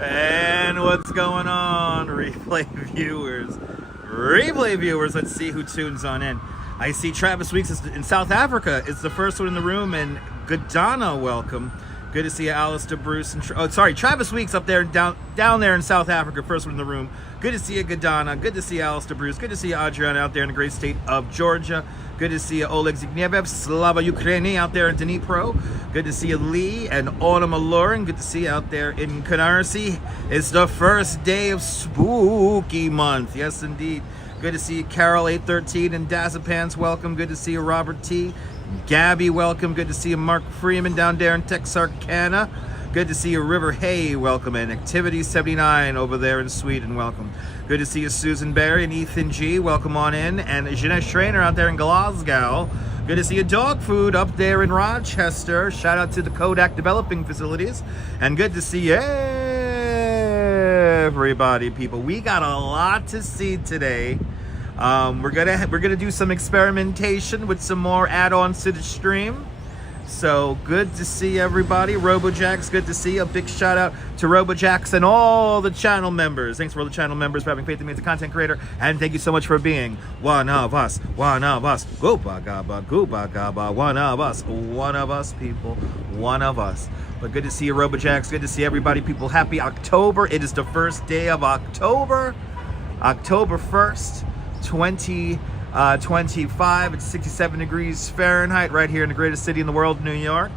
And what's going on, replay viewers? Let's see who tunes on in. I see Travis Weeks is in South Africa. It's the first one in the room, and Gadana, welcome. Good to see you, Alistair Bruce. And Travis Weeks up there, down there in South Africa, first one in the room. Good to see you, Gadana. Good to see you, Alistair Bruce. Good to see you, Adriana, out there in the great state of Georgia. Good to see you, Oleg Zygniew, Slava Ukraini out there in Dnipro. Good to see you, Lee and Autumn Alurin. Good to see you out there in Canarsie. It's the first day of spooky month. Yes, indeed. Good to see you, Carol 813 and Dazapants. Welcome. Good to see you, Robert T. Gabby, welcome. Good to see you, Mark Freeman down there in Texarkana. Good to see you, River Hay, welcome. And Activity 79 over there in Sweden, welcome. Good to see you, Susan Barry and Ethan G, welcome on in. And Jeanette Schrainer out there in Glasgow. Good to see you, Dog Food up there in Rochester. Shout out to the Kodak Developing Facilities. And good to see everybody, people. We got a lot to see today. We're gonna do some experimentation with some more add-ons to the stream. So good to see everybody. RoboJax, good to see you. A big shout out to RoboJax and all the channel members. Thanks for all the channel members for having faith in me as a content creator. And thank you so much for being one of us. One of us. Gooba gaba, gooba gaba. One of us. One of us, people. One of us. But good to see you, RoboJax. Good to see everybody, people. Happy October. It is the first day of October. October 1st, 2025. It's 67 degrees Fahrenheit right here in the greatest city in the world, New York.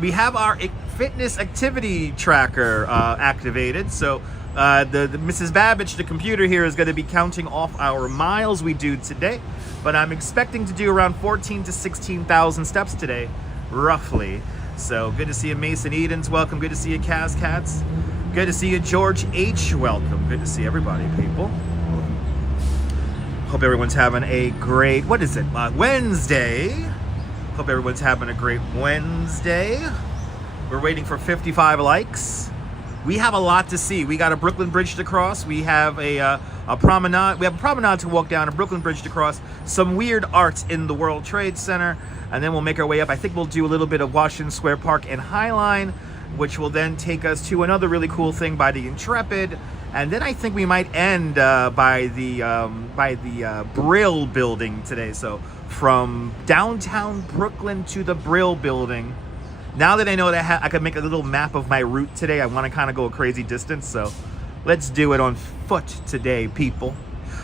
We have our fitness activity tracker activated. So the Mrs. Babbage, the computer here, is going to be counting off our miles we do today. But I'm expecting to do around 14 to 16,000 steps today, roughly. So good to see you, Mason Edens. Welcome. Good to see you, Kaz Cats. Good to see you, George H. Welcome. Good to see everybody, people. Hope everyone's having a great, Wednesday. Hope everyone's having a great Wednesday. We're waiting for 55 likes. We have a lot to see. We got a Brooklyn Bridge to cross. We have a promenade. We have a promenade to walk down, a Brooklyn Bridge to cross. Some weird art in the World Trade Center. And then we'll make our way up. I think we'll do a little bit of Washington Square Park and Highline, which will then take us to another really cool thing by the Intrepid. And then I think we might end by the Brill building today. So from downtown Brooklyn to the Brill building. Now that I know that I can make a little map of my route today, I want to kind of go a crazy distance. So let's do it on foot today, people.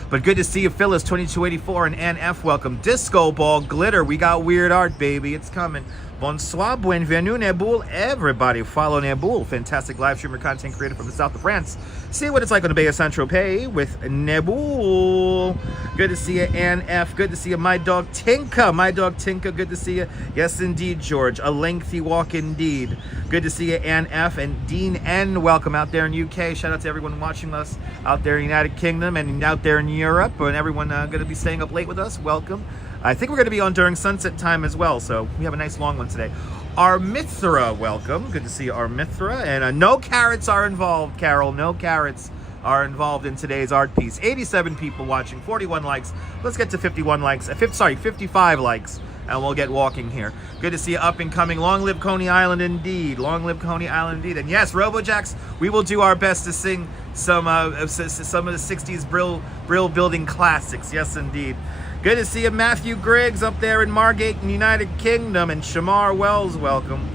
But good to see you, Phyllis 2284 and NF. Welcome. Disco Ball Glitter. We got weird art, baby. It's coming. Bonsoir, bienvenue, Neboul. Everybody follow Neboul. Fantastic live streamer, content creator from the south of France. See what it's like on the Bay of Saint-Tropez with Neboul. Good to see you, Ann F. Good to see you, my dog Tinka. My dog Tinka, good to see you. Yes, indeed, George. A lengthy walk indeed. Good to see you, Ann F. And Dean N. Welcome out there in UK. Shout out to everyone watching us out there in the United Kingdom and out there in Europe. And everyone going to be staying up late with us. Welcome. I think we're going to be on during sunset time as well, so we have a nice long one today. Armithra, welcome. Good to see you, Armithra. And no carrots are involved, Carol. No carrots are involved in today's art piece. 87 people watching, 41 likes. Let's get to 55 likes, and we'll get walking here. Good to see you, up and coming. Long live Coney Island, indeed. Long live Coney Island, indeed. And yes, RoboJax, we will do our best to sing some of the 60s Brill building classics. Yes, indeed. Good to see you, Matthew Griggs up there in Margate in the United Kingdom, and Shamar Wells, welcome.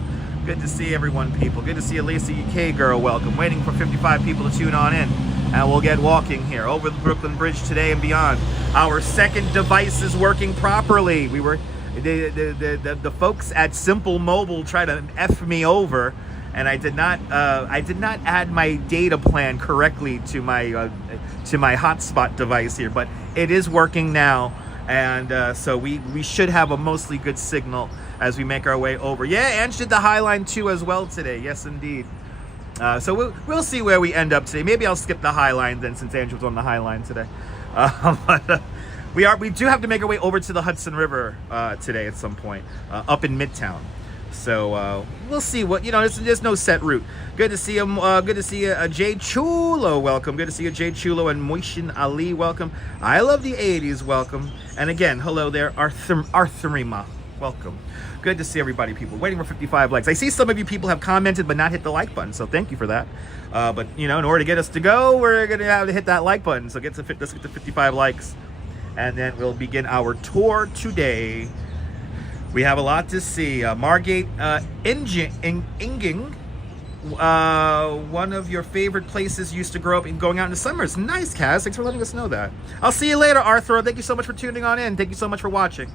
Good to see everyone, people. Good to see you, Lacey UK girl, welcome. Waiting for 55 people to tune on in, and we'll get walking here over the Brooklyn Bridge today and beyond. Our second device is working properly. The folks at Simple Mobile tried to F me over, and I did not add my data plan correctly to my hotspot device here, but it is working now. And so we should have a mostly good signal as we make our way over. Yeah, Ange did the Highline too as well today. Yes, indeed. So we'll see where we end up today. Maybe I'll skip the Highline then, since Ange was on the Highline today. We do have to make our way over to the Hudson River today at some point, up in Midtown. So we'll see what, there's no set route. Good to see him. Good to see you, Jay Chulo. Welcome. Good to see you, Jay Chulo, and Moishin Ali. Welcome. I love the 80s. Welcome. And again, hello there, Arthurima. Welcome. Good to see everybody, people. Waiting for 55 likes. I see some of you people have commented but not hit the like button, so thank you for that. But in order to get us to go, we're gonna have to hit that like button. So let's get to 55 likes, and then we'll begin our tour today. We have a lot to see. Margate Inging, one of your favorite places used to grow up in going out in the summers. Nice, Kaz. Thanks for letting us know that. I'll see you later, Arthur. Thank you so much for tuning on in. Thank you so much for watching.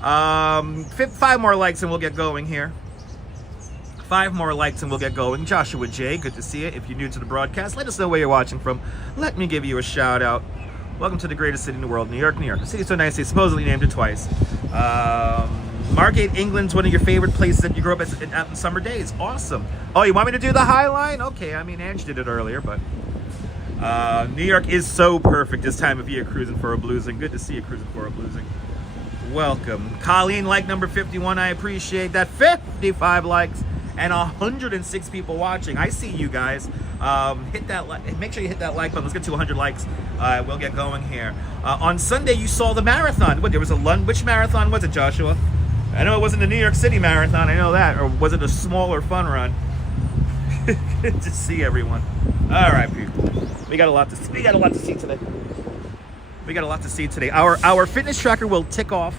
5 more likes and we'll get going here. 5 more likes and we'll get going. Joshua J, good to see you. If you're new to the broadcast, let us know where you're watching from. Let me give you a shout out. Welcome to the greatest city in the world, New York, New York. The city so nice they supposedly named it twice. Margate, England's one of your favorite places that you grew up out in summer days. Awesome. Oh, you want me to do the Highline? Okay, I mean, Ange did it earlier, but New York is so perfect this time of year cruising for a bluesing. Good to see you cruising for a bluesing. Welcome. Colleen, like number 51, I appreciate that. 55 likes and 106 people watching. I see you guys. Hit that like. Make sure you hit that like button. Let's get to 100 likes. We'll get going here. On Sunday, you saw the marathon. What, there was a which marathon was it, Joshua? I know it wasn't the New York City Marathon. I know that. Or was it a smaller fun run? Good to see everyone. All right, people. We got a lot to see today. We got a lot to see today. Our fitness tracker will tick off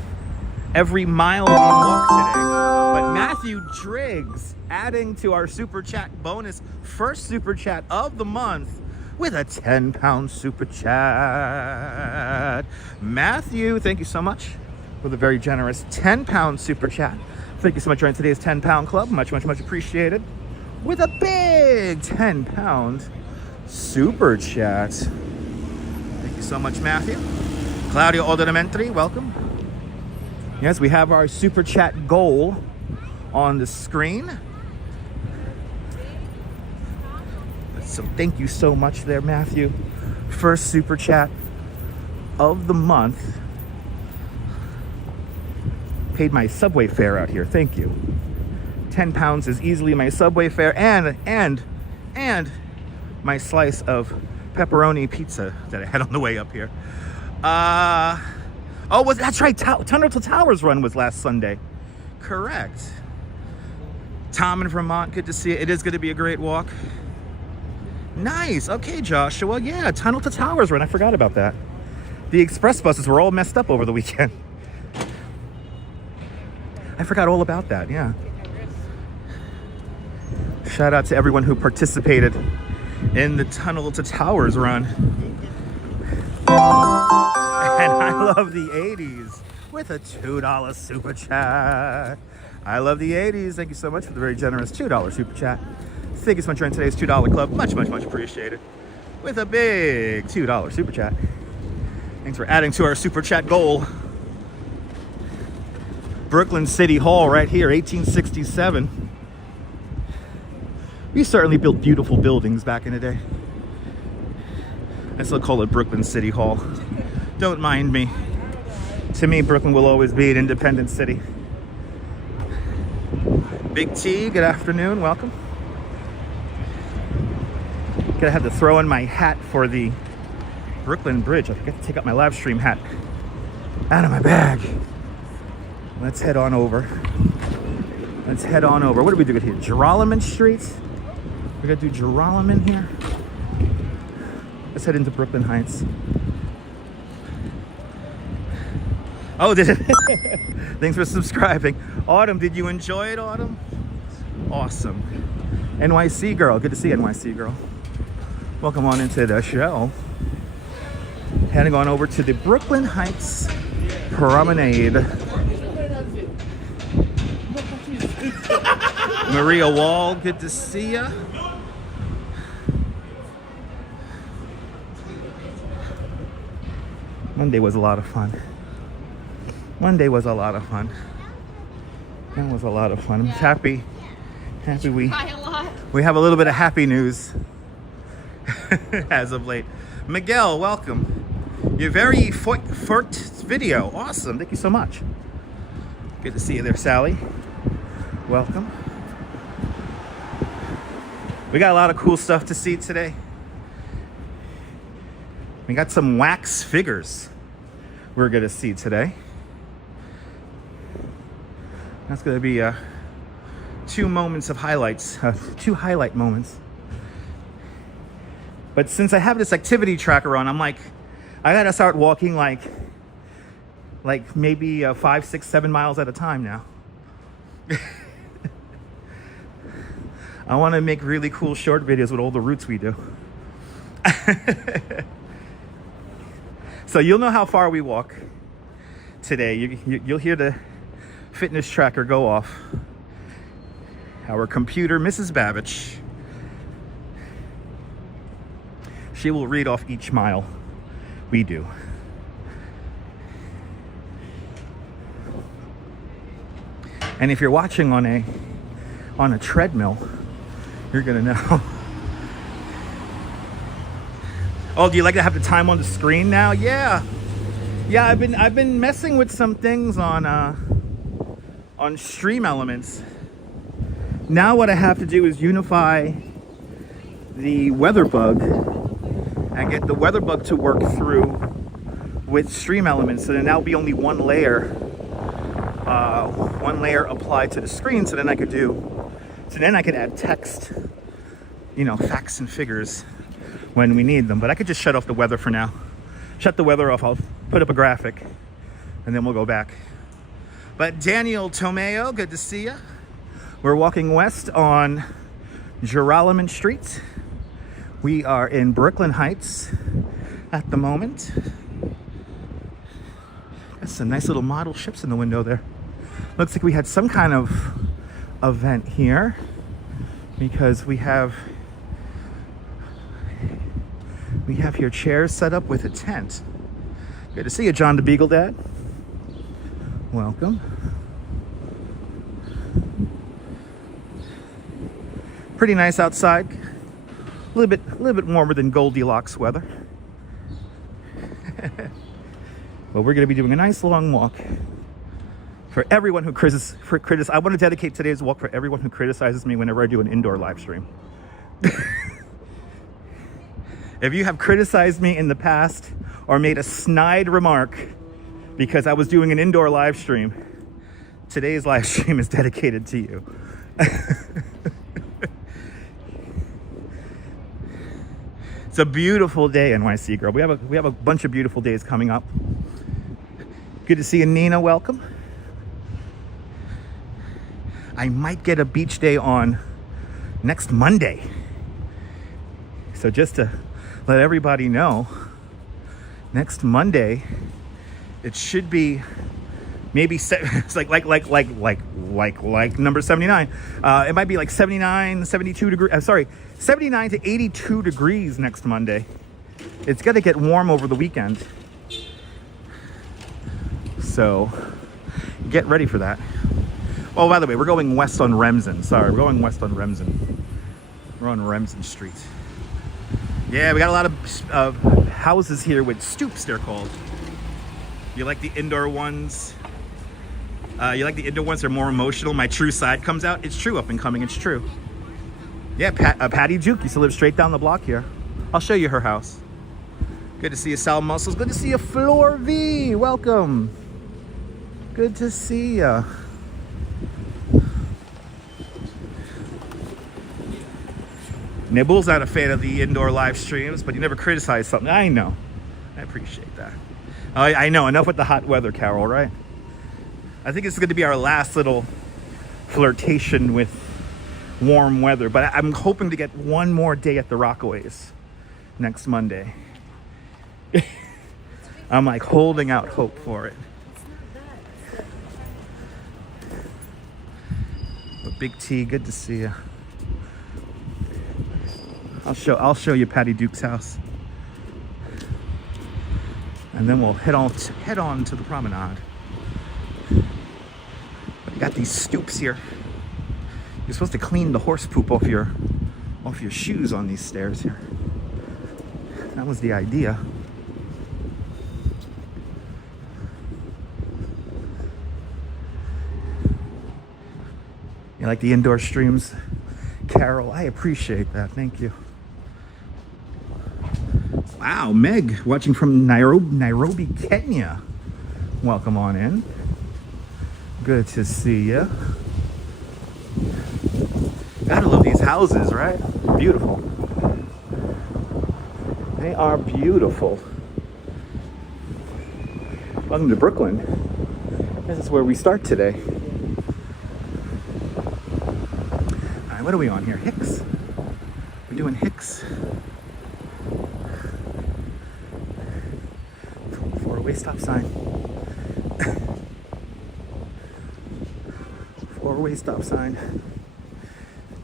every mile we walk today. But Matthew Driggs adding to our super chat bonus, first super chat of the month with a 10-pound super chat. Matthew, thank you so much for the very generous 10-pound super chat. Thank you so much for joining today's 10-pound club. Much, much, much appreciated. With a big 10-pound super chat. Thank you so much, Matthew. Claudio Odoramentri, welcome. Yes, we have our super chat goal on the screen. So thank you so much there, Matthew. First super chat of the month. Paid my subway fare out here. Thank you. 10 pounds is easily my subway fare and my slice of pepperoni pizza that I had on the way up here. That's right. Tunnel to Towers run was last Sunday. Correct. Tom in Vermont, good to see you. It is going to be a great walk. Nice. Okay, Joshua. Yeah, Tunnel to Towers run. I forgot about that. The express buses were all messed up over the weekend. I forgot all about that, yeah. Shout out to everyone who participated in the Tunnel to Towers run. And I love the 80s with a $2 super chat. I love the 80s. Thank you so much for the very generous $2 super chat. Thank you so much for joining today's $2 club. Much, much, much appreciated. With a big $2 super chat. Thanks for adding to our super chat goal. Brooklyn City Hall right here, 1867. We certainly built beautiful buildings back in the day. I still call it Brooklyn City Hall. Don't mind me. To me, Brooklyn will always be an independent city. Big T, good afternoon, welcome. Gonna have to throw in my hat for the Brooklyn Bridge. I forgot to take out my live stream hat out of my bag. Let's head on over. What do we do here? Girolamo Street? We gotta do Girolamo here. Let's head into Brooklyn Heights. Oh, did it? Thanks for subscribing. Autumn, did you enjoy it, Autumn? Awesome. NYC girl, good to see you, NYC girl. Welcome on into the show. Heading on over to the Brooklyn Heights Promenade. Maria Wall, good to see ya. Monday was a lot of fun. That was a lot of fun. I'm happy we have a little bit of happy news as of late. Miguel, welcome. Your very first video. Awesome. Thank you so much. Good to see you there, Sally. Welcome. We got a lot of cool stuff to see today. We got some wax figures we're going to see today. That's going to be two moments of highlights, two highlight moments. But since I have this activity tracker on, I'm like, I got to start walking like maybe 5, 6, 7 miles at a time now. I want to make really cool short videos with all the routes we do. So you'll know how far we walk today. You'll hear the fitness tracker go off. Our computer, Mrs. Babbage, she will read off each mile we do. And if you're watching on a treadmill, you're gonna know. Oh, do you like to have the time on the screen now? Yeah. I've been messing with some things on Stream Elements. Now what I have to do is unify the weather bug and get the weather bug to work through with Stream Elements. So then that'll be only one layer applied to the screen. So then I could add text, facts and figures when we need them. But I could just shut off the weather for now. Shut the weather off. I'll put up a graphic and then we'll go back. But Daniel Tomeo, good to see you. We're walking west on Girolamo Street. We are in Brooklyn Heights at the moment. That's some nice little model ships in the window there. Looks like we had some kind of event here because we have here chairs set up with a tent. Good to see you, John the Beagle Dad. Welcome. Pretty nice outside. A little bit warmer than Goldilocks weather. But we're going to be doing a nice long walk for everyone who criticizes. I want to dedicate today's walk for everyone who criticizes me whenever I do an indoor live stream. If you have criticized me in the past or made a snide remark because I was doing an indoor live stream, today's live stream is dedicated to you. It's a beautiful day, NYC girl. We have a bunch of beautiful days coming up. Good to see you, Nina. Welcome. I might get a beach day on next Monday. So just to let everybody know, next Monday, it should be maybe it's like number 79. It might be like 79, 72 degrees. 79 to 82 degrees next Monday. It's gonna get warm over the weekend. So get ready for that. Oh, by the way, we're going west on Remsen. Sorry, we're going west on Remsen. We're on Remsen Street. Yeah, we got a lot of houses here with stoops, they're called. You like the indoor ones? They're more emotional. My true side comes out. It's true, up and coming, it's true. Yeah, Patty Duke used to live straight down the block here. I'll show you her house. Good to see you, Sal Muscles. Good to see you, Floor V. Welcome. Good to see ya. Nibble's not a fan of the indoor live streams, but you never criticize something. I know. I appreciate that. I know. Enough with the hot weather, Carol, right? I think it's going to be our last little flirtation with warm weather, but I'm hoping to get one more day at the Rockaways next Monday. I'm like holding out hope for it. But Big T, good to see you. I'll show you Patty Duke's house, and then we'll head on to the promenade. We got these stoops here. You're supposed to clean the horse poop off your shoes on these stairs here. That was the idea. You like the indoor streams, Carol? I appreciate that. Thank you. Wow, Meg, watching from Nairobi, Kenya. Welcome on in. Good to see you. Gotta love these houses, right? Beautiful. They are beautiful. Welcome to Brooklyn. This is where we start today. All right, what are we on here? Hicks. We're doing Hicks. Four-way stop sign. Four-way stop sign.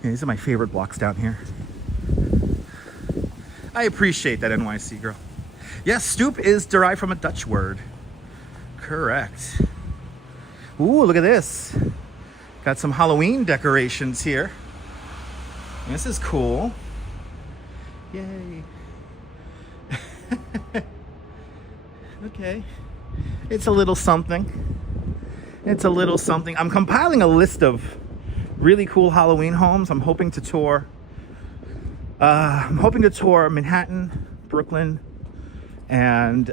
Yeah, these are my favorite blocks down here. I appreciate that, NYC girl. Yes, stoop is derived from a Dutch word. Correct. Ooh, look at this. Got some Halloween decorations here. This is cool. Yay. Okay. It's a little something. It's a little something. I'm compiling a list of really cool Halloween homes. I'm hoping to tour Manhattan, Brooklyn, and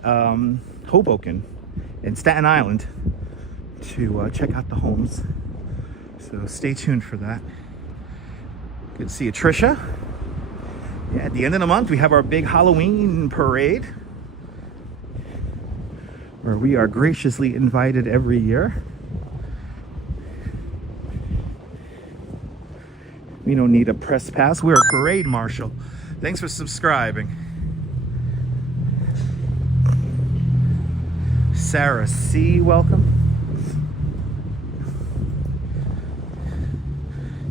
Hoboken and Staten Island to check out the homes. So stay tuned for that. Good to see you, Trisha. Yeah, at the end of the month, we have our big Halloween parade where we are graciously invited every year. We don't need a press pass. We're a parade marshal. Thanks for subscribing. Sarah C, welcome.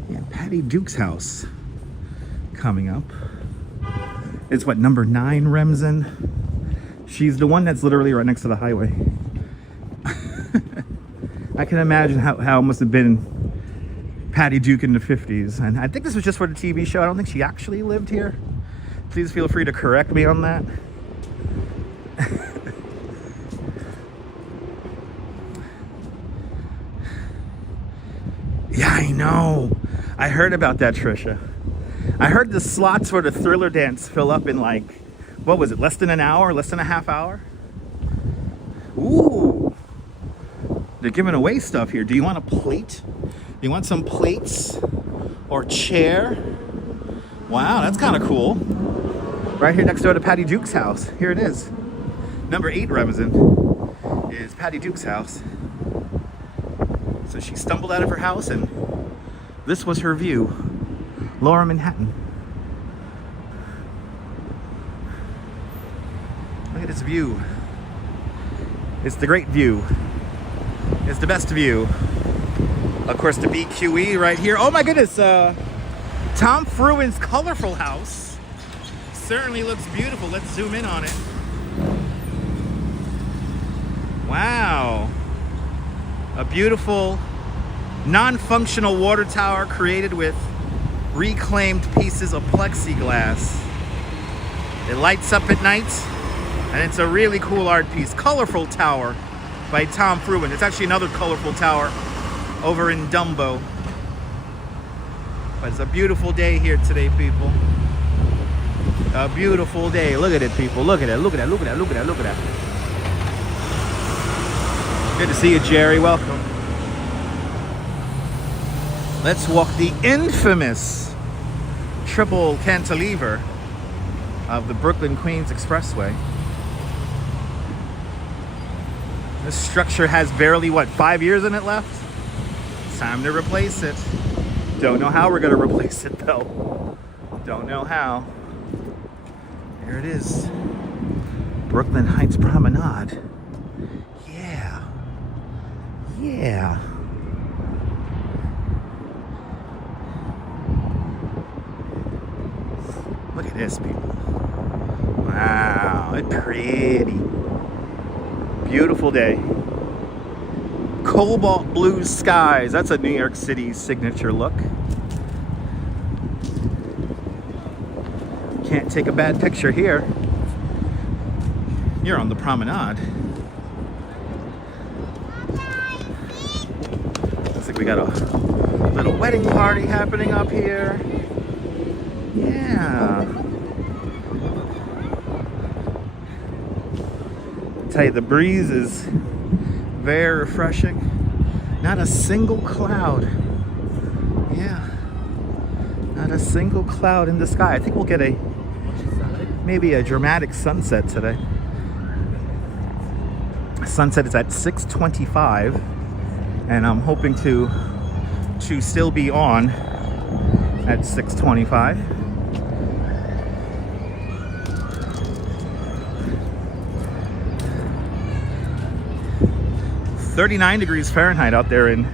Yeah, Patty Duke's house coming up. It's what, number 9 Remsen? She's the one that's literally right next to the highway. I can imagine how it must have been Patty Duke in the 50s. And I think this was just for the TV show. I don't think she actually lived here. Please feel free to correct me on that. Yeah, I know. I heard about that, Trisha. I heard the slots for the Thriller dance fill up in like, what was it, less than an hour, less than a half hour? Ooh. They're giving away stuff here. Do you want a plate? Do you want some plates or chair? Wow, that's kind of cool. Right here next door to Patty Duke's house. Here it is. Number 8 Remsen is Patty Duke's house. So she stumbled out of her house and this was her view. Lower Manhattan. Look at this view. It's the great view. It's the best view. Of course, the BQE right here. Oh my goodness, Tom Fruin's colorful house certainly looks beautiful. Let's zoom in on it. Wow. A beautiful, non-functional water tower created with reclaimed pieces of plexiglass. It lights up at night, and it's a really cool art piece. Colorful Tower by Tom Fruin. It's actually another colorful tower over in Dumbo. But it's a beautiful day here today, people. A beautiful day. Look at it, people. Look at it. Look at that. Look at that. Look at that. Look at that. Good to see you, Jerry. Welcome. Let's walk the infamous triple cantilever of the Brooklyn-Queens Expressway. This structure has barely, what, 5 years in it left? It's time to replace it. Don't know how we're going to replace it, though. Don't know how. There it is. Brooklyn Heights Promenade. Yeah. Yeah. Look at this, people. Wow, it's pretty. Beautiful day. Cobalt blue skies. That's a New York City signature look. Can't take a bad picture here. You're on the promenade. Looks like we got a Little wedding party happening up here. Yeah. I'll tell you, the breeze is very refreshing. Not a single cloud. Yeah. Not a single cloud in the sky. I think we'll get maybe a dramatic sunset today. Sunset is at 6:25, and I'm hoping to still be on at 6:25. (39°F) out there in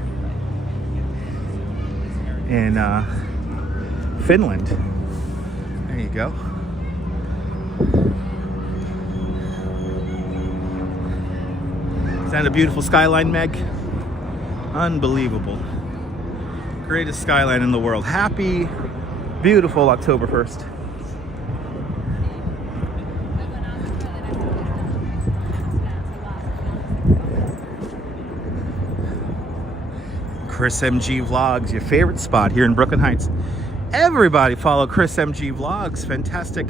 Finland. There you go. Is that a beautiful skyline, Meg? Unbelievable. Greatest skyline in the world. Happy, beautiful October 1st. Chris MG Vlogs, your favorite spot here in Brooklyn Heights. Everybody follow Chris MG Vlogs, fantastic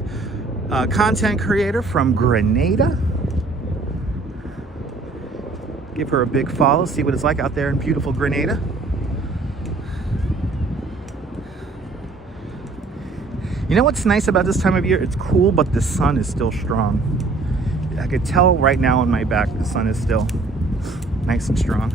content creator from Grenada. Give her a big follow, see what it's like out there in beautiful Grenada. You know what's nice about this time of year? It's cool, but the sun is still strong. I could tell right now on my back the sun is still nice and strong.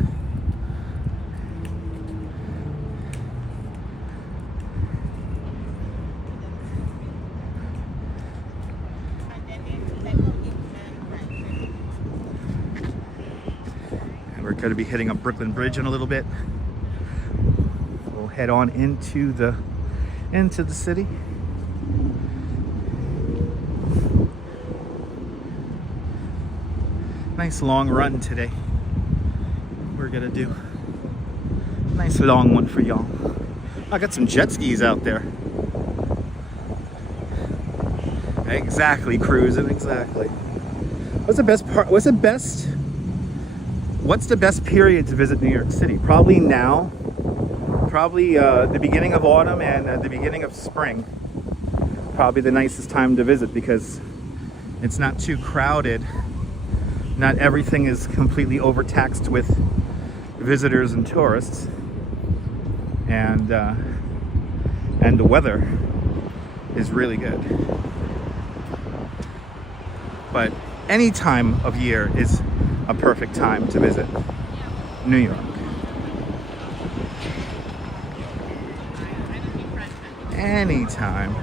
We're going to be hitting up Brooklyn Bridge in a little bit. We'll head on into the city. Nice long run today. We're gonna do a nice long one for y'all. I got some jet skis out there. Exactly, cruising, exactly. What's the best part? What's the best period to visit New York City? Probably now. Probably the beginning of autumn and the beginning of spring. Probably the nicest time to visit because it's not too crowded. Not everything is completely overtaxed with visitors and tourists. And the weather is really good. But any time of year is a perfect time to visit New York. Anytime.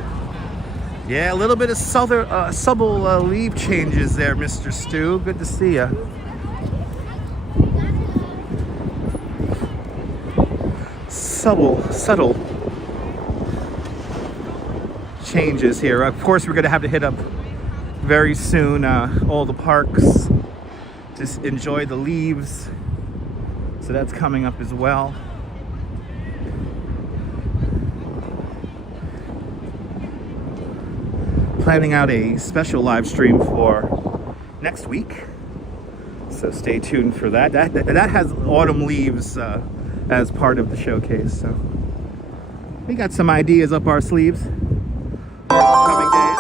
Yeah, a little bit of subtle leaf changes there, Mr. Stu. Good to see ya. Subtle changes here. Of course, we're going to have to hit up very soon all the parks. Just enjoy the leaves. So that's coming up as well. Planning out a special live stream for next week. So stay tuned for that. That has autumn leaves as part of the showcase. So we got some ideas up our sleeves for upcoming days.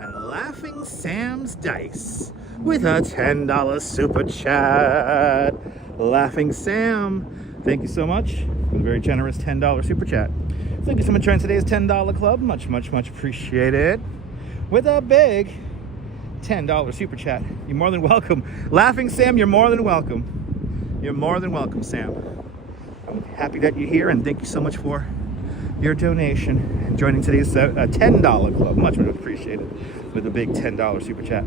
And Laughing Sam's Dice with a $10 super chat. Laughing Sam, thank you so much for the very generous $10 super chat. Thank you so much for joining today's $10 club. Much appreciated. With a big $10 super chat. You're more than welcome. Laughing Sam, you're more than welcome. You're more than welcome, Sam. I'm happy that you're here, and thank you so much for your donation and joining today's $10 club. Much appreciated. With a big $10 super chat.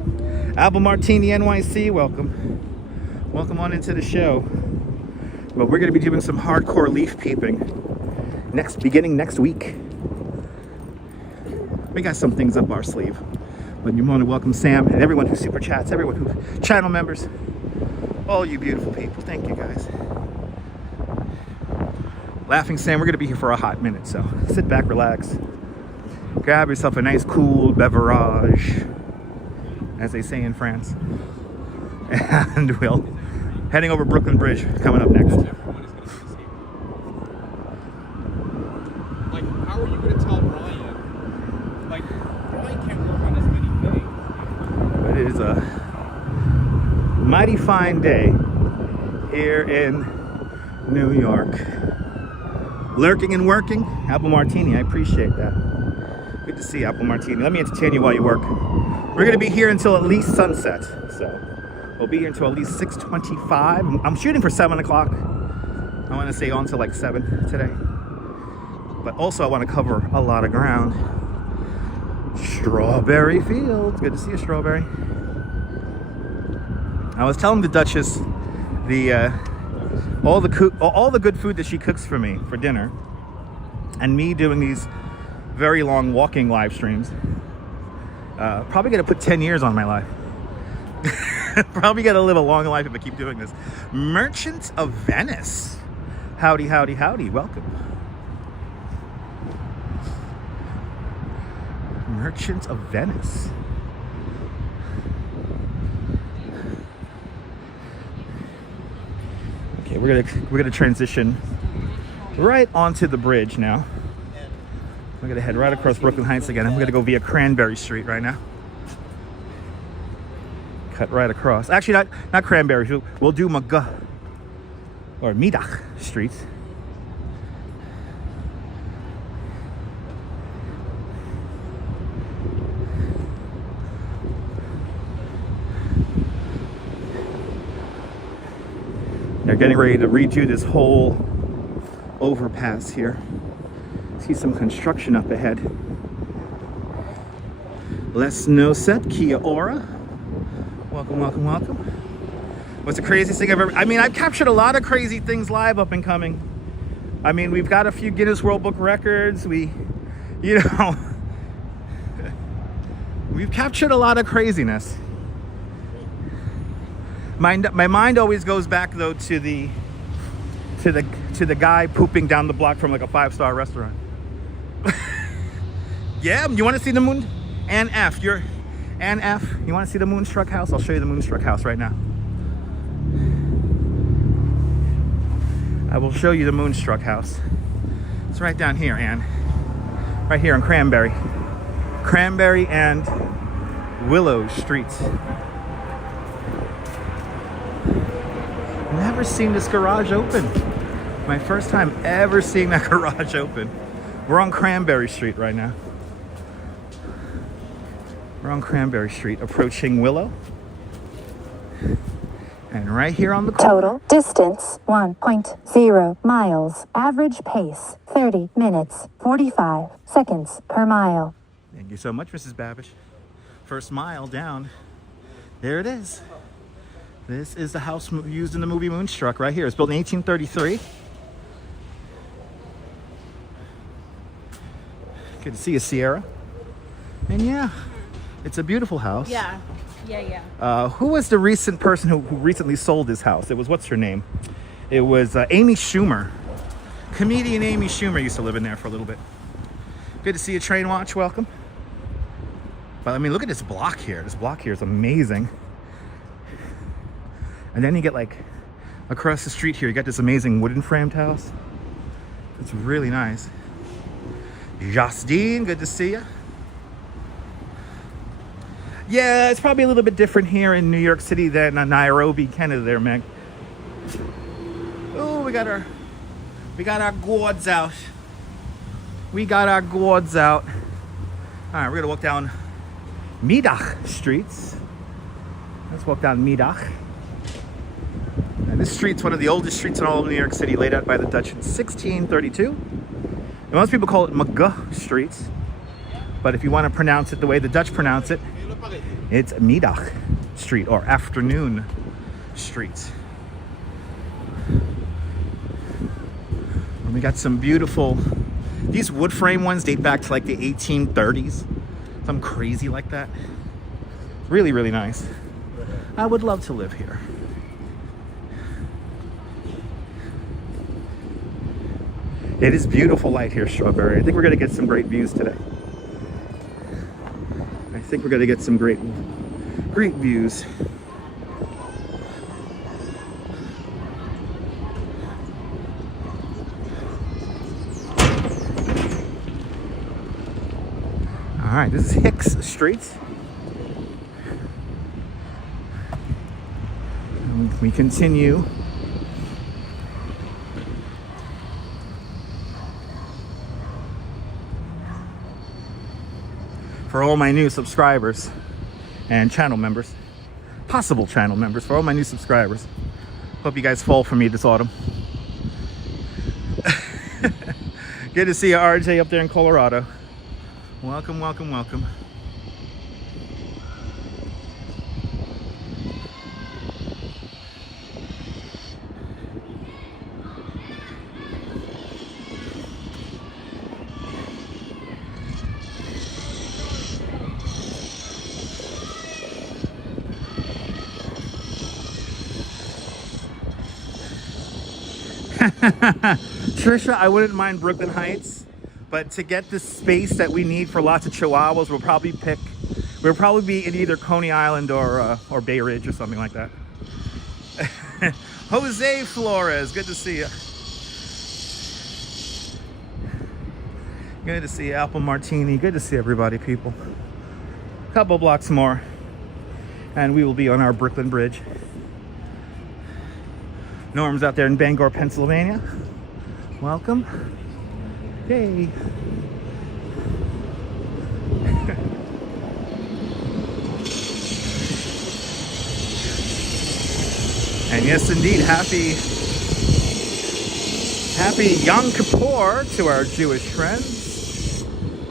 Apple Martini NYC, welcome. Welcome on into the show. But we're going to be doing some hardcore leaf peeping beginning next week. We got some things up our sleeve. But you're more than welcome, Sam, and everyone who super chats, everyone who channel members, all you beautiful people. Thank you, guys. Laughing Sam, we're going to be here for a hot minute, so sit back, relax. Grab yourself a nice cool beverage, as they say in France. And we'll heading over Brooklyn Bridge coming up next. fine day here in New York. Lurking and working. Apple Martini, I appreciate that. Good to see you, Apple Martini. Let me entertain you while you work. We're gonna be here until at least sunset. So we'll be here until at least 6:25. I'm shooting for 7 o'clock. I wanna stay on till like 7 today. But also I wanna cover a lot of ground. Strawberry Fields. Good to see you, Strawberry. I was telling the Duchess all the good food that she cooks for me for dinner, and me doing these very long walking live streams. Probably gonna put 10 years on my life. Probably gonna live a long life if I keep doing this. Merchants of Venice. Howdy, howdy, howdy. Welcome. Merchants of Venice. Okay, we're gonna transition right onto the bridge now. We're gonna head right across Brooklyn Heights again. I'm gonna go via Cranberry Street right now. Cut right across. Actually, not Cranberry. We'll do Middag Street. They're getting ready to redo this whole overpass here. See some construction up ahead. Les Noset, Eahora. Welcome, welcome, welcome. What's the craziest thing I've ever... I mean, I've captured a lot of crazy things live up and coming. I mean, we've got a few Guinness World Book records. We've captured a lot of craziness. My mind always goes back though to the guy pooping down the block from like a 5-star restaurant. Yeah, you want to see the moon? NF, NF. You want to see the Moonstruck House? I'll show you the Moonstruck House right now. I will show you the Moonstruck House. It's right down here, Anne. Right here on Cranberry and Willow Streets. Never seen this garage open. My first time ever seeing that garage open. We're on Cranberry Street right now. We're on Cranberry Street, approaching Willow. And right here on the corner. Total distance 1.0 miles. Average pace 30 minutes 45 seconds per mile. Thank you so much, Mrs. Babish. First mile down. There it is. This is the house used in the movie Moonstruck right here. It's built in 1833. Good to see you, Sierra. And yeah, it's a beautiful house. Yeah. Who was the recent person who recently sold this house? It was, what's her name? It was Amy Schumer. Comedian Amy Schumer used to live in there for a little bit. Good to see you, Train Watch. Welcome. But I mean, look at this block here. This block here is amazing. And then you get like across the street here, you got this amazing wooden framed house. It's really nice. Justine, good to see you. Yeah, it's probably a little bit different here in New York City than Nairobi, Canada there, Meg. Oh, we got our gourds out. We got our gourds out. All right, we're gonna walk down Middag Streets. Let's walk down Middag. And this street's one of the oldest streets in all of New York City, laid out by the Dutch in 1632. And most people call it Middag Streets, but if you want to pronounce it the way the Dutch pronounce it, it's Middag Street or Afternoon Street. And we got some beautiful, these wood frame ones date back to like the 1830s. Something crazy like that. Really, really nice. I would love to live here. It is beautiful light here, Strawberry. I think we're gonna get some great views today. I think we're gonna get some great views. All right, this is Hicks Street. And And we continue. For all my new subscribers and channel members, possible channel members, for all my new subscribers, hope you guys fall for me this autumn. Good to see you, RJ, up there in Colorado. Welcome, welcome, welcome. Trisha, I wouldn't mind Brooklyn Heights, but to get the space that we need for lots of chihuahuas, we'll probably be in either Coney Island or Bay Ridge or something like that. Jose Flores, good to see you. Good to see you, Apple Martini. Good to see everybody, people. A couple blocks more, and we will be on our Brooklyn Bridge. Norm's out there in Bangor, Pennsylvania. Welcome. Hey. And yes, indeed, happy Yom Kippur to our Jewish friends.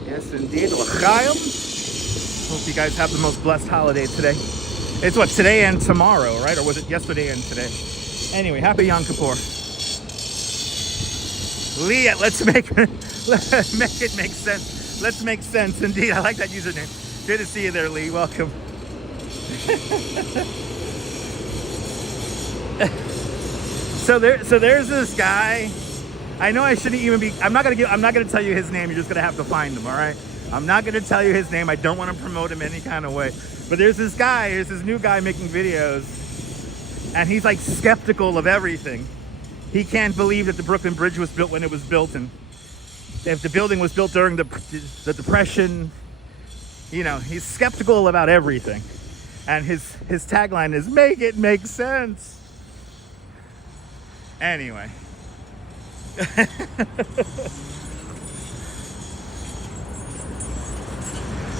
Yes, indeed, L'chaim. Hope you guys have the most blessed holiday today. It's what, today and tomorrow, right? Or was it yesterday and today? Anyway, happy Yom Kippur. Leah, let's make it make sense. Let's make sense, indeed. I like that username. Good to see you there, Lee. Welcome. So there's this guy. I know I shouldn't even be. I'm not gonna tell you his name. You're just gonna have to find him. All right. I'm not gonna tell you his name. I don't want to promote him any kind of way. But there's this guy. There's this new guy making videos. And he's like skeptical of everything. He can't believe that the Brooklyn Bridge was built when it was built, and if the building was built during the Depression, you know, he's skeptical about everything. And his tagline is "Make it make sense." Anyway.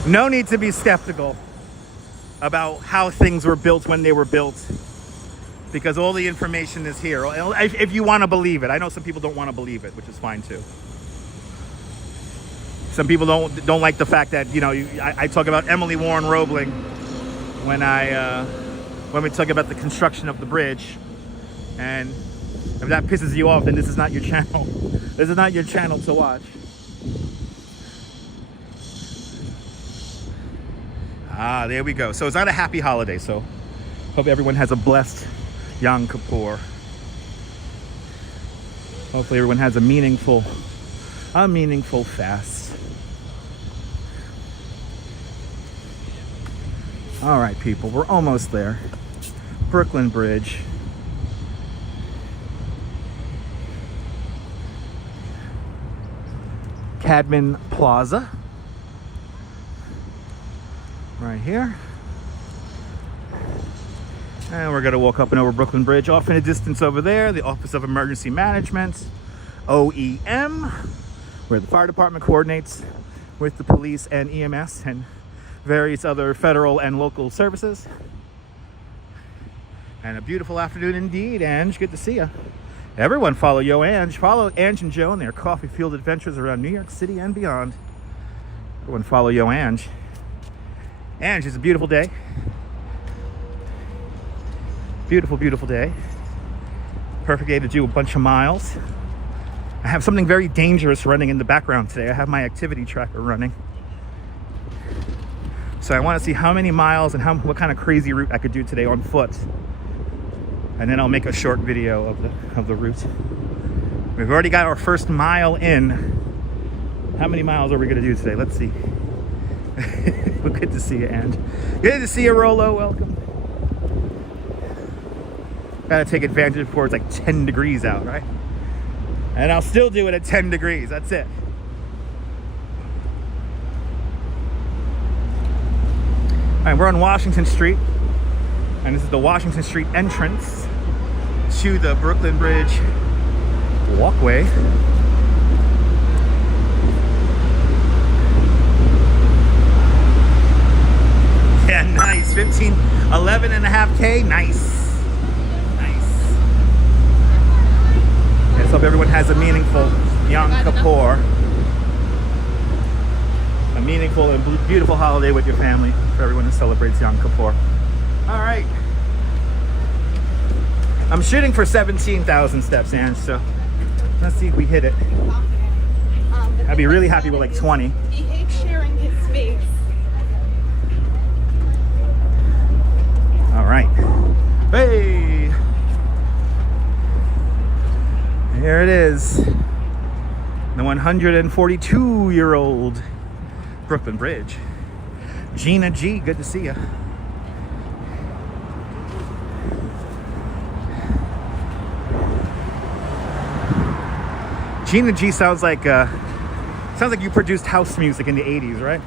No need to be skeptical about how things were built when they were built, because all the information is here, if you want to believe it. I know some people don't want to believe it, which is fine too. Some people don't like the fact that, you know, I talk about Emily Warren Roebling when we talk about the construction of the bridge, and if that pisses you off, then this is not your channel. This is not your channel to watch. Ah, there we go. So it's not a happy holiday. So hope everyone has a blessed Yom Kippur. Hopefully everyone has a meaningful fast. All right, people, we're almost there. Brooklyn Bridge. Cadman Plaza. Right here. And we're gonna walk up and over Brooklyn Bridge. Off in the distance over there, the Office of Emergency Management, OEM, where the fire department coordinates with the police and EMS and various other federal and local services. And a beautiful afternoon indeed, Ange. Good to see you. Everyone follow Yo Ange. Follow Ange and Joe and their coffee field adventures around New York City and beyond. Everyone follow Yo Ange. Ange, it's a beautiful day. Beautiful, beautiful day. Perfect day to do a bunch of miles. I have something very dangerous running in the background today. I have my activity tracker running. So I want to see how many miles and what kind of crazy route I could do today on foot. And then I'll make a short video of the route. We've already got our first mile in. How many miles are we going to do today? Let's see. Well, good to see you, and good to see you, Rolo. Welcome. Gotta take advantage before it's like 10 degrees out, right? And I'll still do it at 10 degrees. That's it. All right, we're on Washington Street. And this is the Washington Street entrance to the Brooklyn Bridge walkway. Yeah, nice. 11.5K. Nice. Nice. Let's hope everyone has a meaningful Yom Kippur. A meaningful and beautiful holiday with your family for everyone who celebrates Yom Kippur. All right. I'm shooting for 17,000 steps, Ange, so let's see if we hit it. I'd be really happy with like 20. He hates sharing his space. All right. Hey! Here it is. The 142-year-old Brooklyn Bridge. Gina G, good to see you. Gina G sounds like you produced house music in the 80s, right?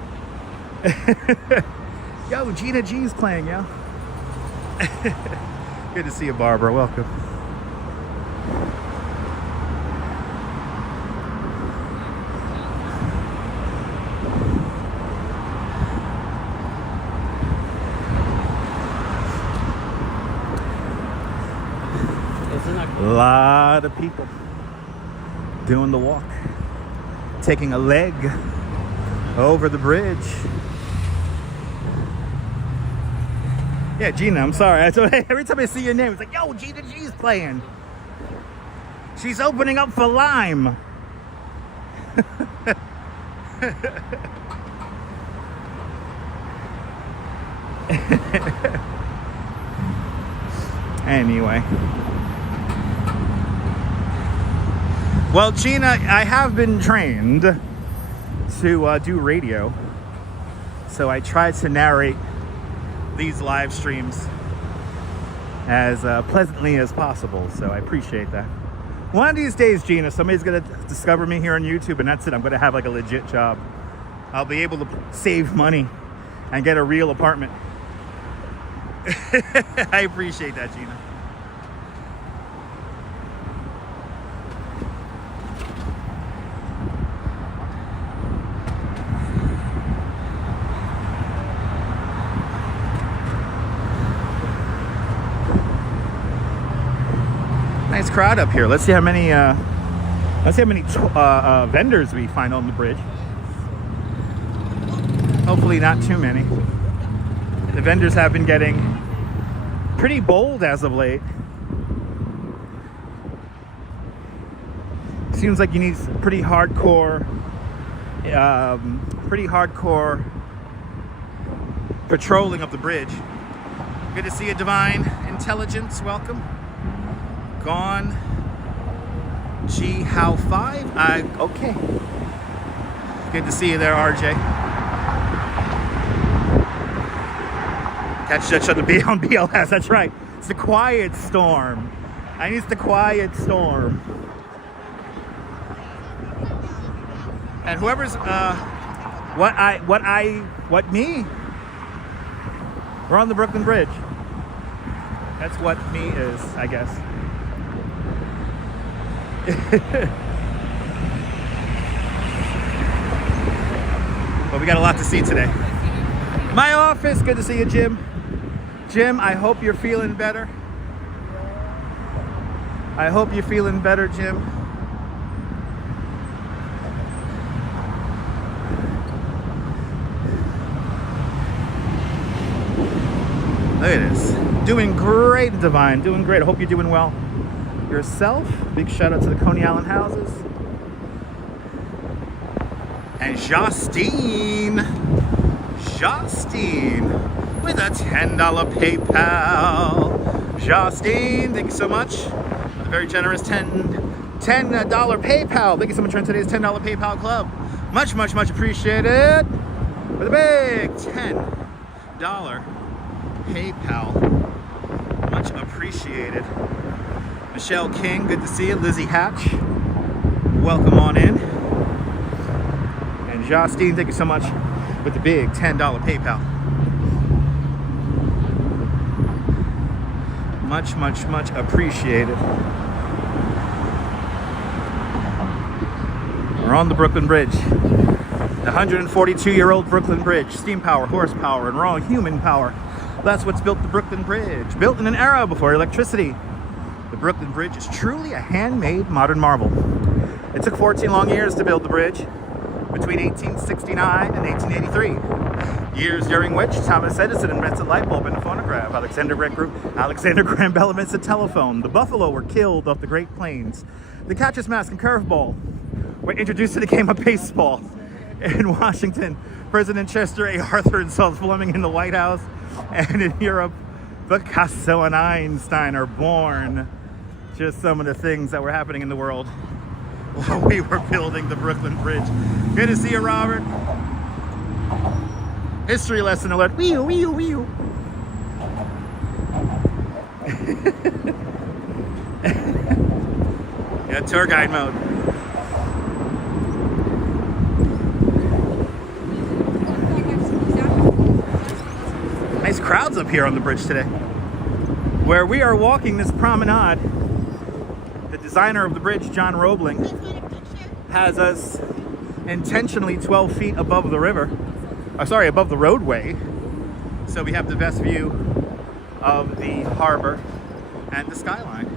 Yo, Gina G's playing, yo. Good to see you, Barbara. Welcome. A lot of people doing the walk, taking a leg over the bridge. Yeah, Gina, I'm sorry. Every time I see your name, it's like, yo, Gina G's playing. She's opening up for Lime. Anyway. Well, Gina, I have been trained to do radio. So I try to narrate these live streams as pleasantly as possible. So I appreciate that. One of these days, Gina, somebody's going to discover me here on YouTube, and that's it. I'm going to have like a legit job. I'll be able to save money and get a real apartment. I appreciate that, Gina. Nice crowd up here. Let's see how many vendors we find on the bridge. Hopefully not too many. The vendors have been getting pretty bold as of late. Seems like you need pretty hardcore patrolling of the bridge. Good to see you, Divine Intelligence. Welcome. Gone. G How 5. Okay. Good to see you there, RJ. Catch that on the on BLS. That's right. It's the quiet storm. I need the quiet storm. And whoever's what me? We're on the Brooklyn Bridge. That's what me is, I guess. But we got a lot to see today. My office, good to see you, Jim. Jim, I hope you're feeling better. I hope you're feeling better, Jim. Look at this. Doing great, Divine. Doing great. I hope you're doing well yourself. Big shout out to the Coney Island houses. And Justine with a $10 PayPal. Justine, thank you so much. A very generous $10 PayPal. Thank you so much for today's $10 PayPal club. Much appreciated. With a big $10 PayPal. Much appreciated. Michelle King, good to see you. Lizzie Hatch, welcome on in. And Justine, thank you so much with the big $10 PayPal. Much, much, much appreciated. We're on the Brooklyn Bridge. The 142-year-old Brooklyn Bridge. Steam power, horsepower, and raw human power. That's what's built the Brooklyn Bridge. Built in an era before electricity. The Brooklyn Bridge is truly a handmade modern marvel. It took 14 long years to build the bridge, between 1869 and 1883. Years during which Thomas Edison invents a light bulb and a phonograph. Alexander Graham Bell invents a telephone. The buffalo were killed off the Great Plains. The catcher's mask and curveball were introduced to the game of baseball. In Washington, President Chester A. Arthur installed Fleming in the White House. And in Europe, Picasso and Einstein are born. Just some of the things that were happening in the world while we were building the Brooklyn Bridge. Good to see you, Robert. History lesson alert. Wee-oo, wee-oo, wee-oo. Yeah, tour guide mode. Nice crowds up here on the bridge today. Where we are walking this promenade, the designer of the bridge, John Roebling, has us intentionally 12 feet above the river. Above the roadway. So we have the best view of the harbor and the skyline.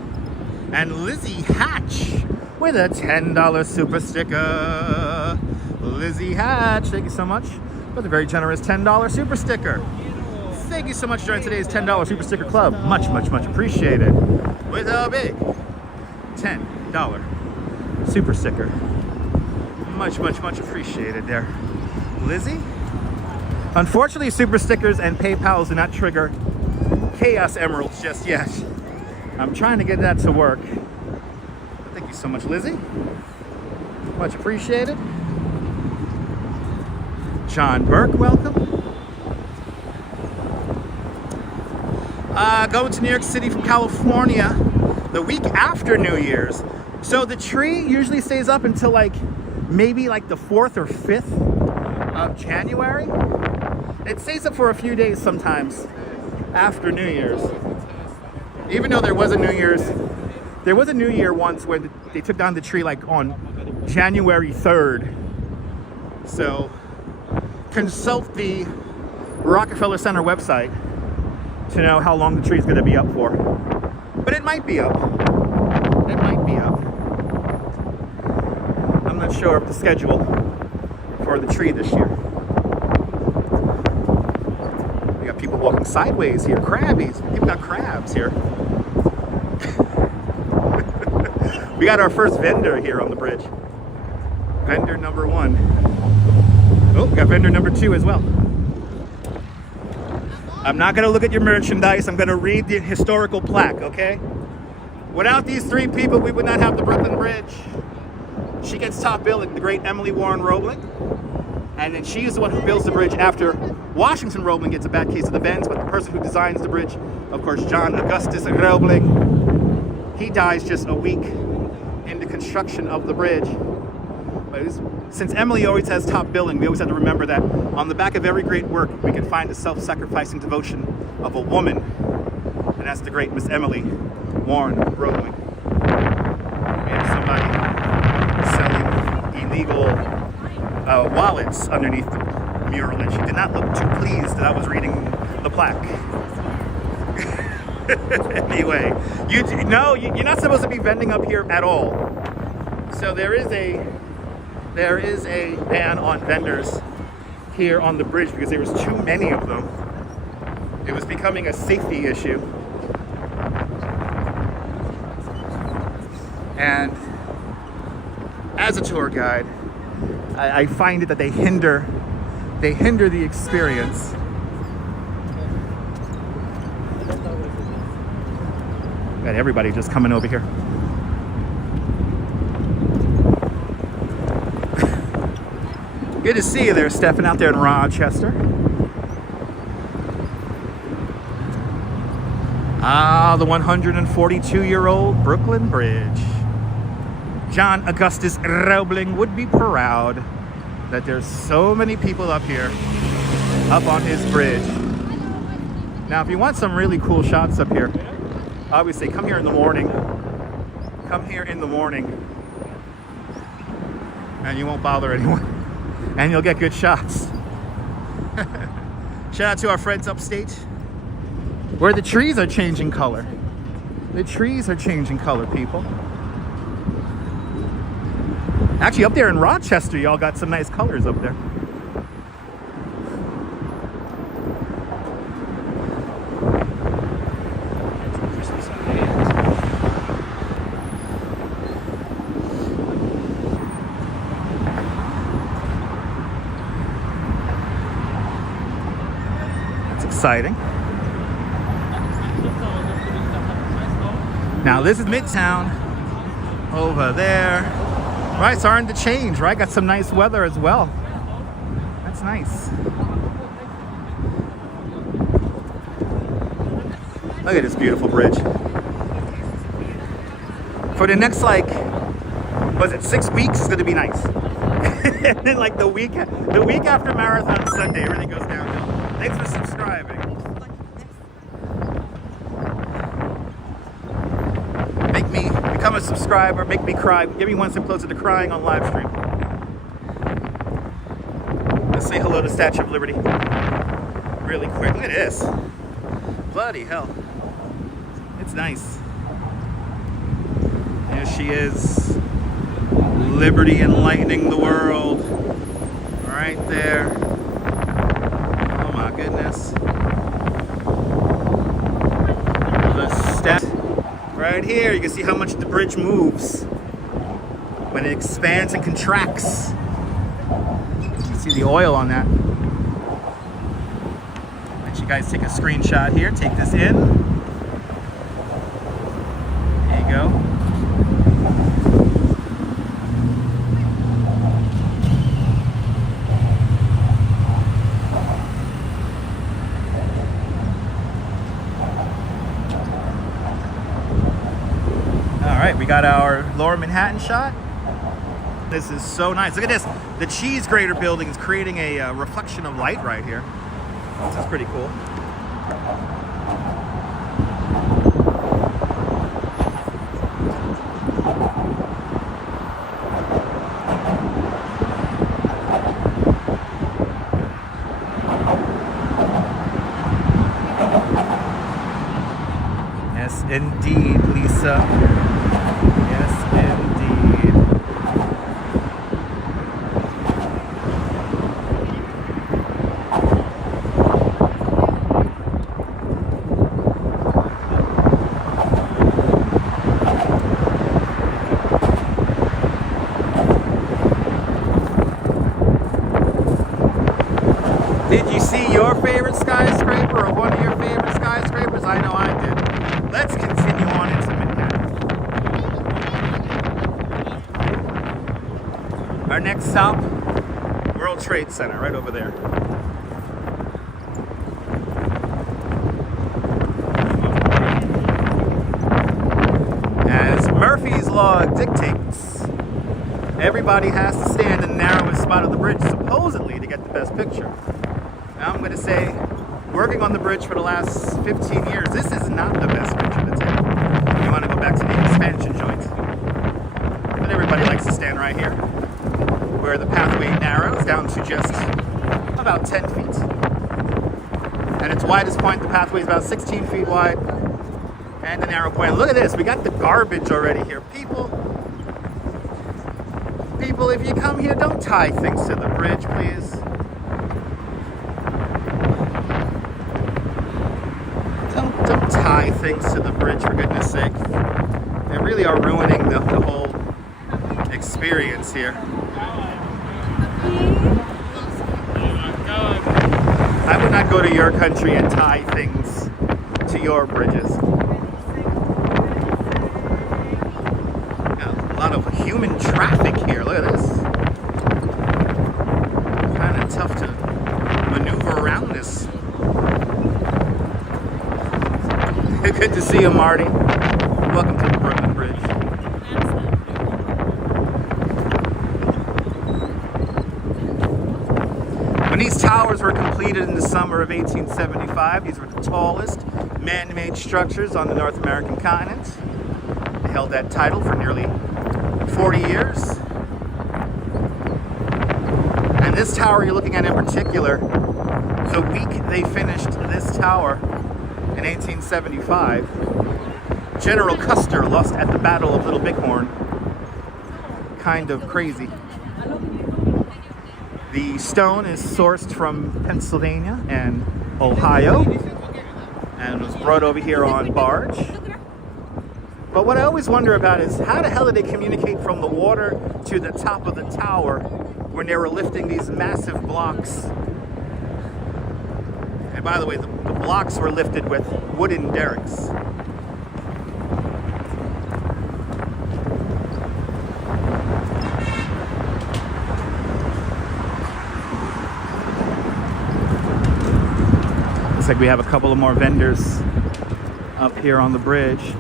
And Lizzie Hatch with a $10 super sticker. Lizzie Hatch, thank you so much for the very generous $10 super sticker. Thank you so much for joining today's $10 super sticker club. Much, much, much appreciated. With a big $10 super sticker. Much, much, much appreciated there. Lizzie? Unfortunately, super stickers and PayPals do not trigger Chaos Emeralds just yet. I'm trying to get that to work. But thank you so much, Lizzie. Much appreciated. John Burke, welcome. Going to New York City from California the week after New Year's. So the tree usually stays up until maybe the 4th or 5th of January. It stays up for a few days sometimes after New Year's. Even though there was a New Year once where they took down the tree on January 3rd. So consult the Rockefeller Center website to know how long the tree is going to be up for. But it might be up. It might be up. I'm not sure of the schedule for the tree this year. We got people walking sideways here. Crabbies. People got crabs here. We got our first vendor here on the bridge. Vendor number 1. Oh, we got vendor number 2 as well. I'm not going to look at your merchandise. I'm going to read the historical plaque, okay? Without these 3 people, we would not have the Brooklyn Bridge. She gets top billing, the great Emily Warren Roebling. And then she is the one who builds the bridge after Washington Roebling gets a bad case of the bends. But the person who designs the bridge, of course, John Augustus Roebling, he dies just a week in the construction of the bridge. But since Emily always has top billing, we always have to remember that on the back of every great work, we can find the self-sacrificing devotion of a woman. And that's the great Miss Emily Warren Roebling. We have somebody selling illegal wallets underneath the mural, and she did not look too pleased that I was reading the plaque. Anyway, you're not supposed to be vending up here at all. So there is a ban on vendors here on the bridge because there was too many of them. It was becoming a safety issue. And as a tour guide, I find it that they hinder the experience. Got everybody just coming over here. Good to see you there, Stefan, out there in Rochester. The 142-year-old Brooklyn Bridge. John Augustus Roebling would be proud that there's so many people up here, up on his bridge. Now, if you want some really cool shots up here, I always say, come here in the morning. Come here in the morning. And you won't bother anyone. And you'll get good shots. Shout out to our friends upstate, where the trees are changing color. The trees are changing color, people. Actually, up there in Rochester, y'all got some nice colors up there. That's exciting. Now this is Midtown over there. Right, starting to change, right? Got some nice weather as well. That's nice. Look at this beautiful bridge. For the next, like, was it 6 weeks? It's gonna be nice. And then like the week after Marathon Sunday, everything goes downhill. Thanks for subscribing. Make me become a subscriber, make me cry, get me one step closer to crying on live stream. Let's say hello to Statue of Liberty really quick. Look at this. Bloody hell. It's nice. There she is. Liberty enlightening the world. Right there. Oh my goodness. The step. Right here, you can see how much the bridge moves when it expands and contracts. You can see the oil on that. Let you guys take a screenshot here. Take this in. There you go. We got our Lower Manhattan shot. This is so nice. Look at this. The cheese grater building is creating a reflection of light right here. This is pretty cool. Yes, indeed, Lisa. Did you see your favorite skyscraper or one of your favorite skyscrapers? I know I did. Let's continue on into Manhattan. Our next stop, World Trade Center, right over there. As Murphy's Law dictates, everybody has to stand in the narrowest spot of the bridge, supposedly, to get the best picture. Now I'm going to say, working on the bridge for the last 15 years, this is not the best picture to take. You want to go back to the expansion joint. But everybody likes to stand right here, where the pathway narrows down to just about 10 feet. At its widest point, the pathway is about 16 feet wide. And the narrow point, look at this, we got the garbage already here. People, if you come here, don't tie things to the bridge, please. Don't tie things to the bridge, for goodness sake. They really are ruining the whole experience here. I would not go to your country and tie things to your bridges. Got a lot of human traffic here. Look at this. Kind of tough to maneuver around this. Good to see you, Marty. Welcome to the Brooklyn Bridge. When these towers were completed in the summer of 1875, these were the tallest man-made structures on the North American continent. They held that title for nearly 40 years. And this tower you're looking at in particular, the week they finished this tower in 1875, General Custer lost at the Battle of Little Bighorn. Kind of crazy. The stone is sourced from Pennsylvania and Ohio and was brought over here on barge. But what I always wonder about is how the hell did they communicate from the water to the top of the tower when they were lifting these massive blocks? And by the way, the blocks were lifted with wooden derricks. Looks like we have a couple of more vendors up here on the bridge.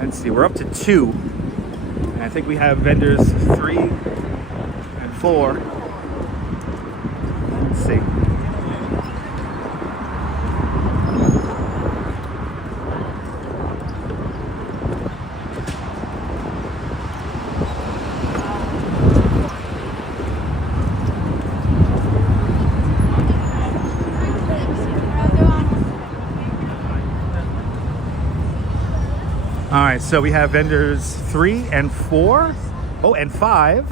Let's see, we're up to 2. And I think we have vendors 3 and 4. Let's see. All right, so we have vendors 3 and 4. Oh, and 5.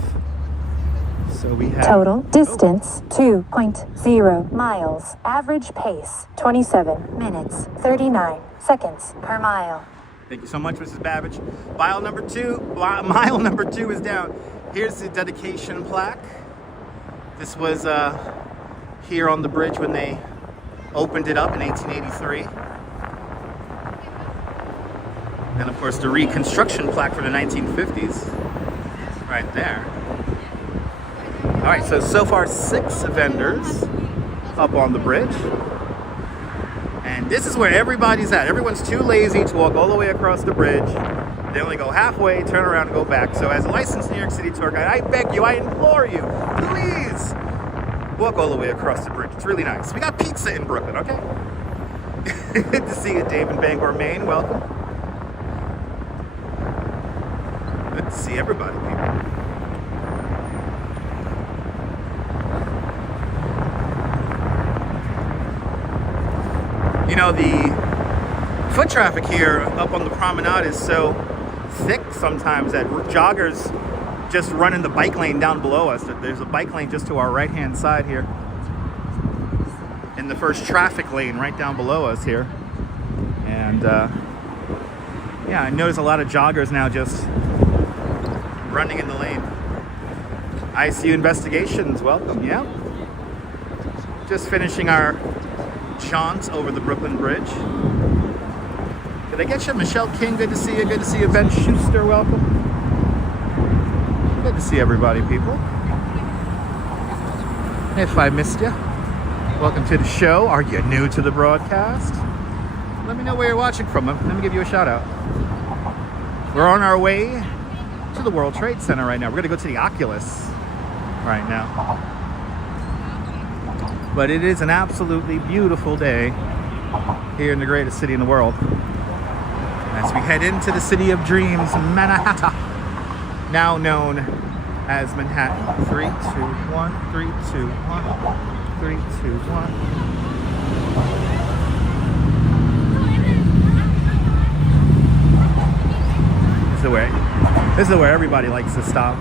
So we have Total distance 2.0 miles. Average pace 27 minutes 39 seconds per mile. Thank you so much, Mrs. Babbage. Mile number two is down. Here's the dedication plaque. This was here on the bridge when they opened it up in 1883. And of course the reconstruction plaque for the 1950s, right there. All right, so far 6 vendors up on the bridge. And this is where everybody's at. Everyone's too lazy to walk all the way across the bridge. They only go halfway, turn around, and go back. So as a licensed New York City tour guide, I beg you, I implore you, please walk all the way across the bridge. It's really nice. We got pizza in Brooklyn, okay? Good to see you, Dave in Bangor, Maine. Welcome. Good to see everybody, people. You know, the foot traffic here up on the Promenade is so thick sometimes that joggers just run in the bike lane down below us. There's a bike lane just to our right-hand side here. In the first traffic lane right down below us here. And yeah, I notice a lot of joggers now just running in the lane. ICU Investigations, welcome, yeah. Just finishing our jaunt over the Brooklyn Bridge. Did I get you? Michelle King, good to see you. Good to see you. Ben Schuster, welcome. Good to see everybody, people. If I missed you, welcome to the show. Are you new to the broadcast? Let me know where you're watching from. Let me give you a shout out. We're on our way to the World Trade Center right now. We're going to go to the Oculus right now. But it is an absolutely beautiful day here in the greatest city in the world. As we head into the city of dreams, Manhattan, now known as Manhattan. 3, 2, 1, 3, 2, 1, 3, 2, 1. This is where everybody likes to stop.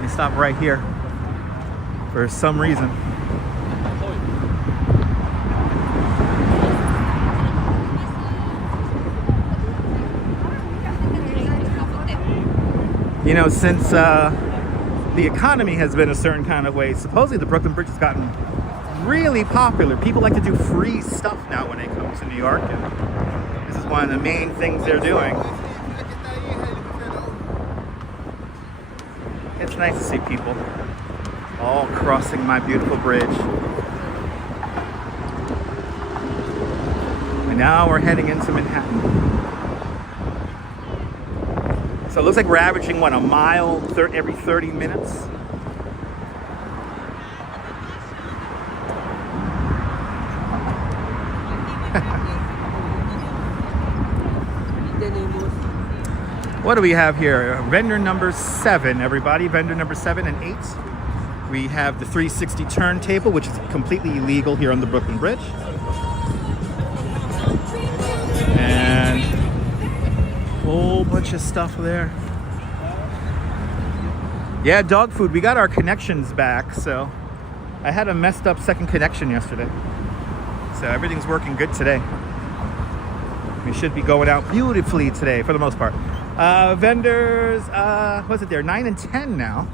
They stop right here for some reason. You know, since the economy has been a certain kind of way, supposedly the Brooklyn Bridge has gotten really popular. People like to do free stuff now when they come to New York, and this is one of the main things they're doing. It's nice to see people all crossing my beautiful bridge. And now we're heading into Manhattan. So it looks like we're averaging, what, a mile every 30 minutes? What do we have here? Vendor number 7, everybody. Vendor number 7 and 8. We have the 360 turntable, which is completely illegal here on the Brooklyn Bridge. And a whole bunch of stuff there. Yeah, dog food. We got our connections back, so I had a messed up second connection yesterday. So everything's working good today. We should be going out beautifully today for the most part. Vendors, what's it there? 9 and 10 now.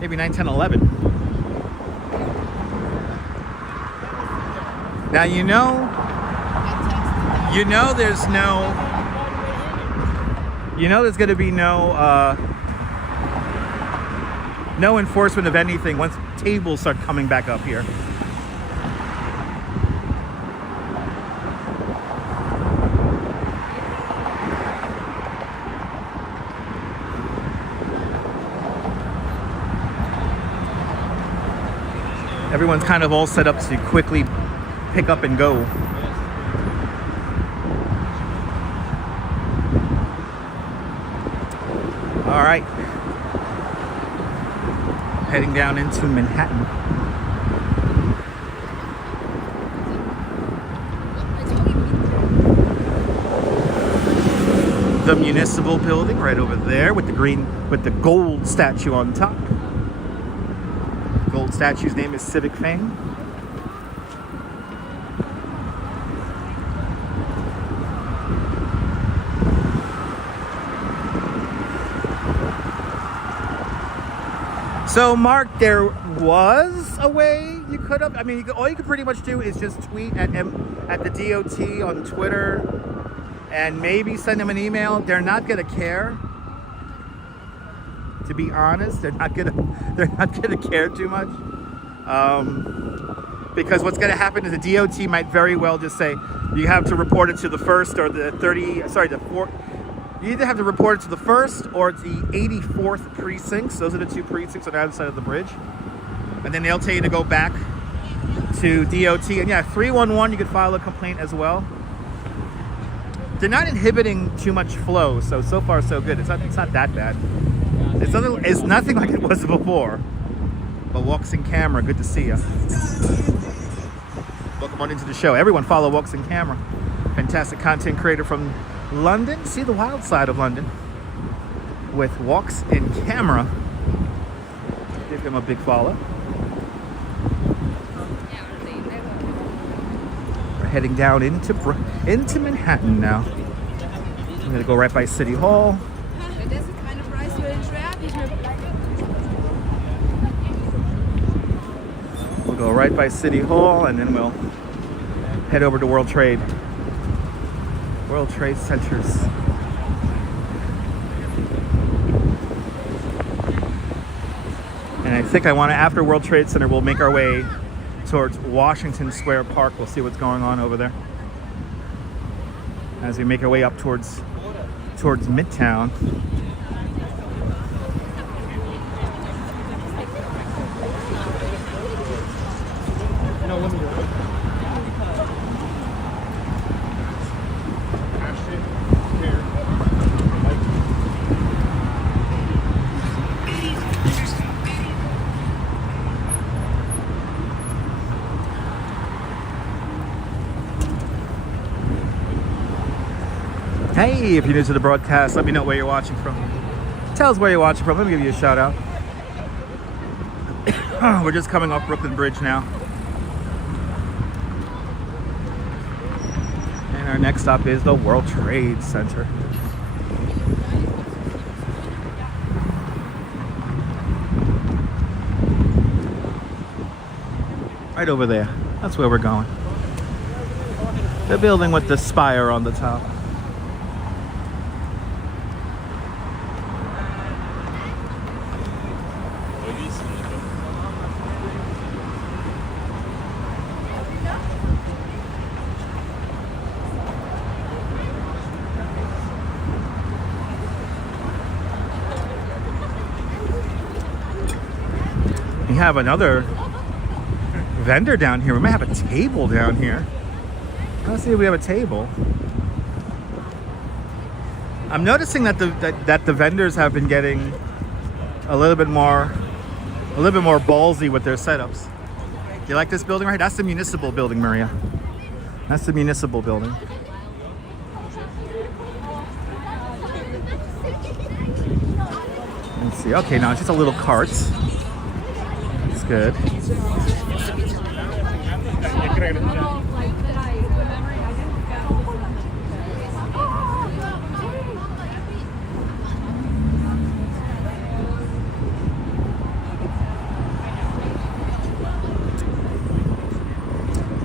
Maybe 9, 10, 11. Now you know there's no, there's going to be no enforcement of anything once tables start coming back up here. Everyone's kind of all set up to quickly pick up and go. All right. Heading down into Manhattan. The municipal building right over there with the gold statue on top. Gold statue's name is Civic Fame. So, Mark, there was a way you could have. I mean, all you could pretty much do is just tweet at the DOT on Twitter, and maybe send them an email. They're not gonna care. To be honest, they're not gonna care too much, because what's gonna happen is the DOT might very well just say you have to report it to the 1st or the 4th. You either have to report it to the 1st or the 84th precincts. Those are the 2 precincts on the other side of the bridge, and then they'll tell you to go back to DOT. And yeah, 311, you could file a complaint as well. They're not inhibiting too much flow, so far so good. It's not that bad. It's nothing like it was before. But Walks in Camera, good to see you. Welcome on into the show. Everyone follow Walks in Camera. Fantastic content creator from London. See the wild side of London with Walks in Camera. Give him a big follow. We're heading down into Manhattan now. I'm gonna go right by City Hall. We'll go right by City Hall, and then we'll head over to World Trade Centers. And I think after World Trade Center, we'll make our way towards Washington Square Park. We'll see what's going on over there as we make our way up towards Midtown. Hey, if you're new to the broadcast, let me know where you're watching from. Tell us where you're watching from. Let me give you a shout out. We're just coming off Brooklyn Bridge now. And our next stop is the World Trade Center. Right over there. That's where we're going. The building with the spire on the top. We have another vendor down here. We might have a table down here. Let's see if we have a table. I'm noticing that the vendors have been getting a little bit more ballsy with their setups. You like this building right here? That's the municipal building, Maria. That's the municipal building. Let's see. Okay, now it's just a little cart. It's good.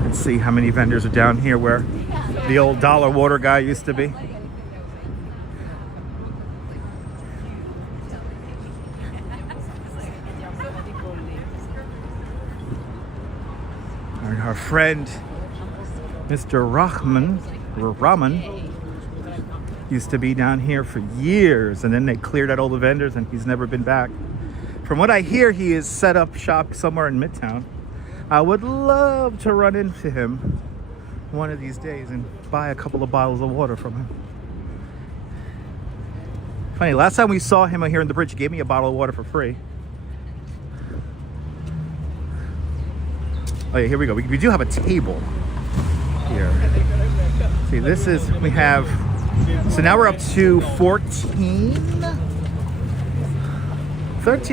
Let's see how many vendors are down here where the old dollar water guy used to be. Our friend Mr. Rahman used to be down here for years, and then they cleared out all the vendors and he's never been back. From what I hear, he is set up shop somewhere in Midtown. I would love to run into him one of these days and buy a couple of bottles of water from him. Funny, last time we saw him here in the bridge, he gave me a bottle of water for free. Oh yeah, here we go. We do have a table here. See, this is, we have, so now we're up to 13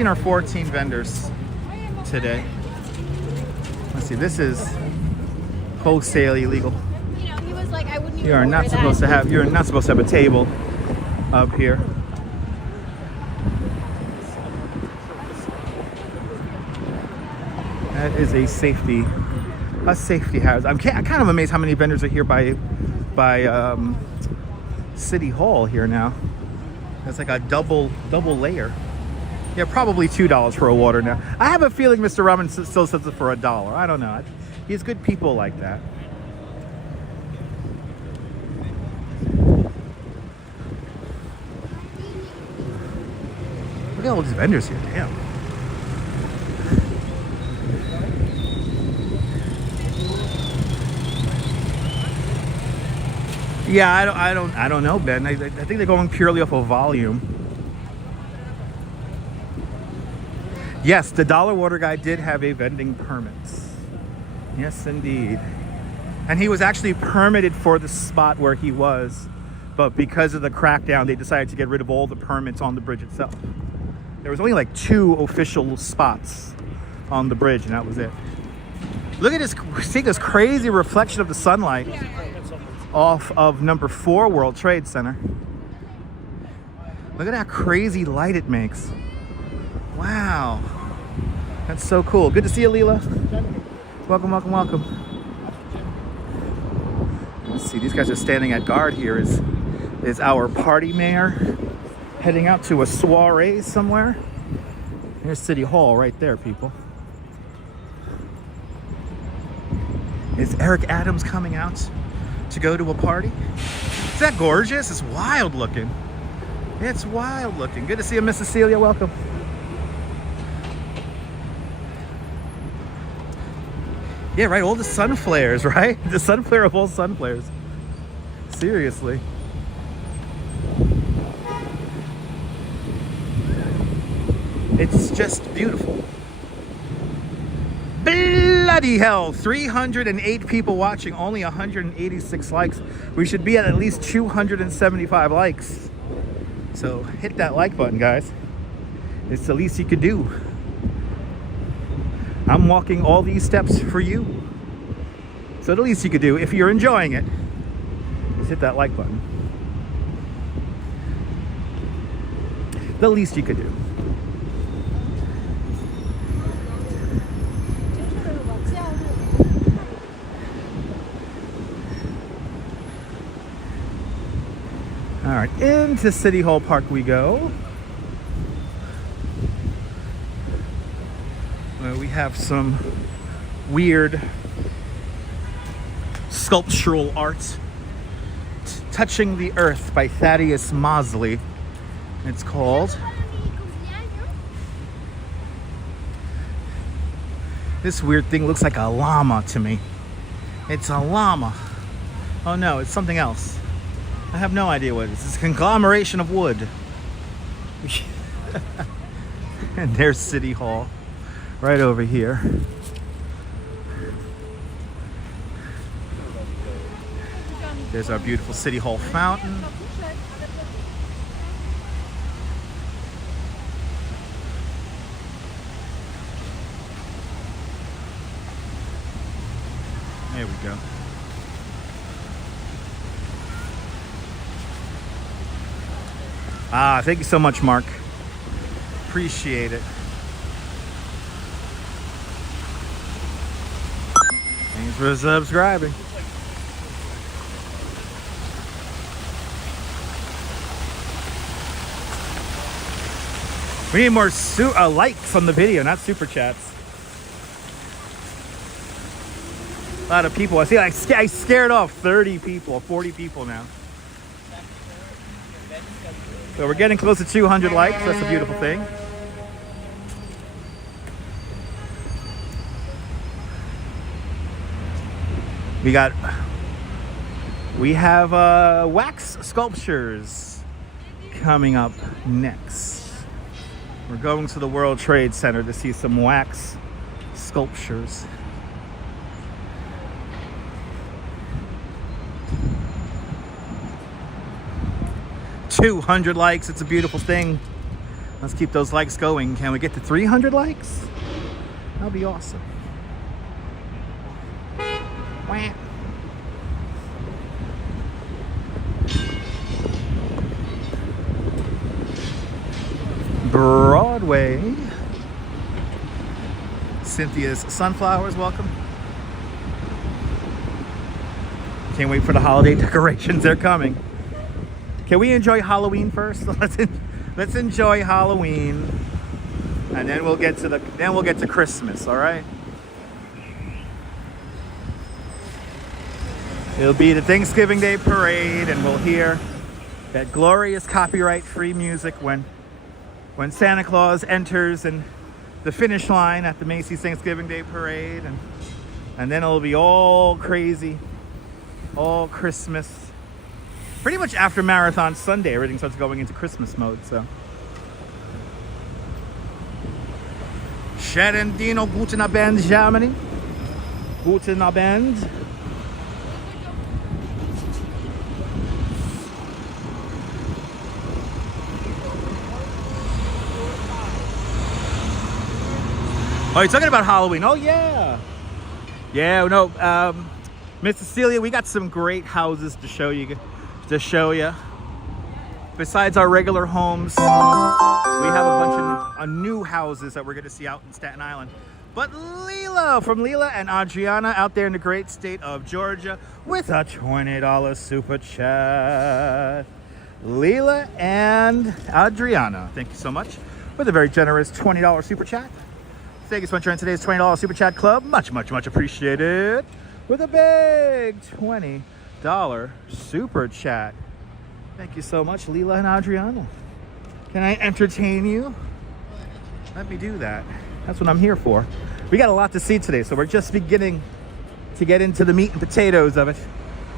or 14 vendors today. Let's see, this is wholesale illegal. You know, he was like, I wouldn't even You're not supposed to have a table up here. That is a safety hazard. I'm kind of amazed how many vendors are here by City Hall here now. It's like a double layer. Yeah, probably $2 for a water now. I have a feeling Mr. Rahman still sells it for $1. I don't know. He's good people like that. Look at all these vendors here. Damn. Yeah, I don't know, Ben. I think they're going purely off of volume. Yes, the dollar water guy did have a vending permit. Yes, indeed. And he was actually permitted for the spot where he was, but because of the crackdown, they decided to get rid of all the permits on the bridge itself. There was only like 2 official spots on the bridge, and that was it. Look at this, see this crazy reflection of the sunlight off of number 4 World Trade Center. Look at that crazy light it makes. Wow. That's so cool. Good to see you, Leela. Welcome, welcome, welcome. Let's see, these guys are standing at guard here. Is our party mayor heading out to a soiree somewhere? Here's City Hall right there, people. Is Eric Adams coming out to go to a party? Is that gorgeous? It's wild looking. It's wild looking. Good to see you, Miss Cecilia. Welcome. Yeah, right. All the sun flares, right? The sun flare of all sun flares. Seriously. It's just beautiful. Bloody hell. 308 people watching, only 186 likes. We should be at least 275 likes. So hit that like button, guys. It's the least you could do. I'm walking all these steps for you. So the least you could do, if you're enjoying it, is hit that like button. The least you could do. All right, into City Hall Park we go. We have some weird sculptural art. Touching the Earth by Thaddeus Mosley, it's called. This weird thing looks like a llama to me. It's a llama. Oh no, it's something else. I have no idea what it is. It's a conglomeration of wood. And there's City Hall right over here. There's our beautiful City Hall fountain. There we go. Ah, thank you so much, Mark. Appreciate it. Thanks for subscribing. We need more likes on the video, not super chats. A lot of people. I see. I scared off 30 people, 40 people now. So we're getting close to 200 likes. That's a beautiful thing. We have wax sculptures coming up next. We're going to the World Trade Center to see some wax sculptures. $200 likes. It's a beautiful thing. Let's keep those likes going. Can we get to 300 likes? That'll be awesome. Wah. Broadway. Cynthia's sunflowers, welcome. Can't wait for the holiday decorations. They're coming. Can we enjoy Halloween first? Let's enjoy Halloween, and then we'll get to Christmas. All right. It'll be the Thanksgiving Day parade, and we'll hear that glorious copyright-free music when Santa Claus enters and the finish line at the Macy's Thanksgiving Day parade, and then it'll be all crazy, all Christmas. Pretty much after Marathon Sunday, everything starts going into Christmas mode, so. Scherendino, guten Abend, Germany. Guten Abend. Oh, you're talking about Halloween? Oh, yeah. Yeah, no, Miss Cecilia, we got some great houses to show you. Besides our regular homes, we have a bunch of new houses that we're going to see out in Staten Island. But Leela and Adriana out there in the great state of Georgia with a $20 super chat. Leela and Adriana, thank you so much with a very generous $20 super chat. Thank you so much for today's $20 super chat club. Much appreciated. With a big $20 super chat. Thank you so much, Leela and Adriana. Can I entertain you? Let me do that. That's what I'm here for. We got a lot to see today, so we're just beginning to get into the meat and potatoes of it.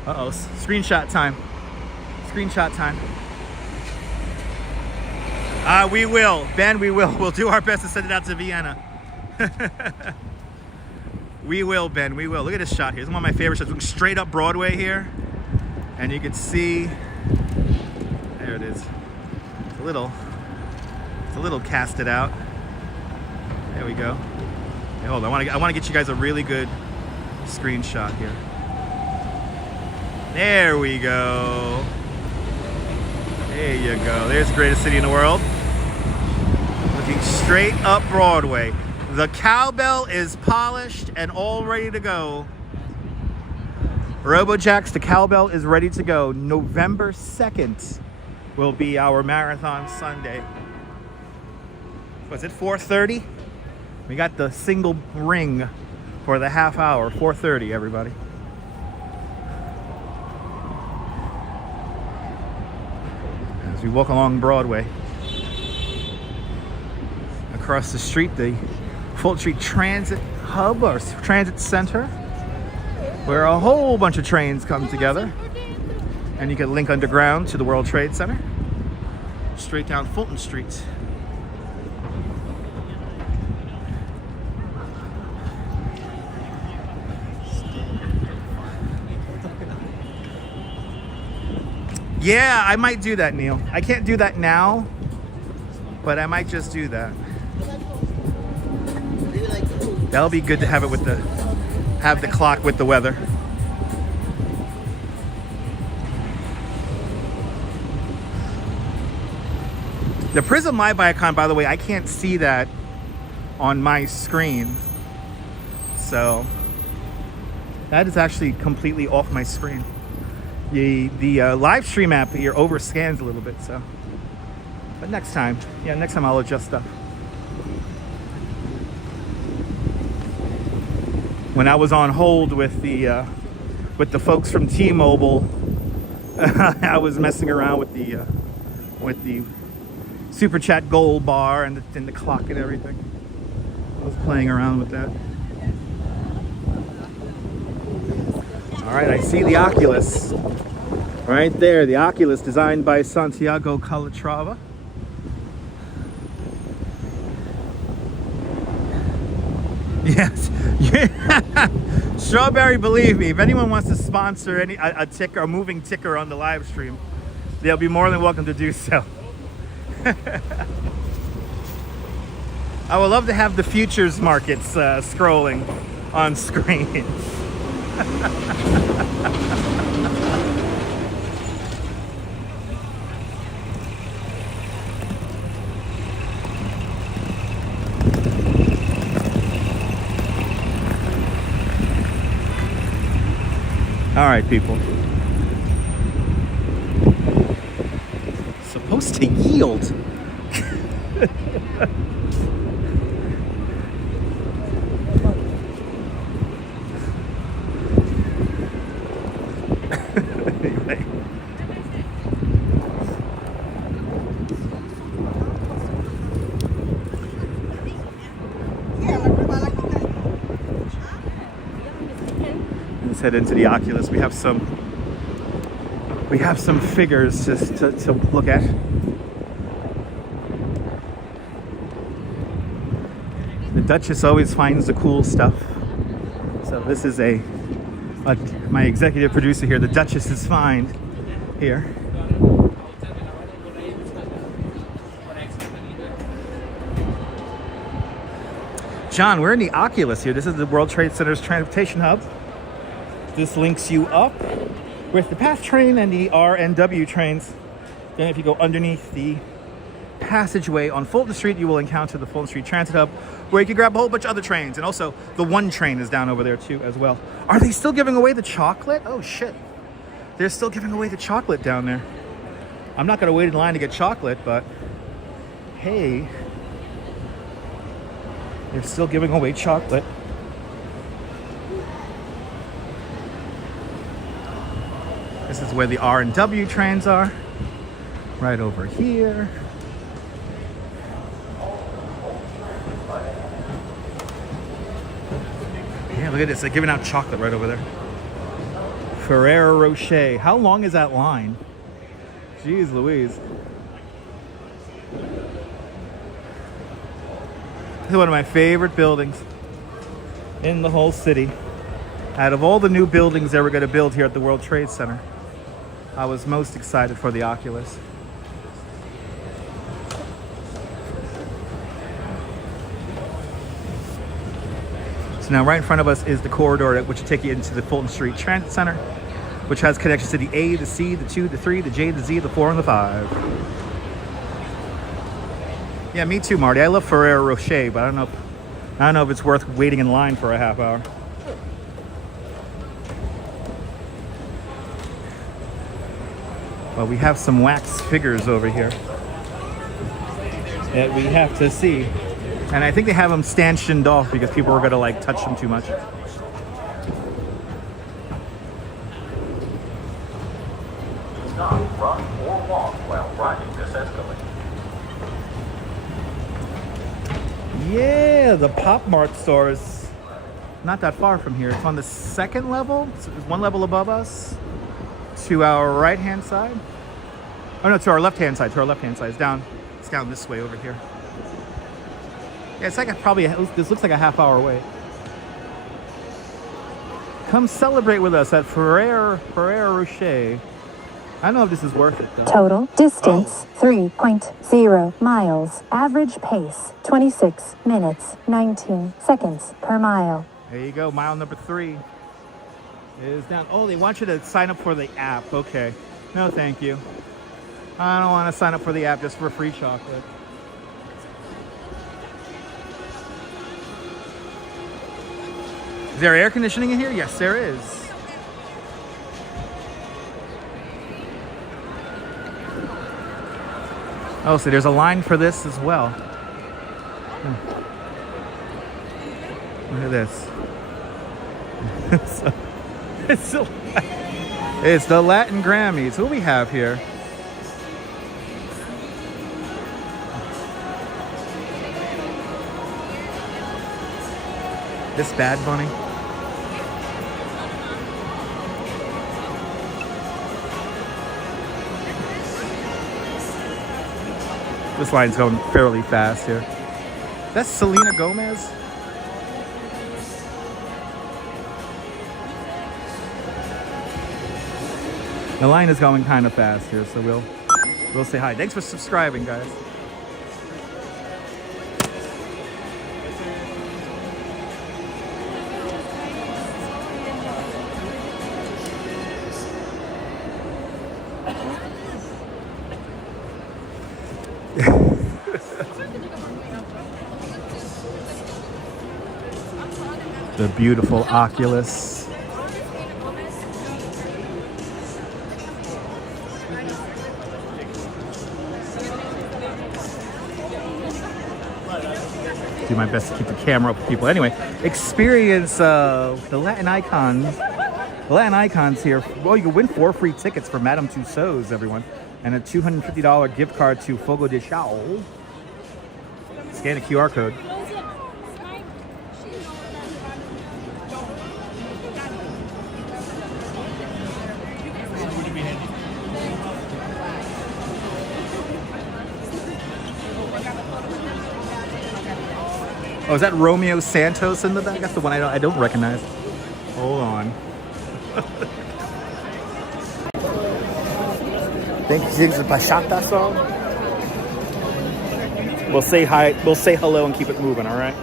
Uh-oh, screenshot time. Screenshot time. We will, Ben, we will. We'll do our best to send it out to Vienna. We will, Ben, we will. Look at this shot here. It's one of my favorite shots. Looking straight up Broadway here. And you can see, there it is. It's a little casted out. There we go. Hey, hold on, I want to get you guys a really good screenshot here. There we go. There you go. There's the greatest city in the world. Looking straight up Broadway. The cowbell is polished and all ready to go. RoboJax, the cowbell is ready to go. November 2nd will be our Marathon Sunday. Was it 4:30? We got the single ring for the half hour. 4:30, everybody. As we walk along Broadway. Across the street, the Fulton Street Transit Hub or Transit Center, where a whole bunch of trains come together. And you can link underground to the World Trade Center. Straight down Fulton Street. Yeah, I might do that, Neil. I can't do that now, but I might just do that. That'll be good to have it with the clock with the weather. The Prism Live icon, by the way, I can't see that on my screen. So that is actually completely off my screen. The live stream app here overscans a little bit, so. But next time I'll adjust stuff. When I was on hold with the folks from T-Mobile, I was messing around with the Super Chat gold bar and the clock and everything. I was playing around with that. All right, I see the Oculus. Right there, the Oculus designed by Santiago Calatrava. Yes. Yeah. Strawberry, believe me, if anyone wants to sponsor a ticker, a moving ticker on the live stream, they'll be more than welcome to do so. I would love to have the futures markets scrolling on screen. All right, people. Supposed to yield. Anyway. Let's head into the Oculus. We have some figures just to look at. The Duchess always finds the cool stuff. So this is my executive producer here, the Duchess's find here. John, we're in the Oculus here. This is the World Trade Center's transportation hub. This links you up with the PATH train and the R and W trains. Then if you go underneath the passageway on Fulton Street, you will encounter the Fulton Street Transit Hub, where you can grab a whole bunch of other trains. And also, the one train is down over there too as well. Are they still giving away the chocolate? Oh shit. They're still giving away the chocolate down there. I'm not gonna wait in line to get chocolate, but hey, they're still giving away chocolate. This is where the R and W trains are. Right over here. Yeah, look at this. They're giving out chocolate right over there. Ferrero Rocher. How long is that line? Jeez Louise. This is one of my favorite buildings in the whole city. Out of all the new buildings they were going to build here at the World Trade Center, I was most excited for the Oculus. So now right in front of us is the corridor which will take you into the Fulton Street Transit Center, which has connections to the A, the C, the 2, the 3, the J, the Z, the 4, and the 5. Yeah, me too, Marty. I love Ferrero Rocher, but I don't know if it's worth waiting in line for a half hour. Well, we have some wax figures over here that we have to see. And I think they have them stanchioned off because people are going to like touch them too much. Stop, run, or walk while riding this escalator. Yeah, the Pop Mart store is not that far from here. It's on the second level. So it's one level above us. To our right-hand side. Oh no, to our left-hand side. To our left-hand side. It's down this way over here. Yeah, it's like this looks like a half-hour wait. Come celebrate with us at Ferrer Rocher. I don't know if this is worth it though. Total distance 3.0 miles. Average pace 26 minutes 19 seconds per mile. There you go. Mile number 3 is down. Oh, they want you to sign up for the app. Okay. No, thank you. I don't want to sign up for the app just for free chocolate. Is there air conditioning in here? Yes, there is. Oh, so there's a line for this as well. Look at this. It's the Latin Grammys. Who do we have here? This Bad Bunny. This line's going fairly fast here. That's Selena Gomez. The line is going kind of fast here, so we'll say hi. Thanks for subscribing, guys. The beautiful Oculus. Do my best to keep the camera up with people. Anyway, experience the Latin icons. The Latin icons here. Well, you can win 4 free tickets for Madame Tussauds, everyone, and a $250 gift card to Fogo de Chao. Scan a QR code. Oh, is that Romeo Santos in the back? That's the one I don't recognize. Hold on. Think he sings the bachata song? We'll say hi. We'll say hello and keep it moving. All right.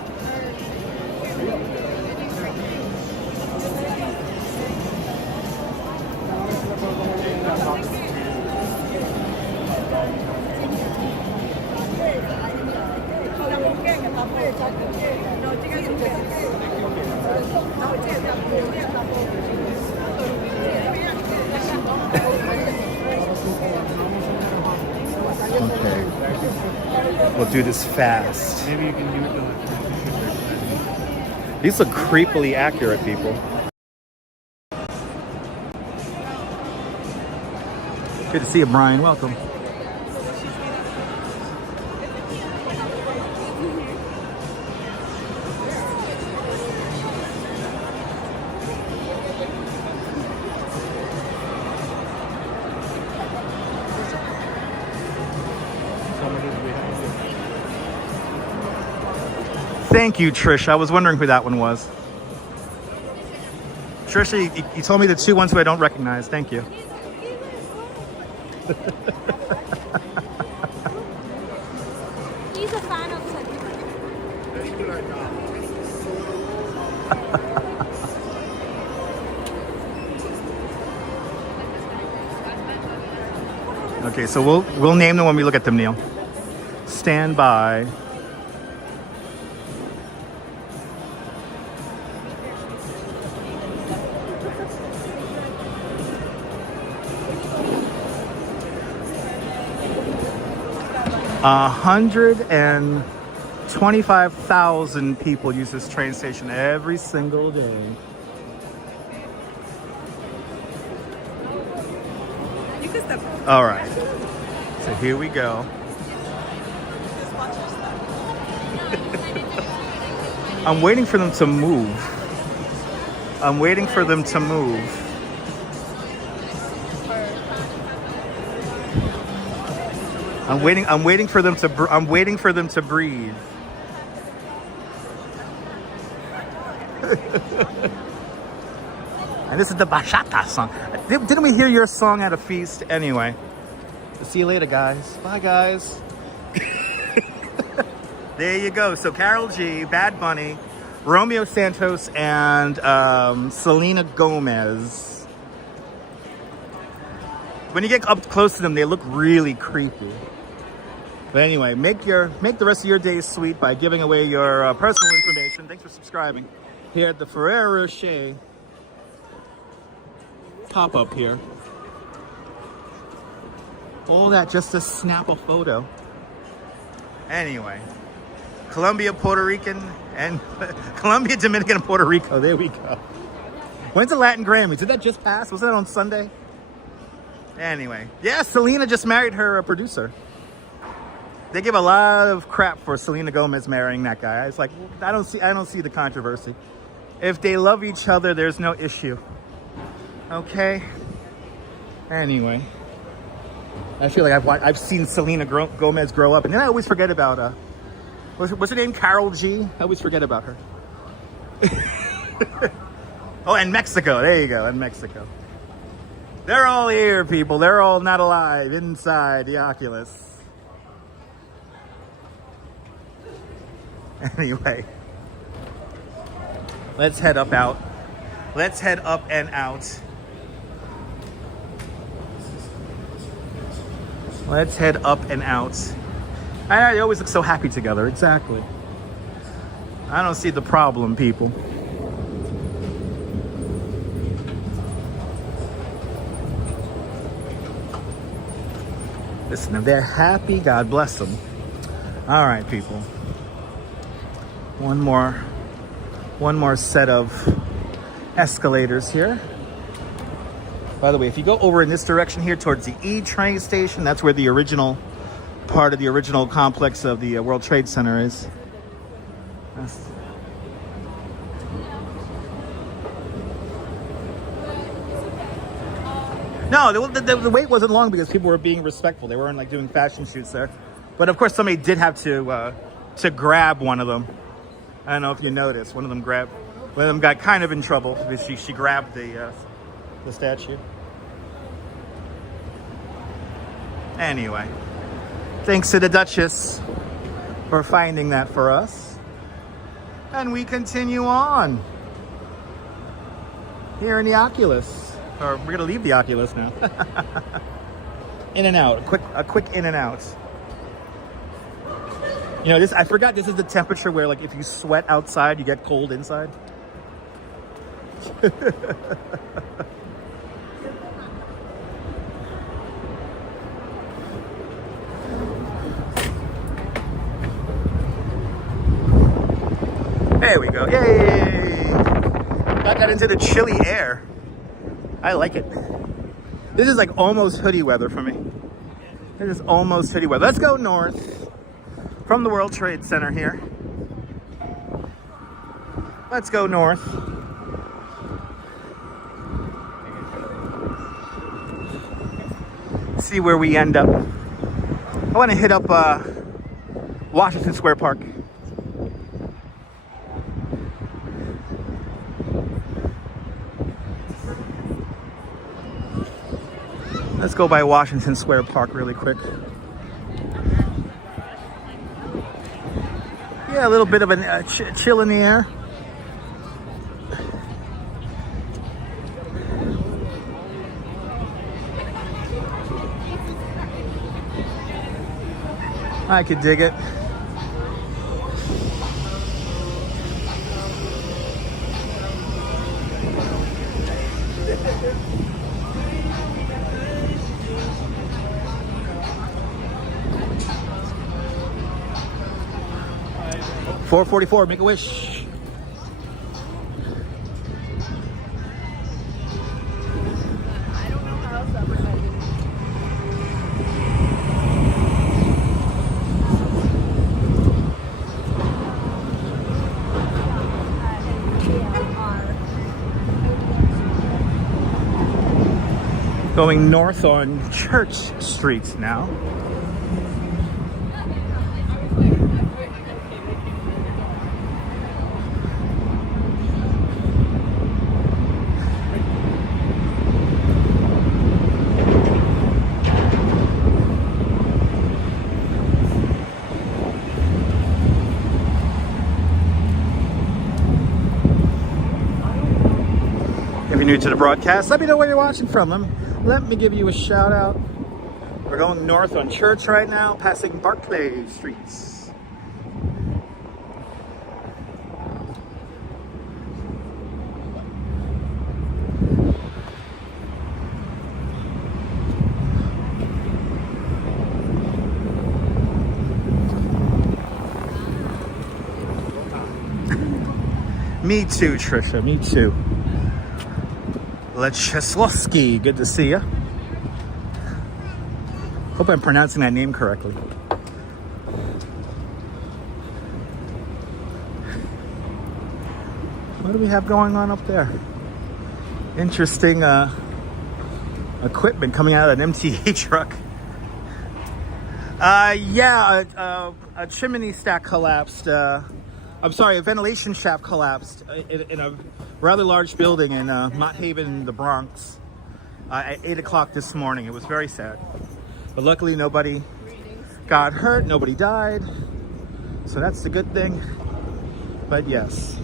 Okay. We'll do this fast. Maybe you can do it. These look creepily accurate, people. Good to see you, Brian. Welcome. Thank you, Trish. I was wondering who that one was. Trisha, you told me the 2 ones who I don't recognize. Thank you. He's a fan of Okay, so we'll name them when we look at them, Neil. Stand by. A 125,000 people use this train station every single day. All right, so here we go. I'm waiting for them to move. I'm waiting for them to move. I'm waiting for them to. I'm waiting for them to breathe. And this is the bachata song. Didn't we hear your song at a feast? Anyway, see you later, guys. Bye, guys. There you go. So Karol G, Bad Bunny, Romeo Santos, and Selena Gomez. When you get up close to them, they look really creepy. But anyway, make the rest of your day sweet by giving away your personal information. Thanks for subscribing here at the Ferrero Rocher pop-up here. All that just to snap a photo. Anyway, Colombia, Puerto Rican, and Colombia, Dominican, and Puerto Rico. There we go. When's the Latin Grammys? Did that just pass? Was that on Sunday? Anyway, yeah, Selena just married her producer. They give a lot of crap for Selena Gomez marrying that guy. It's like, I don't see the controversy. If they love each other, there's no issue. Okay. Anyway, I feel like I've seen Selena Gomez grow up, and then I always forget about what's her name? Karol G. I always forget about her. Oh, and Mexico. There you go, and Mexico. They're all here, people. They're all not alive inside the Oculus. Anyway, let's head up out. Let's head up and out. Let's head up and out. They always look so happy together. Exactly. I don't see the problem, people. Listen, if they're happy, God bless them. All right, people. One more set of escalators here. By the way, if you go over in this direction here towards the E train station, that's where the original part of the original complex of the World Trade Center is. No, the wait wasn't long because people were being respectful. They weren't like doing fashion shoots there. But of course, somebody did have to grab one of them. I don't know if you noticed. One of them got kind of in trouble because she grabbed the statue. Anyway, thanks to the Duchess for finding that for us. And we continue on here in the Oculus. Or we're gonna leave the Oculus now. In and out, a quick in and out. You know, I forgot this is the temperature where, like, if you sweat outside, you get cold inside. There we go. Yay! Got into the chilly air. I like it. This is like almost hoodie weather for me. This is almost hoodie weather. Let's go north from the World Trade Center here. Let's go north. See where we end up. I want to hit up Washington Square Park. Let's go by Washington Square Park really quick. Yeah, a little bit of a chill in the air. I could dig it. $4.44, make a wish. Going north on Church Street now. If you're new to the broadcast, let me know where you're watching from. Let me give you a shout out. We're going north on Church right now, passing Barclay Streets. Me too, Trisha, me too. Lecheslowski, good to see you. Hope I'm pronouncing that name correctly. What do we have going on up there? Interesting equipment coming out of an MTA truck. Yeah, a chimney stack collapsed. I'm sorry, a ventilation shaft collapsed in a rather large building in Mott Haven, the Bronx, at 8 o'clock this morning. It was very sad. But luckily nobody got hurt, nobody died. So that's the good thing. But yes.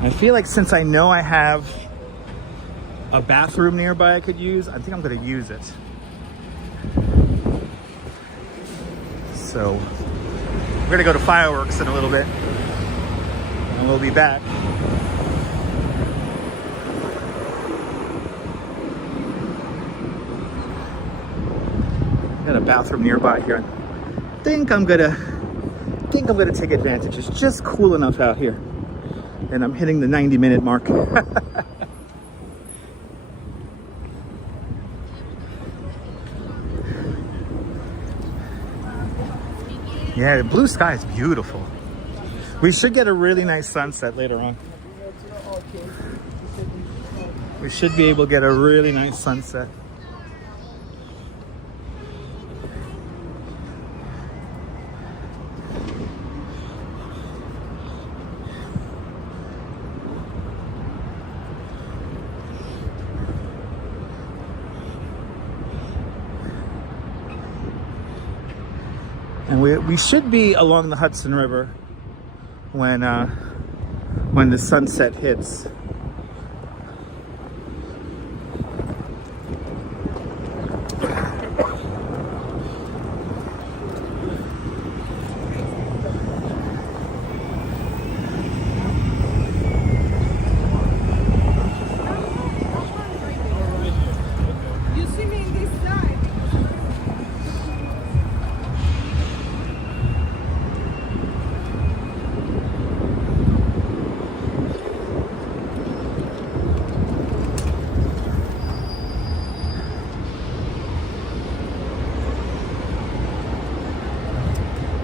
I feel like since I know I have a bathroom nearby I could use, I think I'm going to use it. So we're going to go to fireworks in a little bit and we'll be back. Got a bathroom nearby here. I think I'm gonna take advantage. It's just cool enough out here. And I'm hitting the 90-minute mark. Yeah, the blue sky is beautiful. We should get a really nice sunset later on. We should be able to get a really nice sunset. And we should be along the Hudson River when the sunset hits.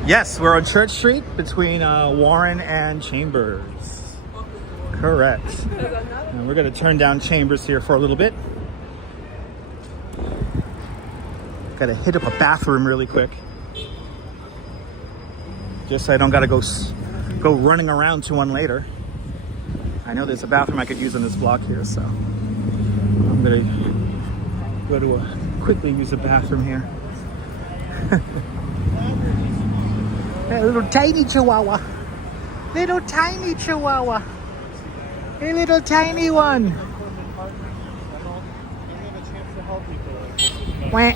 Yes, we're on Church Street between Warren and Chambers. Correct. And we're going to turn down Chambers here for a little bit. Got to hit up a bathroom really quick. Just so I don't got to go running around to one later. I know there's a bathroom I could use on this block here, so I'm going to go to quickly use a bathroom here. A little tiny chihuahua. Little tiny chihuahua. A little tiny one. Wah.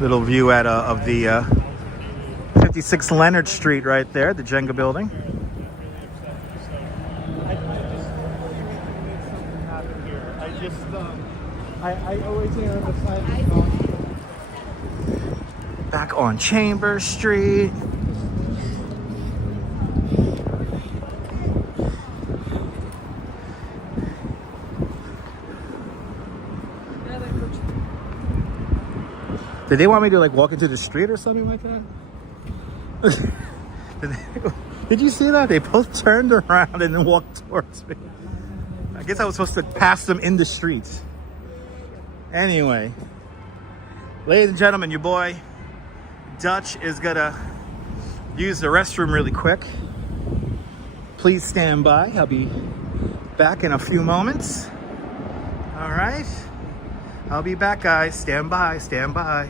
Little view of the 56 Leonard Street right there, the Jenga building. I always hear on the side. Back on Chambers Street. Did they want me to like walk into the street or something like that? Did you see that? They both turned around and then walked towards me. I guess I was supposed to pass them in the streets. Anyway, ladies and gentlemen, your boy Dutch is gonna use the restroom really quick. Please stand by. I'll be back in a few moments. All right. I'll be back, guys. Stand by, stand by.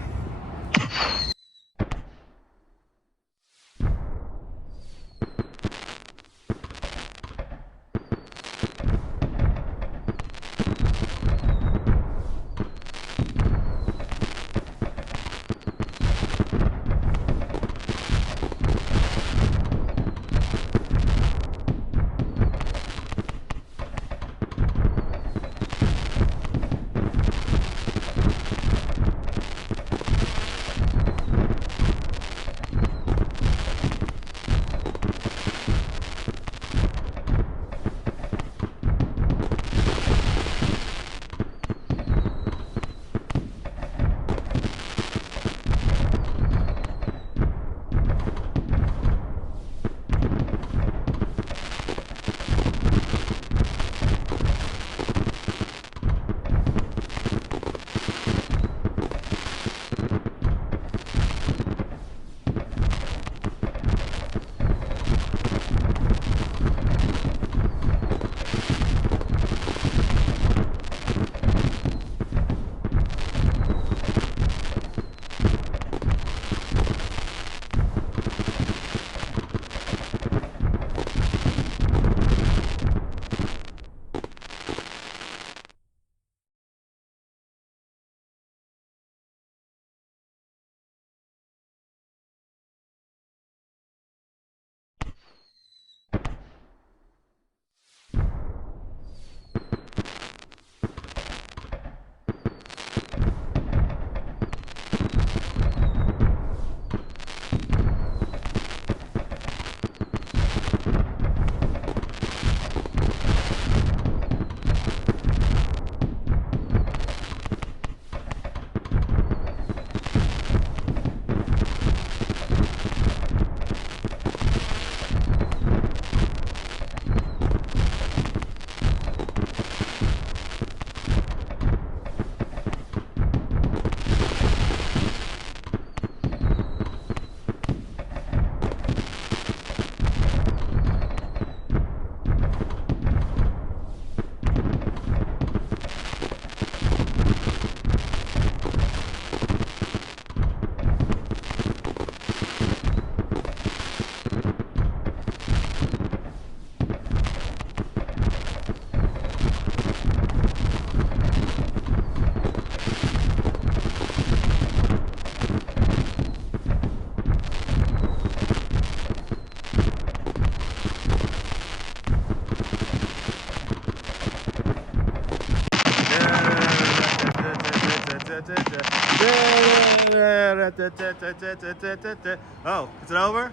Oh, is it over?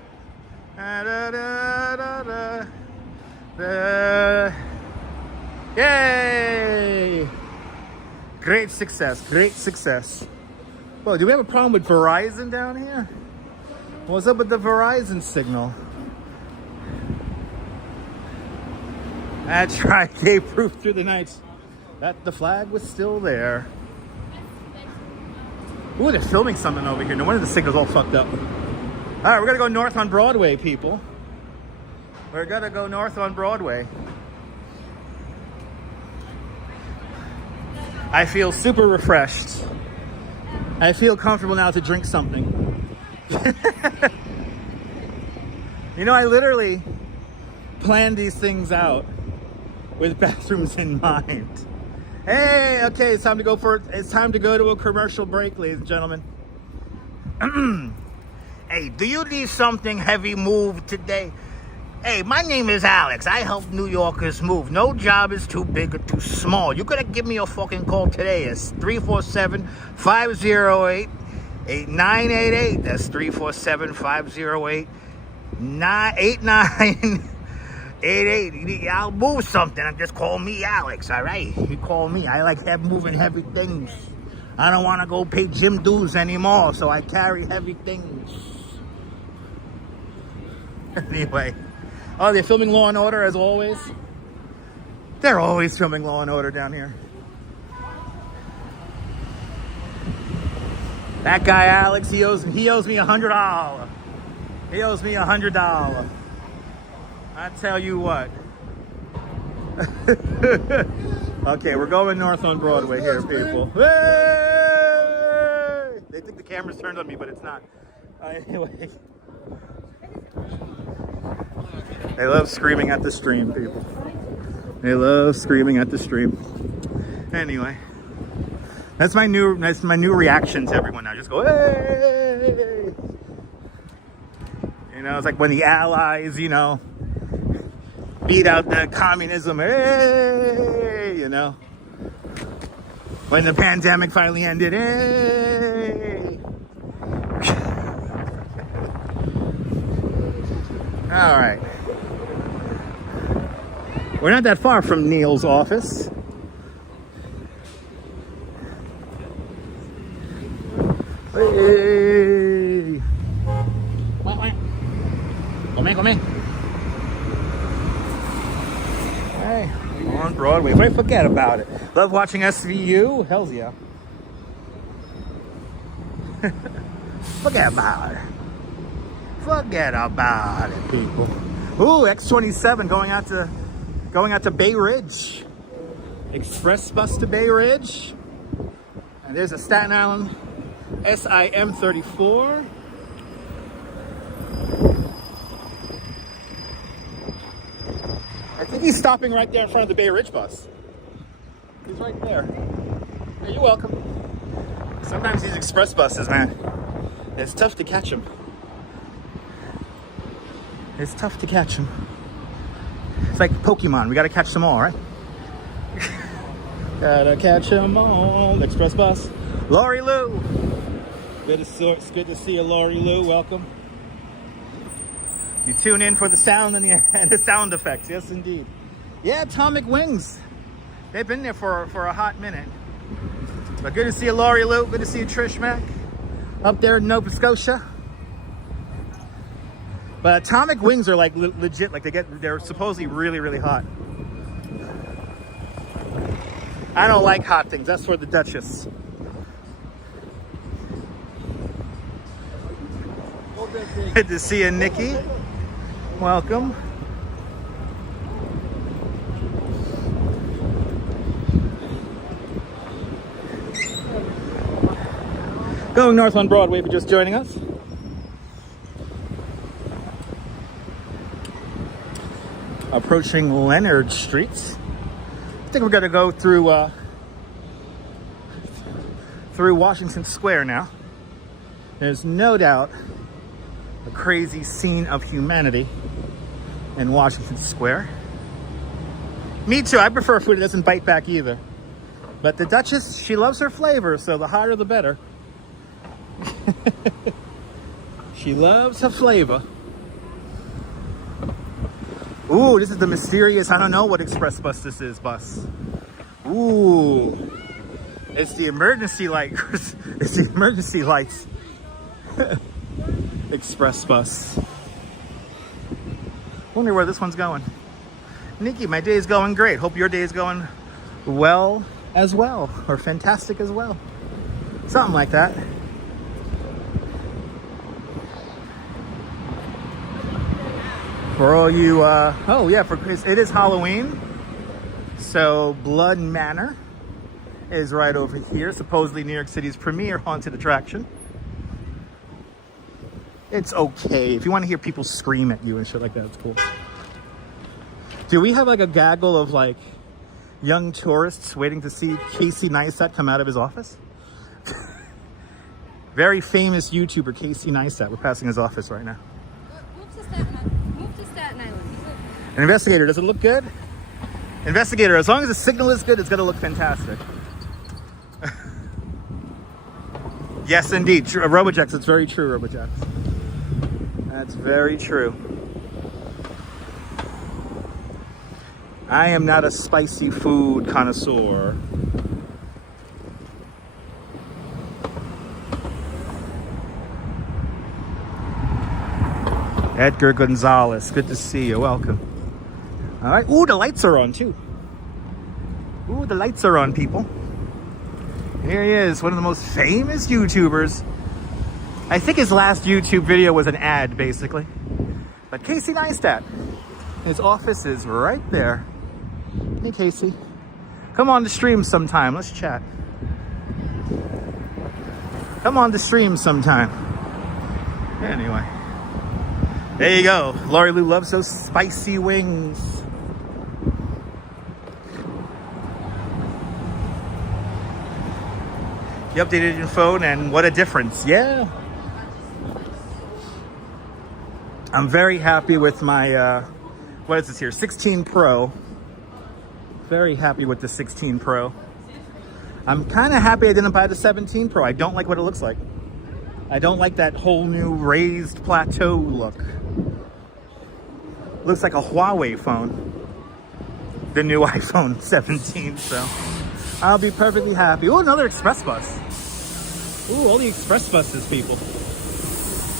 Yay! Great success, great success. Well, do we have a problem with Verizon down here? What's up with the Verizon signal? That's right, gave proof through the night that the flag was still there. Ooh, they're filming something over here. No wonder the signal's all fucked up. All right, we're gonna go north on Broadway, people. We're gonna go north on Broadway. I feel super refreshed. I feel comfortable now to drink something. You know, I literally planned these things out with bathrooms in mind. Hey, okay, it's time to go to a commercial break, ladies and gentlemen. Hey, do you need something heavy moved today? Hey, my name is Alex. I help New Yorkers move. No job is too big or too small. You gotta give me a fucking call today. It's 347-508-8988. That's 347-508-8988. I'll move something. Just call me Alex, all right? You call me. I like moving heavy things. I don't want to go pay gym dues anymore, so I carry heavy things. Anyway. Oh, they're filming Law and Order as always. They're always filming Law and Order down here. That guy Alex, he owes me $100. He owes me $100. I tell you what. Okay, we're going north on Broadway here, people. Hey! They think the camera's turned on me, but it's not. Anyway. They love screaming at the stream, people. They love screaming at the stream. Anyway. That's my new reaction to everyone now. Just go, hey! You know, it's like when the Allies, you know, beat out the communism, hey! You know, when the pandemic finally ended, hey! All right. We're not that far from Neil's office. Hey! Come in. Hey, on Broadway. But forget about it. Love watching SVU? Hells yeah. Forget about it. Forget about it, people. Ooh, X27 going out to Bay Ridge. Express bus to Bay Ridge. And there's a Staten Island SIM 34. I think he's stopping right there in front of the Bay Ridge bus. He's right there. Hey, you're welcome. Sometimes these express buses, man, it's tough to catch them. It's tough to catch them. It's like Pokemon. We gotta catch them all, right? Gotta catch them all. Express bus. Lori Lou. It's good to see you, Lori Lou. Welcome. You tune in for the sound and the sound effects. Yes, indeed. Yeah, Atomic Wings. They've been there for a hot minute. But good to see you, Lori Lou. Good to see you, Trish Mack. Up there in Nova Scotia. But Atomic Wings are like legit. Like they're supposedly really, really hot. I don't like hot things. That's for the Duchess. Good to see you, Nikki. Welcome. Going north on Broadway if you're just joining us. Approaching Leonard Street. I think we're going to go through Washington Square now. There's no doubt a crazy scene of humanity in Washington Square. Me too. I prefer food that doesn't bite back either. But the Duchess, she loves her flavor, so the hotter the better. She loves her flavor. Ooh, this is the mysterious, I don't know what express bus this is, bus. Ooh. It's the emergency light. It's the emergency lights. Express bus. Wonder where this one's going. Nikki, my day is going great. Hope your day is going well as well. Or fantastic as well. Something like that. For all you, oh yeah, it is Halloween. So Blood Manor is right over here. Supposedly New York City's premier haunted attraction. It's okay. If you want to hear people scream at you and shit like that, it's cool. Do we have like a gaggle of like young tourists waiting to see Casey Neistat come out of his office? Very famous YouTuber Casey Neistat. We're passing his office right now. Move to Staten Island. An investigator, does it look good? Investigator, as long as the signal is good, it's going to look fantastic. Yes, indeed. Robojax, it's very true, Robojax. That's very true. I am not a spicy food connoisseur. Edgar Gonzalez, good to see you. Welcome. All right. Ooh, the lights are on too. Ooh, the lights are on, people. Here he is, one of the most famous YouTubers. I think his last YouTube video was an ad, basically. But Casey Neistat, his office is right there. Hey, Casey. Come on the stream sometime. Let's chat. Come on the stream sometime. Anyway. There you go. Lori Lou loves those spicy wings. You updated your phone and what a difference. Yeah. I'm very happy with my, what is this here? 16 Pro. Very happy with the 16 Pro. I'm kind of happy I didn't buy the 17 Pro. I don't like what it looks like. I don't like that whole new raised plateau look. Looks like a Huawei phone. The new iPhone 17, so I'll be perfectly happy. Oh, another express bus. Ooh, all the express buses, people.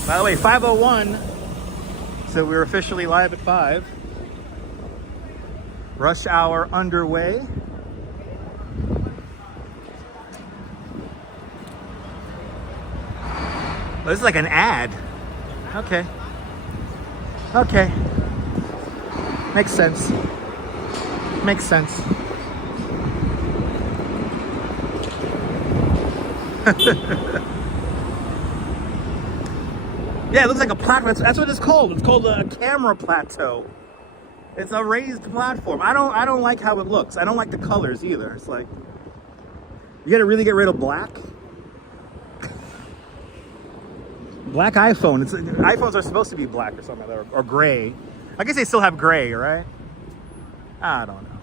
By the way, 5:01. So we're officially live at 5. Rush hour underway. Well, this is like an ad. Okay. Okay. Makes sense. Makes sense. Yeah, it looks like a platform. That's what it's called. It's called a camera plateau. It's a raised platform. I don't like how it looks. I don't like the colors either. It's like, you gotta really get rid of black. Black iPhone. iPhones are supposed to be black or something like that, or gray. I guess they still have gray, right? I don't know.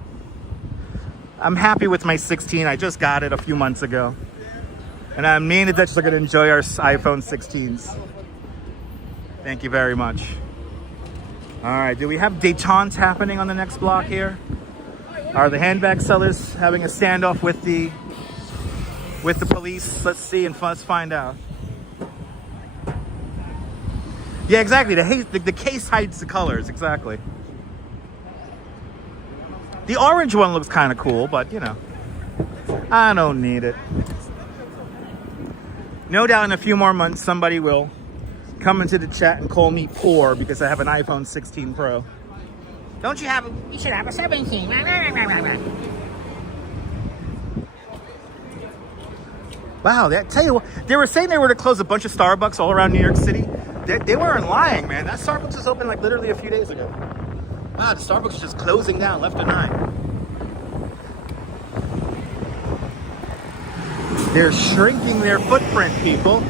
I'm happy with my 16. I just got it a few months ago. And me and the Dutch are going to enjoy our iPhone 16s. Thank you very much. All right, do we have détente happening on the next block here? Are the handbag sellers having a standoff with the police? Let's see and let's find out. Yeah, exactly. The case hides the colors, exactly. The orange one looks kind of cool, but you know, I don't need it. No doubt in a few more months, somebody will come into the chat and call me poor because I have an iPhone 16 Pro. Don't you have a, you should have a 17. Wow, tell you what, they were saying they were to close a bunch of Starbucks all around New York City. They weren't lying, man. That Starbucks was open like literally a few days ago. Wow, the Starbucks is just closing down left and right. They're shrinking their footprint, people.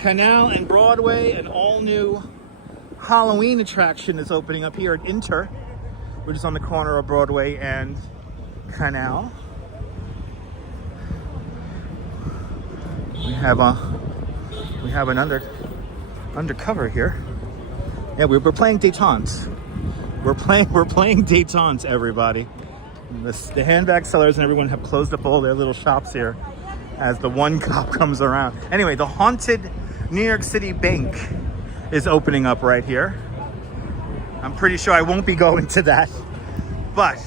Canal and Broadway, an all-new Halloween attraction is opening up here at Inter, which is on the corner of Broadway and Canal. We have an undercover here. Yeah, we're playing détente. We're playing détente, everybody. The handbag sellers and everyone have closed up all their little shops here as the one cop comes around. Anyway, the haunted New York City Bank is opening up right here. I'm pretty sure I won't be going to that. But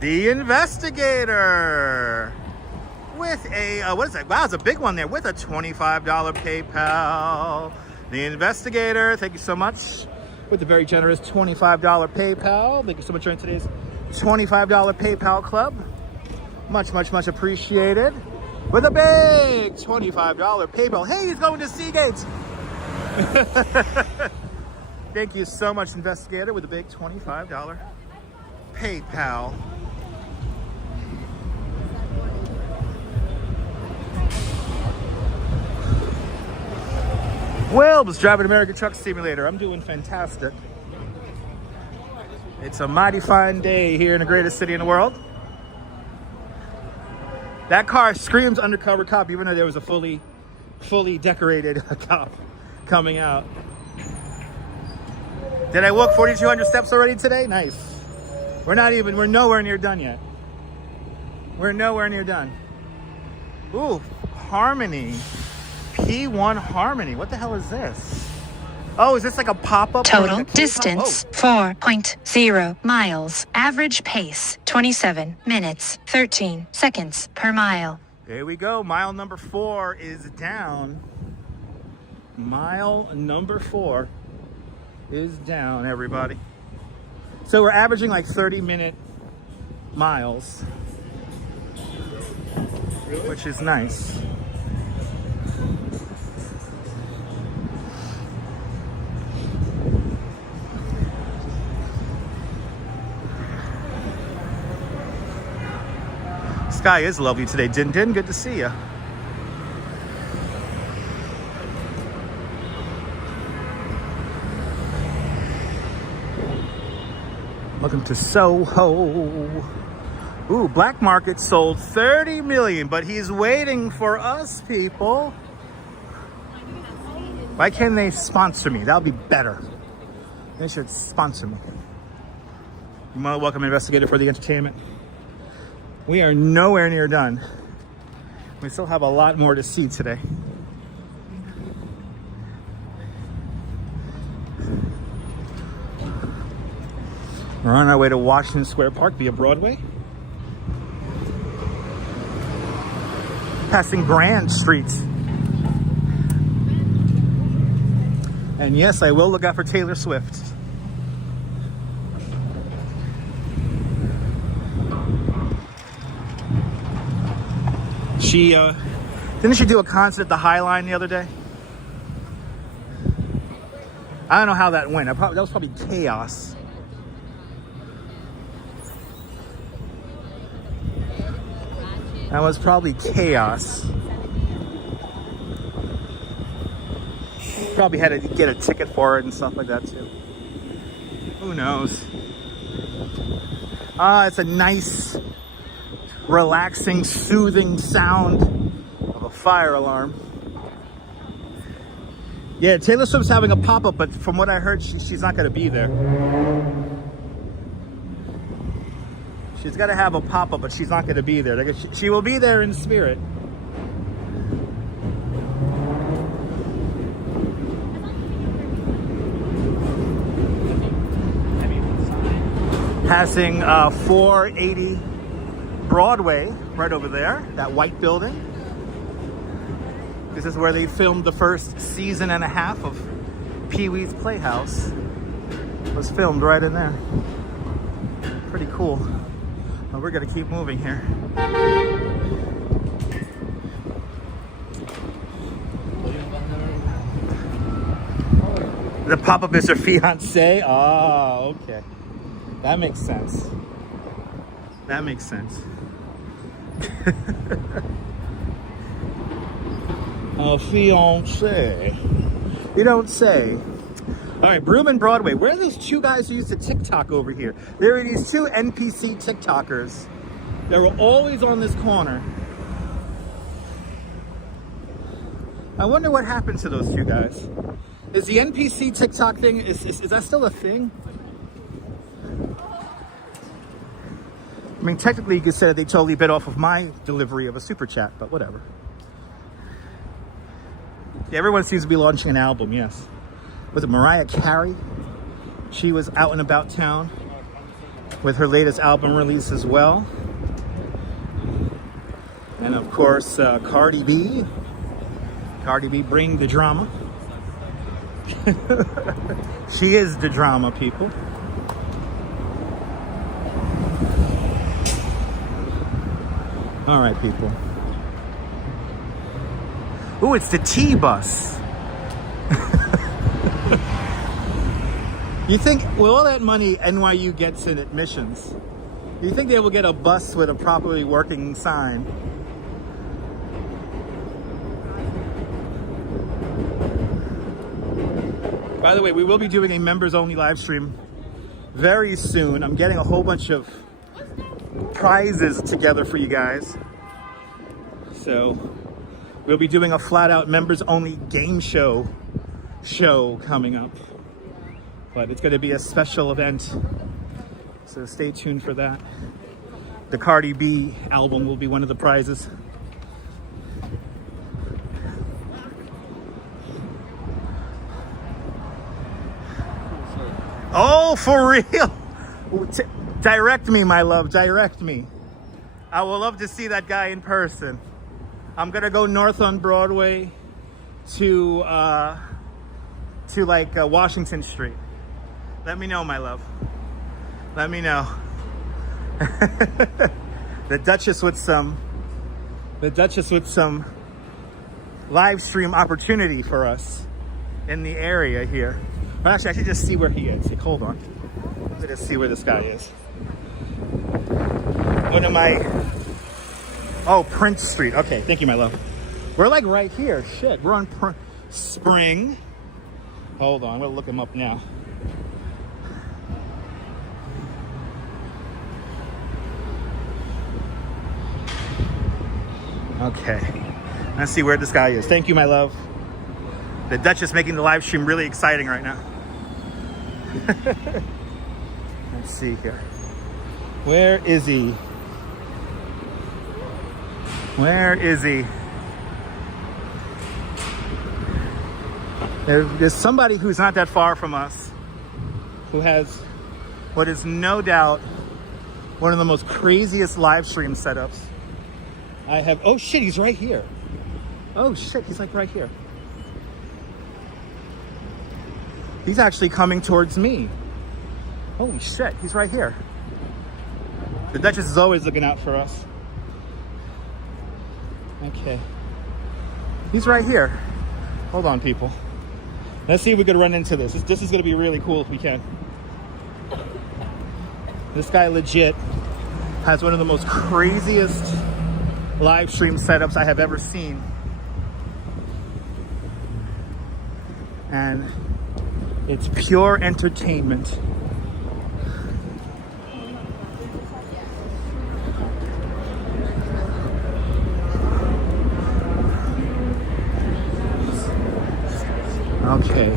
the investigator with a, what is that? Wow, it's a big one there with a $25 PayPal. The investigator, thank you so much, with the very generous $25 PayPal. Thank you so much for joining today's $25 PayPal club. Much, much, much appreciated. With a big $25 PayPal. Hey, he's going to Seagate. Thank you so much, investigator, with a big $25 PayPal. Well, was driving American Truck Simulator. I'm doing fantastic. It's a mighty fine day here in the greatest city in the world. That car screams undercover cop, even though there was a fully decorated cop coming out. Did I walk 4,200 steps already today? Nice. We're nowhere near done yet. We're nowhere near done. Ooh, Harmony. P1 Harmony. What the hell is this? Oh, is this like a pop-up? Or like Total a K-pop? distance 4.0 miles. Average pace 27 minutes 13 seconds per mile. There we go. Mile number 4 is down. Mile number 4 is down, everybody. So we're averaging like 30-minute miles, which is nice. Sky is lovely today. Din Din, good to see you. Welcome to Soho. Ooh, Black Market sold 30 million, but he's waiting for us, people. Why can't they sponsor me? That would be better. They should sponsor me. Welcome, investigator, for the entertainment. We are nowhere near done. We still have a lot more to see today. We're on our way to Washington Square Park via Broadway. Passing Grand Street. And yes, I will look out for Taylor Swift. She, didn't she do a concert at the Highline the other day? I don't know how that went. That was probably chaos. That was probably chaos. Probably had to get a ticket for it and stuff like that too. Who knows? It's a nice, relaxing, soothing sound of a fire alarm. Yeah, Taylor Swift's having a pop-up, but from what I heard, she's not going to be there. She's got to have a pop-up, but she's not going to be there. She will be there in spirit. Passing 480 Broadway, right over there, that white building. This is where they filmed the first season and a half of Pee-wee's Playhouse. It was filmed right in there. Pretty cool. Well, we're gonna keep moving here. The pop-up is her fiance. Oh, okay. That makes sense. That makes sense. A fiance. You don't say. All right, Brill and Broadway. Where are those two guys who used to TikTok over here? There are these two NPC TikTokers that were always on this corner. I wonder what happened to those two guys. Is the NPC TikTok thing, is that still a thing? I mean, technically you could say that they totally bit off of my delivery of a super chat, but whatever. Yeah, everyone seems to be launching an album, yes. Was it Mariah Carey? She was out and about town with her latest album release as well. And of course, Cardi B. Cardi B, bring the drama. She is the drama, people. All right, people. Ooh, it's the T-bus. You think, with all that money NYU gets in admissions, you think they will get a bus with a properly working sign? By the way, we will be doing a members-only live stream very soon. I'm getting a whole bunch of prizes together for you guys. So we'll be doing a flat-out members-only game show coming up. But it's going to be a special event, so stay tuned for that. The Cardi B album will be one of the prizes. Oh, for real? Direct me, my love, direct me. I would love to see that guy in person. I'm gonna go north on Broadway to like Washington Street. Let me know, my love. Let me know. The Duchess with some live stream opportunity for us in the area here. But actually, I should just see where he is. Like, hold on. Let us see where this guy is. One of my... Oh, Prince Street. Okay, thank you, my love. We're like right here. Shit, we're on Spring. Hold on, I'm gonna look him up now. Okay, let's see where this guy is. Thank you, my love. The Duchess making the live stream really exciting right now. Let's see here. Where is he? Where is he? There's somebody who's not that far from us who has what is no doubt one of the most craziest live stream setups I have. Oh shit, he's right here. Oh shit, he's like right here. He's actually coming towards me. Holy shit, he's right here. The Duchess is always looking out for us. Okay. He's right here. Hold on, people. Let's see if we could run into this. This is going to be really cool if we can. This guy legit has one of the most craziest live stream setups I have ever seen. And it's pure entertainment. Okay,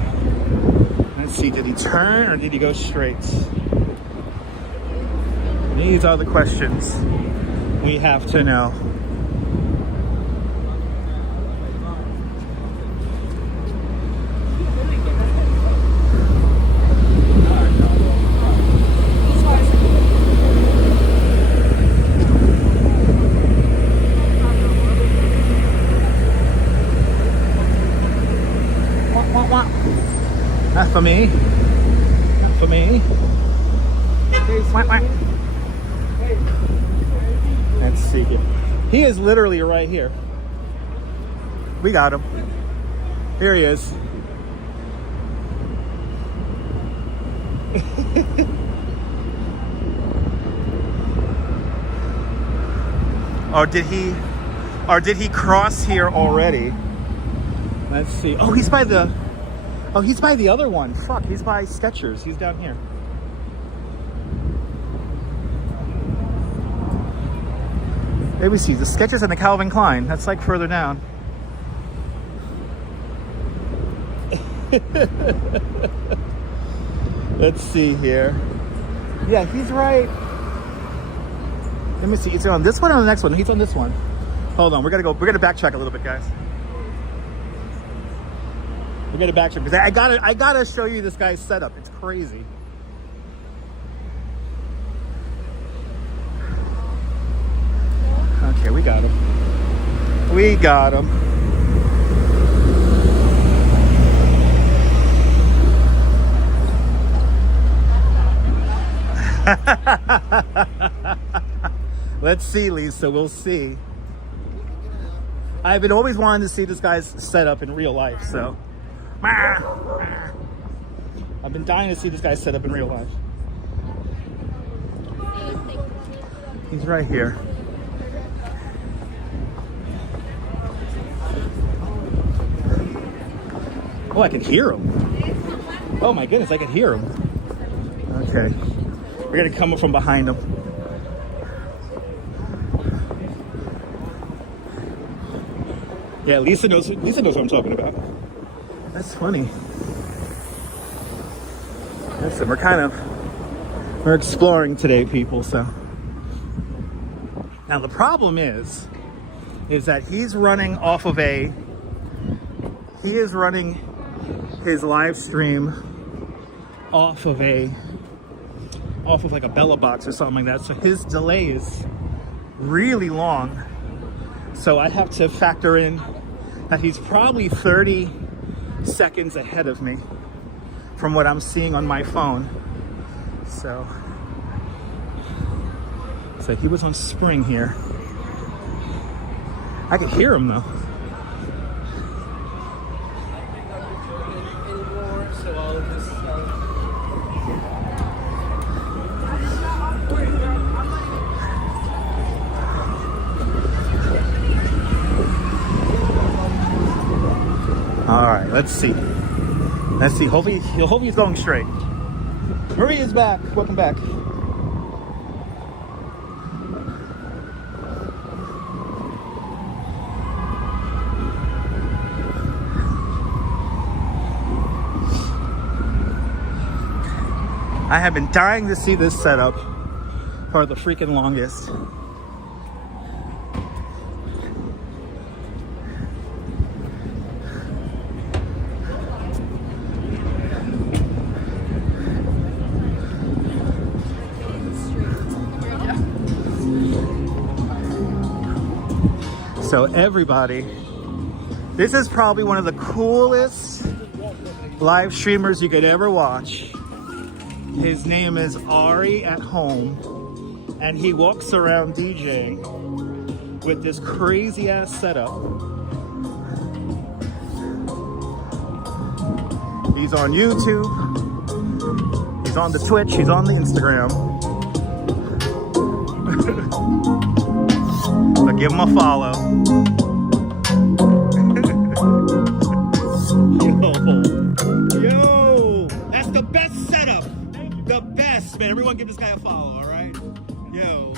let's see, did he turn or did he go straight? These are the questions we have to know. Not for me. Not for me. Let's see here. He is literally right here. We got him. Here he is. Or did he cross here already? Let's see. Oh, he's by the other one. Fuck, he's by Skechers. He's down here. There we see the Skechers and the Calvin Klein. That's like further down. Let's see here. Yeah, he's right. Let me see. Is he on this one or on the next one? He's on this one. Hold on. We're gonna backtrack a little bit, guys. We're gonna backtrack because I gotta show you this guy's setup. It's crazy. Okay, we got him. We got him. Let's see, Lisa. We'll see. I've been always wanting to see this guy's setup in real life, so. I've been dying to see this guy set up in real life. He's right here. Oh, I can hear him. Oh my goodness, I can hear him. Okay. We're gonna come up from behind him. Yeah, Lisa knows what I'm talking about. That's funny. Listen, we're exploring today, people, so. Now the problem is that he's running his live stream off of a off of like a Bella box or something like that. So his delay is really long. So I have to factor in that he's probably 30 seconds ahead of me from what I'm seeing on my phone. So he was on spring here. I could hear him though. All right, let's see. Hopefully he's going straight. Marie is back. Welcome back. I have been dying to see this setup for the freaking longest. So everybody, this is probably one of the coolest live streamers you could ever watch. His name is Ari at Home, and he walks around DJing with this crazy ass setup. He's on YouTube, he's on the Twitch, he's on the Instagram. So give him a follow. Yo, that's the best setup. The best, man. Everyone give this guy a follow, all right? Yo.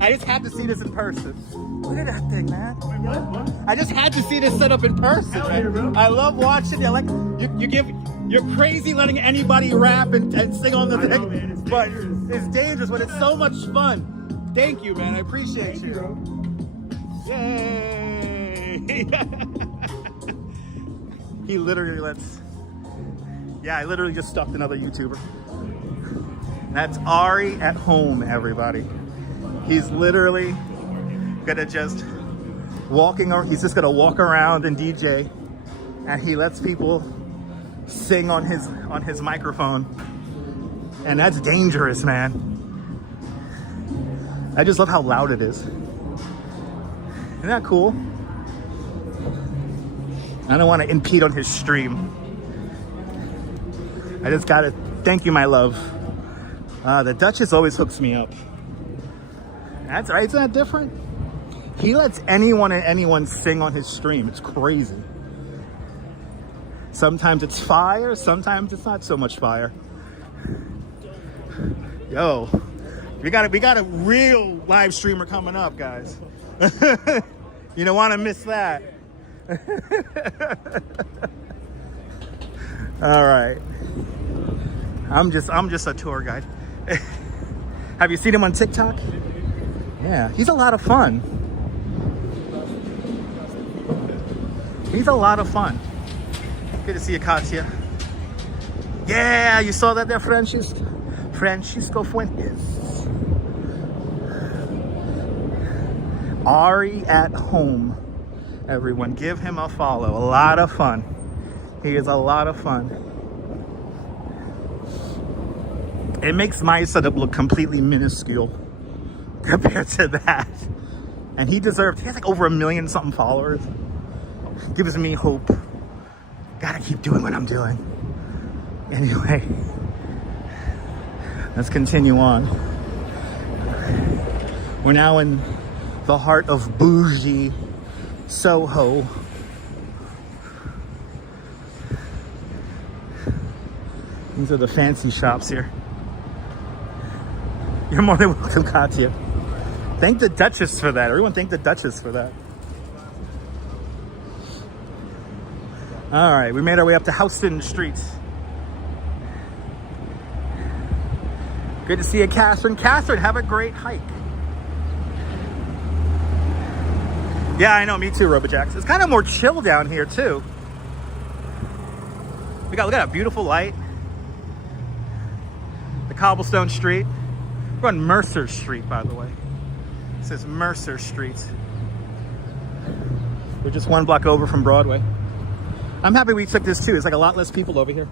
I just had to see this in person. Look at that thing, man. Wait, what? I just had to see this setup in person, Hell man. yeah, bro. I love watching it. Like, you're crazy letting anybody rap and sing on the I know, thing. man. It's But dangerous. it's dangerous, but it's so much fun. Thank you, man. I appreciate Thank you, bro. Yay! He literally lets... Yeah, I literally just stuffed another YouTuber. That's Ari at Home, everybody. He's literally gonna just he's just gonna walk around and DJ, and he lets people sing on his microphone. And that's dangerous, man. I just love how loud it is. Isn't that cool? I don't want to impede on his stream. I just gotta thank you, my love. The Duchess always hooks me up. That's right, isn't that different? He lets anyone and anyone sing on his stream. It's crazy. Sometimes it's fire, sometimes it's not so much fire. Yo, we got a real live streamer coming up, guys. You don't want to miss that. All right. I'm just a tour guide. Have you seen him on TikTok? Yeah, he's a lot of fun. He's a lot of fun. Good to see you, Katya. Yeah, you saw that there, Francisco Fuentes. Ari at Home. Everyone, give him a follow. A lot of fun. He is a lot of fun. It makes my setup look completely minuscule compared to that. And he has like over 1 million something followers. Gives me hope. Gotta keep doing what I'm doing. Anyway, let's continue on. We're now in the heart of bougie Soho. These are the fancy shops here. You're more than welcome, Katya. Thank the Duchess for that. Everyone thank the Duchess for that. All right, we made our way up to Houston Street. Good to see you, Catherine. Catherine, have a great hike. Yeah, I know, me too, Robojacks. It's kind of more chill down here too. Look at that beautiful light. The Cobblestone Street. We're on Mercer Street, by the way. It says Mercer Street. We're just one block over from Broadway. I'm happy we took this too. It's like a lot less people over here.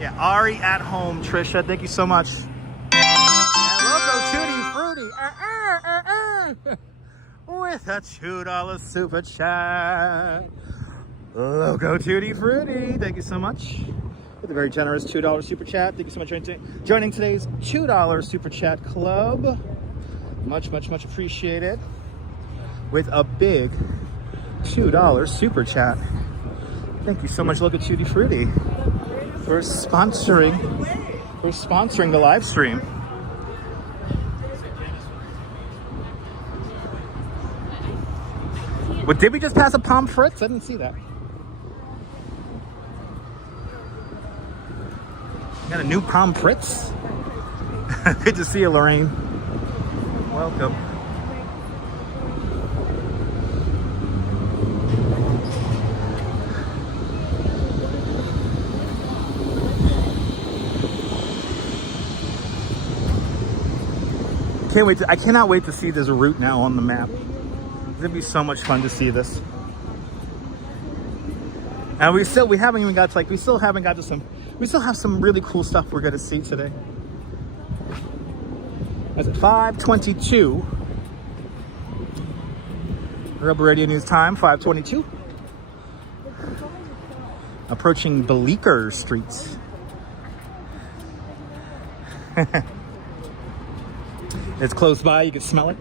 Yeah, Ari at home, Trisha. Thank you so much. And logo Tutti Frutti. With a $2 super chat. Logo Tutti Frutti. Thank you so much. With a very generous $2 super chat. Thank you so much for joining today's $2 super chat club. Much, much, much appreciated. With a big $2 super chat. Thank you so much, Logo Tutti Frutti, for sponsoring the live stream. What, did we just pass a Pommes frites? I didn't see that. Got a new Pommes frites. Good to see you, Lorraine. Welcome. I cannot wait to see this route now on the map. It's gonna be so much fun to see this. And we still have some really cool stuff we're gonna see today. That's at 5:22. Rebel Radio News time, 5:22. Approaching Bleecker Street. It's close by, you can smell it.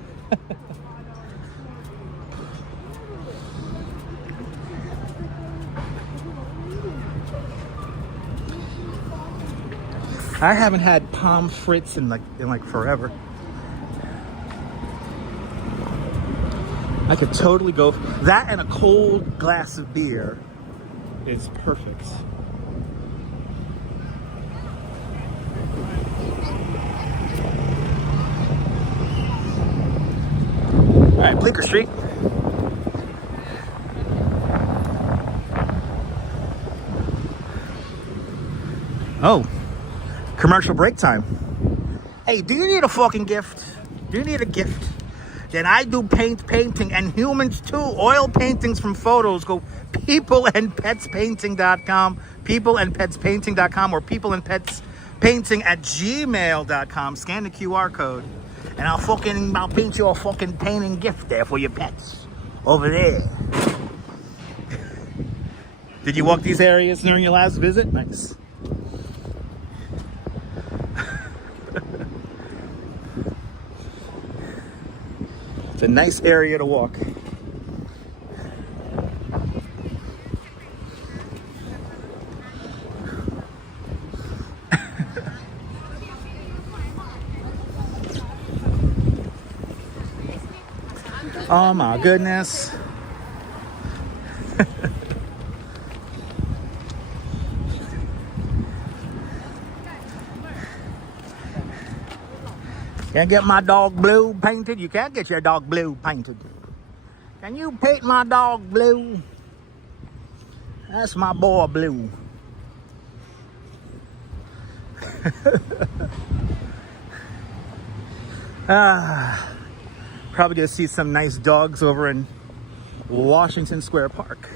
I haven't had Pommes frites in like forever. I could totally go that, and a cold glass of beer is perfect. All right, Bleecker Street. Oh, commercial break time. Hey, do you need a fucking gift? Do you need a gift? Then I do painting, and humans too. Oil paintings from photos. Go peopleandpetspainting.com, peopleandpetspainting.com, or peopleandpetspainting@gmail.com. Scan the QR code. And I'll paint you a fucking painting gift there for your pets. Over there. Did you walk these areas during your last visit? Nice. It's a nice area to walk. Oh my goodness. Can I get my dog blue painted? You can't get your dog blue painted. Can you paint my dog blue? That's my boy blue. Probably gonna see some nice dogs over in Washington Square Park.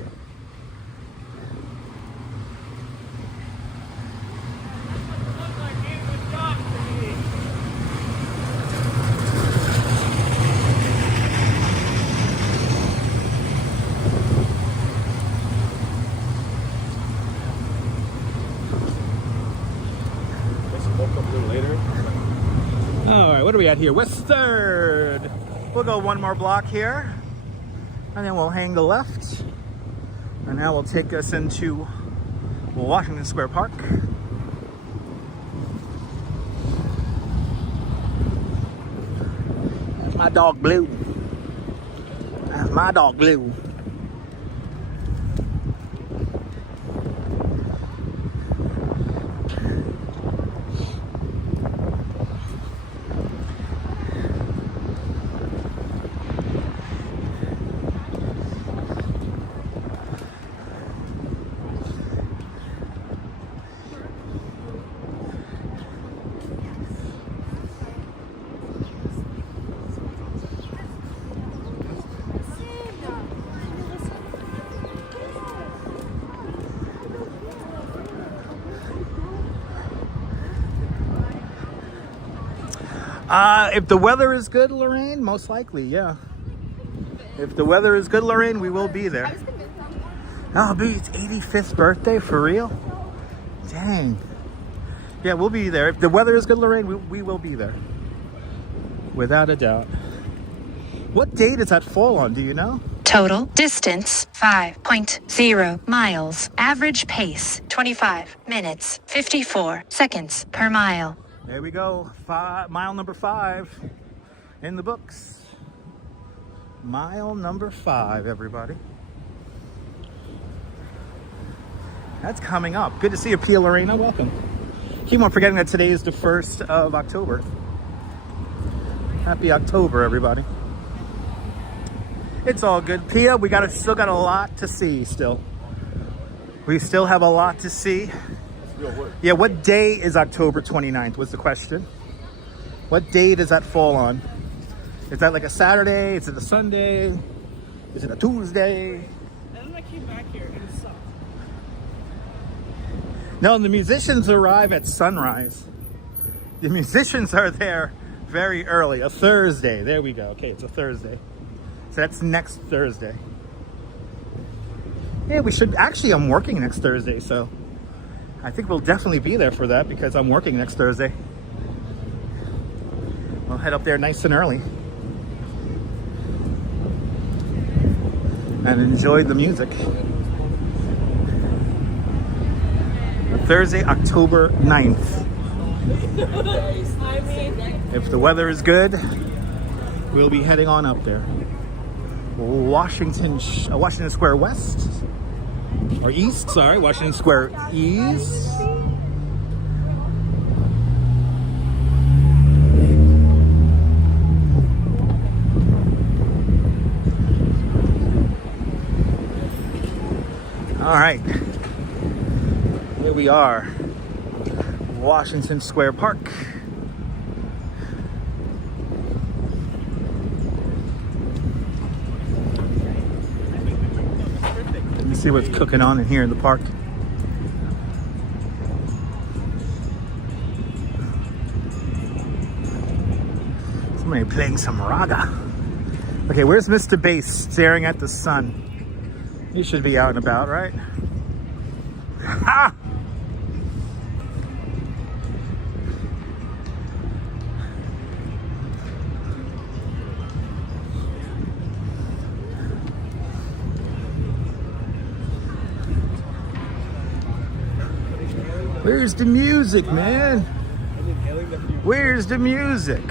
What are we at here? West 3rd. We'll go one more block here, and then we'll hang the left, and that will take us into Washington Square Park. That's my dog Blue. That's my dog Blue. If the weather is good, Lorraine, most likely, yeah. If the weather is good, Lorraine, we will be there. Oh, baby, it's 85th birthday, for real? Dang. Yeah, we'll be there. If the weather is good, Lorraine, we will be there. Without a doubt. What day does that fall on, do you know? Total distance 5.0 miles. Average pace 25 minutes 54 seconds per mile. There we go. Mile number 5 in the books. Mile number 5, everybody. That's coming up. Good to see you, Pia Lorena. Welcome. Keep on forgetting that today is the 1st of October. Happy October, everybody. It's all good. Pia, we still got a lot to see still. We still have a lot to see. Yeah, what day is October 29th was the question. What day does that fall on? Is that like a Saturday? Is it a Sunday? Is it a Tuesday? And then I came back here and it sucked. No, the musicians arrive at sunrise. The musicians are there very early. A Thursday. There we go. Okay, it's a Thursday. So that's next Thursday. Yeah, we should. Actually, I'm working next Thursday, so I think we'll definitely be there for that because I'm working next Thursday. I'll head up there nice and early and enjoy the music. Thursday, October 9th. If the weather is good, we'll be heading on up there. Washington Square West, or East, sorry, Washington Square East. All right, here we are, Washington Square Park. See what's cooking on in here in the park. Somebody playing some raga. Okay, where's Mr. Bass staring at the sun? He should be out and about, right? Ha! Where's the music, man? Where's the music?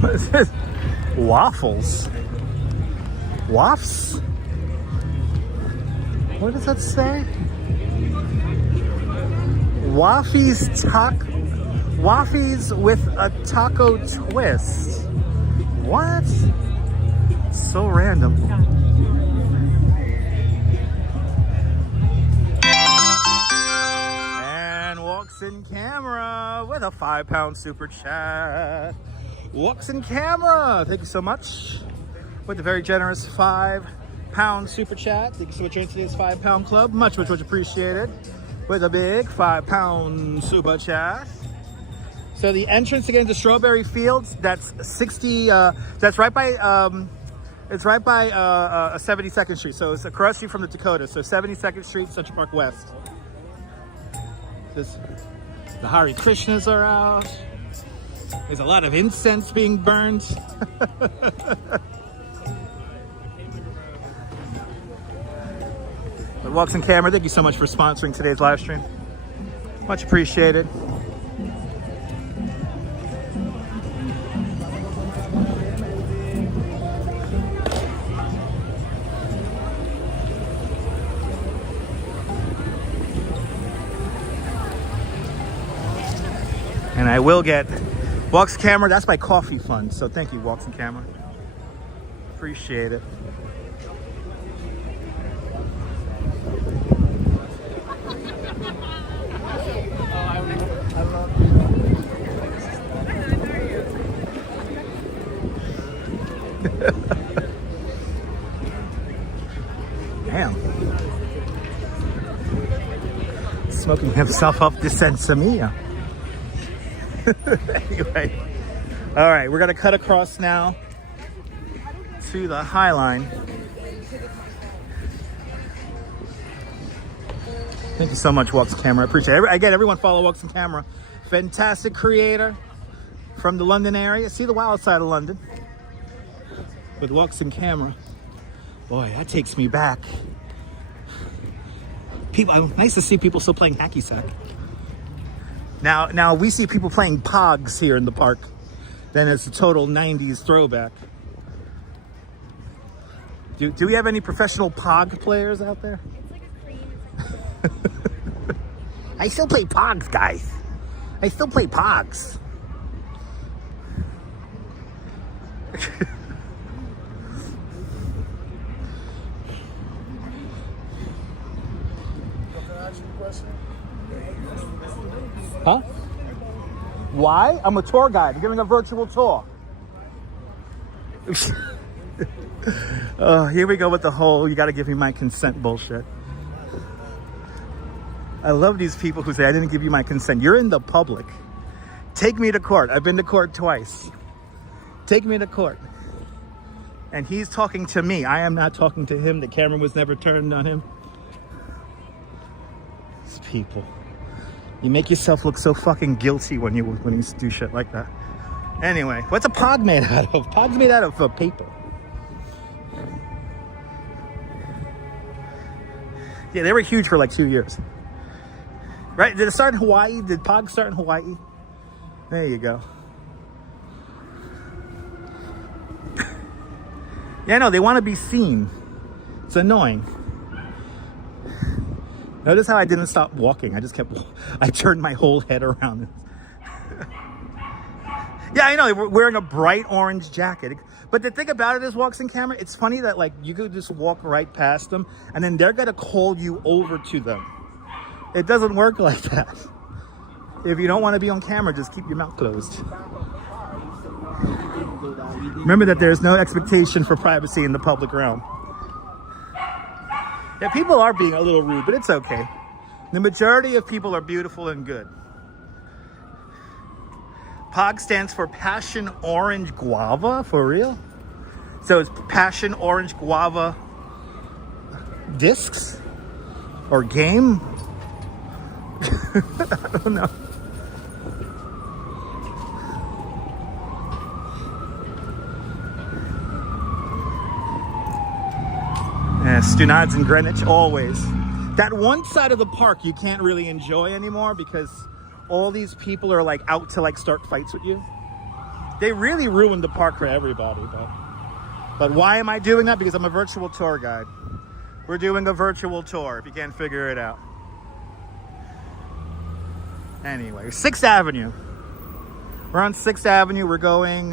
What is this? Waffles? Waffs? What does that say? Waffles with a taco twist. What? So random. And walks in camera with a £5 super chat. Walks in camera. Thank you so much. With a very generous £5 super chat. Thank you so much for joining today's £5 club. Much appreciated. With a big £5 super chat. So the entrance again to Strawberry Fields, that's 60, that's right by, it's right by 72nd Street. So it's across street from the Dakota. So 72nd Street, Central Park West. The Hare Krishnas are out. There's a lot of incense being burned. But Walks in Camera, thank you so much for sponsoring today's live stream. Much appreciated. And I will get Walks in Camera. That's my coffee fund. So thank you, Walks in Camera. Appreciate it. Damn. Smoking himself up the sensimilla. Anyway. All right, we're gonna cut across now to the Highline. Thank you so much, Wax Camera. I appreciate it. Again, everyone follow Wax Camera. Fantastic creator from the London area. See the wild side of London with Wax Camera. Boy, that takes me back. People, nice to see people still playing hacky sack. Now we see people playing pogs here in the park. Then it's a total 90s throwback. Do we have any professional pog players out there? I still play pogs, guys. I still play pogs. Huh? Why? I'm a tour guide. I'm giving a virtual tour. Oh, here we go with the whole you got to give me my consent bullshit. I love these people who say I didn't give you my consent. You're in the public. Take me to court. I've been to court twice. Take me to court. And he's talking to me. I am not talking to him. The camera was never turned on him. These people. You make yourself look so fucking guilty when you do shit like that. Anyway, what's a pog made out of? Pog's made out of paper. Yeah, they were huge for like 2 years. Right? Did it start in Hawaii? Did Pog start in Hawaii? There you go. Yeah, no, they want to be seen. It's annoying. Notice how I didn't stop walking. I turned my whole head around. Yeah, I know, we're wearing a bright orange jacket. But the thing about it is, Wax Camera, it's funny that like you could just walk right past them and then they're gonna call you over to them. It doesn't work like that. If you don't want to be on camera, just keep your mouth closed. Remember that there's no expectation for privacy in the public realm. Yeah, people are being a little rude, but it's okay. The majority of people are beautiful and good. POG stands for Passion Orange Guava, for real? So it's Passion Orange Guava discs? Or game? I don't know. Yeah, Stunads and Greenwich, always. That one side of the park you can't really enjoy anymore because all these people are like out to like start fights with you. They really ruined the park for everybody, but why am I doing that? Because I'm a virtual tour guide. We're doing a virtual tour if you can't figure it out. Anyway, 6th Avenue. We're on 6th Avenue. We're going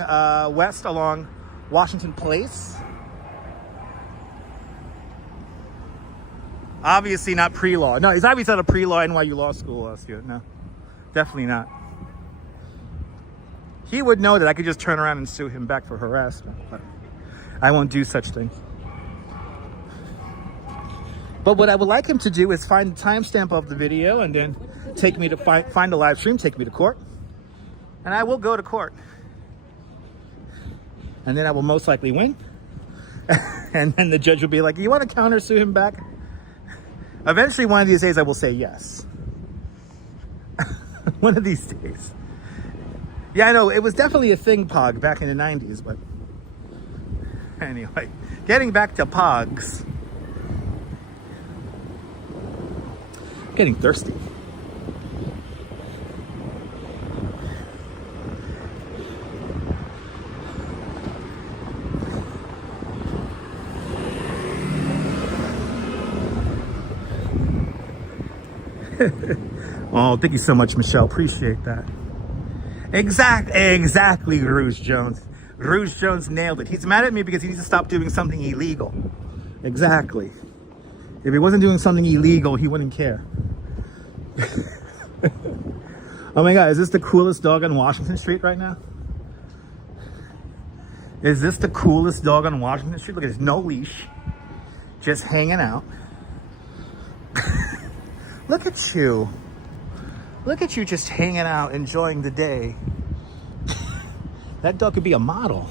west along Washington Place. Obviously not pre-law. No, he's obviously not a pre-law NYU law school student. No, definitely not. He would know that I could just turn around and sue him back for harassment, but I won't do such things. But what I would like him to do is find the timestamp of the video and then take me to find a live stream, take me to court, and I will go to court. And then I will most likely win. And then the judge will be like, you want to counter sue him back? Eventually, one of these days, I will say yes. One of these days. Yeah, I know, it was definitely a thing, Pog, back in the 90s, but anyway, getting back to Pogs. Getting thirsty. Oh, thank you so much, Michelle. Appreciate that. Exactly, Rouge Jones. Rouge Jones nailed it. He's mad at me because he needs to stop doing something illegal. Exactly. If he wasn't doing something illegal, he wouldn't care. Oh my God, is this the coolest dog on Washington Street right now? Is this the coolest dog on Washington Street? Look at this, no leash. just hanging out. Look at you. Look at you just hanging out, enjoying the day. That dog could be a model.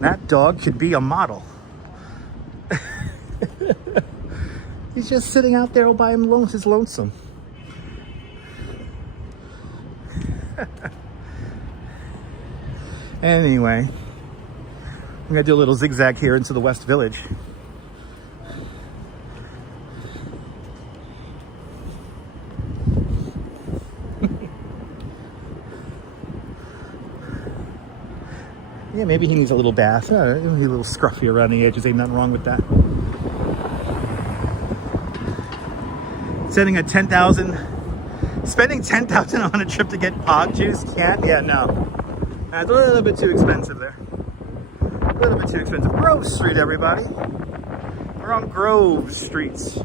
That dog could be a model. He's just sitting out there all by his lonesome. Anyway, I'm gonna do a little zigzag here into the West Village. Yeah, maybe he needs a little bath. He's a little scruffy around the edges. Ain't nothing wrong with that. Spending $10,000 on a trip to get hog juice? Can't? Yeah, no. That's a little bit too expensive there. A little bit too expensive. Grove Street, everybody. We're on Grove Street.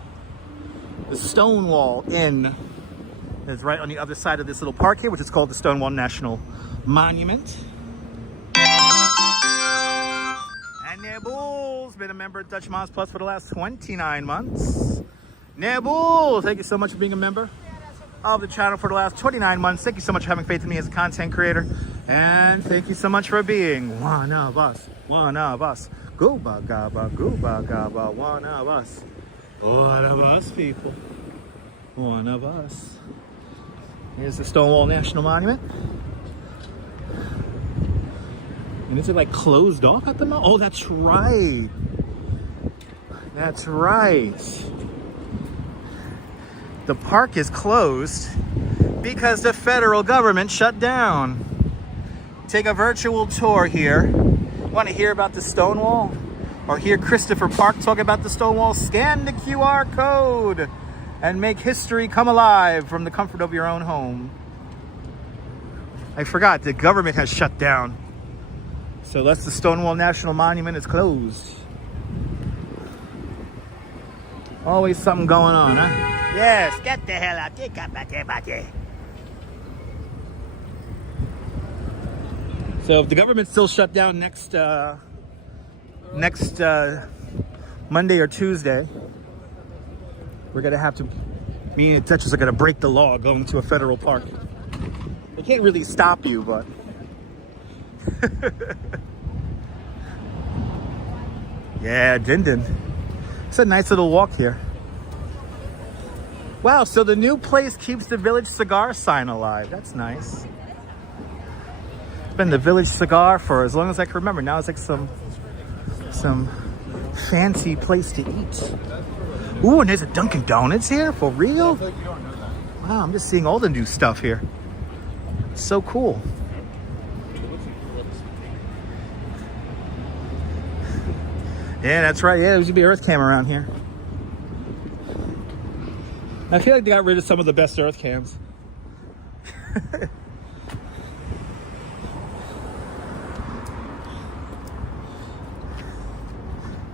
The Stonewall Inn is right on the other side of this little park here, which is called the Stonewall National Monument. And Nebul's been a member of Dutch Moms Plus for the last 29 months. Nebul, thank you so much for being a member of the channel for the last 29 months. Thank you so much for having faith in me as a content creator. And thank you so much for being one of us. One of us. Gooba gaba, gooba gaba, one of us. One of us, people. One of us. Here's the Stonewall National Monument. And is it like closed off at the moment? Oh, that's right. That's right. The park is closed because the federal government shut down. Take a virtual tour here. Want to hear about the Stonewall? Or hear Christopher Park talk about the Stonewall? Scan the QR code and make history come alive from the comfort of your own home. I forgot, the government has shut down. So that's the Stonewall National Monument is closed. Always something going on, huh? Yes, get the hell out. So if the government's still shut down next Monday or Tuesday, we're gonna have to, me and Duchess are gonna break the law going to a federal park. They can't really stop you, but yeah, Dindin. It's a nice little walk here. Wow, so the new place keeps the Village Cigar sign alive. That's nice. It's been the Village Cigar for as long as I can remember. Now it's like some fancy place to eat. Ooh, and there's a Dunkin' Donuts here? For real? Wow, I'm just seeing all the new stuff here. It's so cool. Yeah, that's right. Yeah, there used to be Earth Cam around here. I feel like they got rid of some of the best Earth Cams.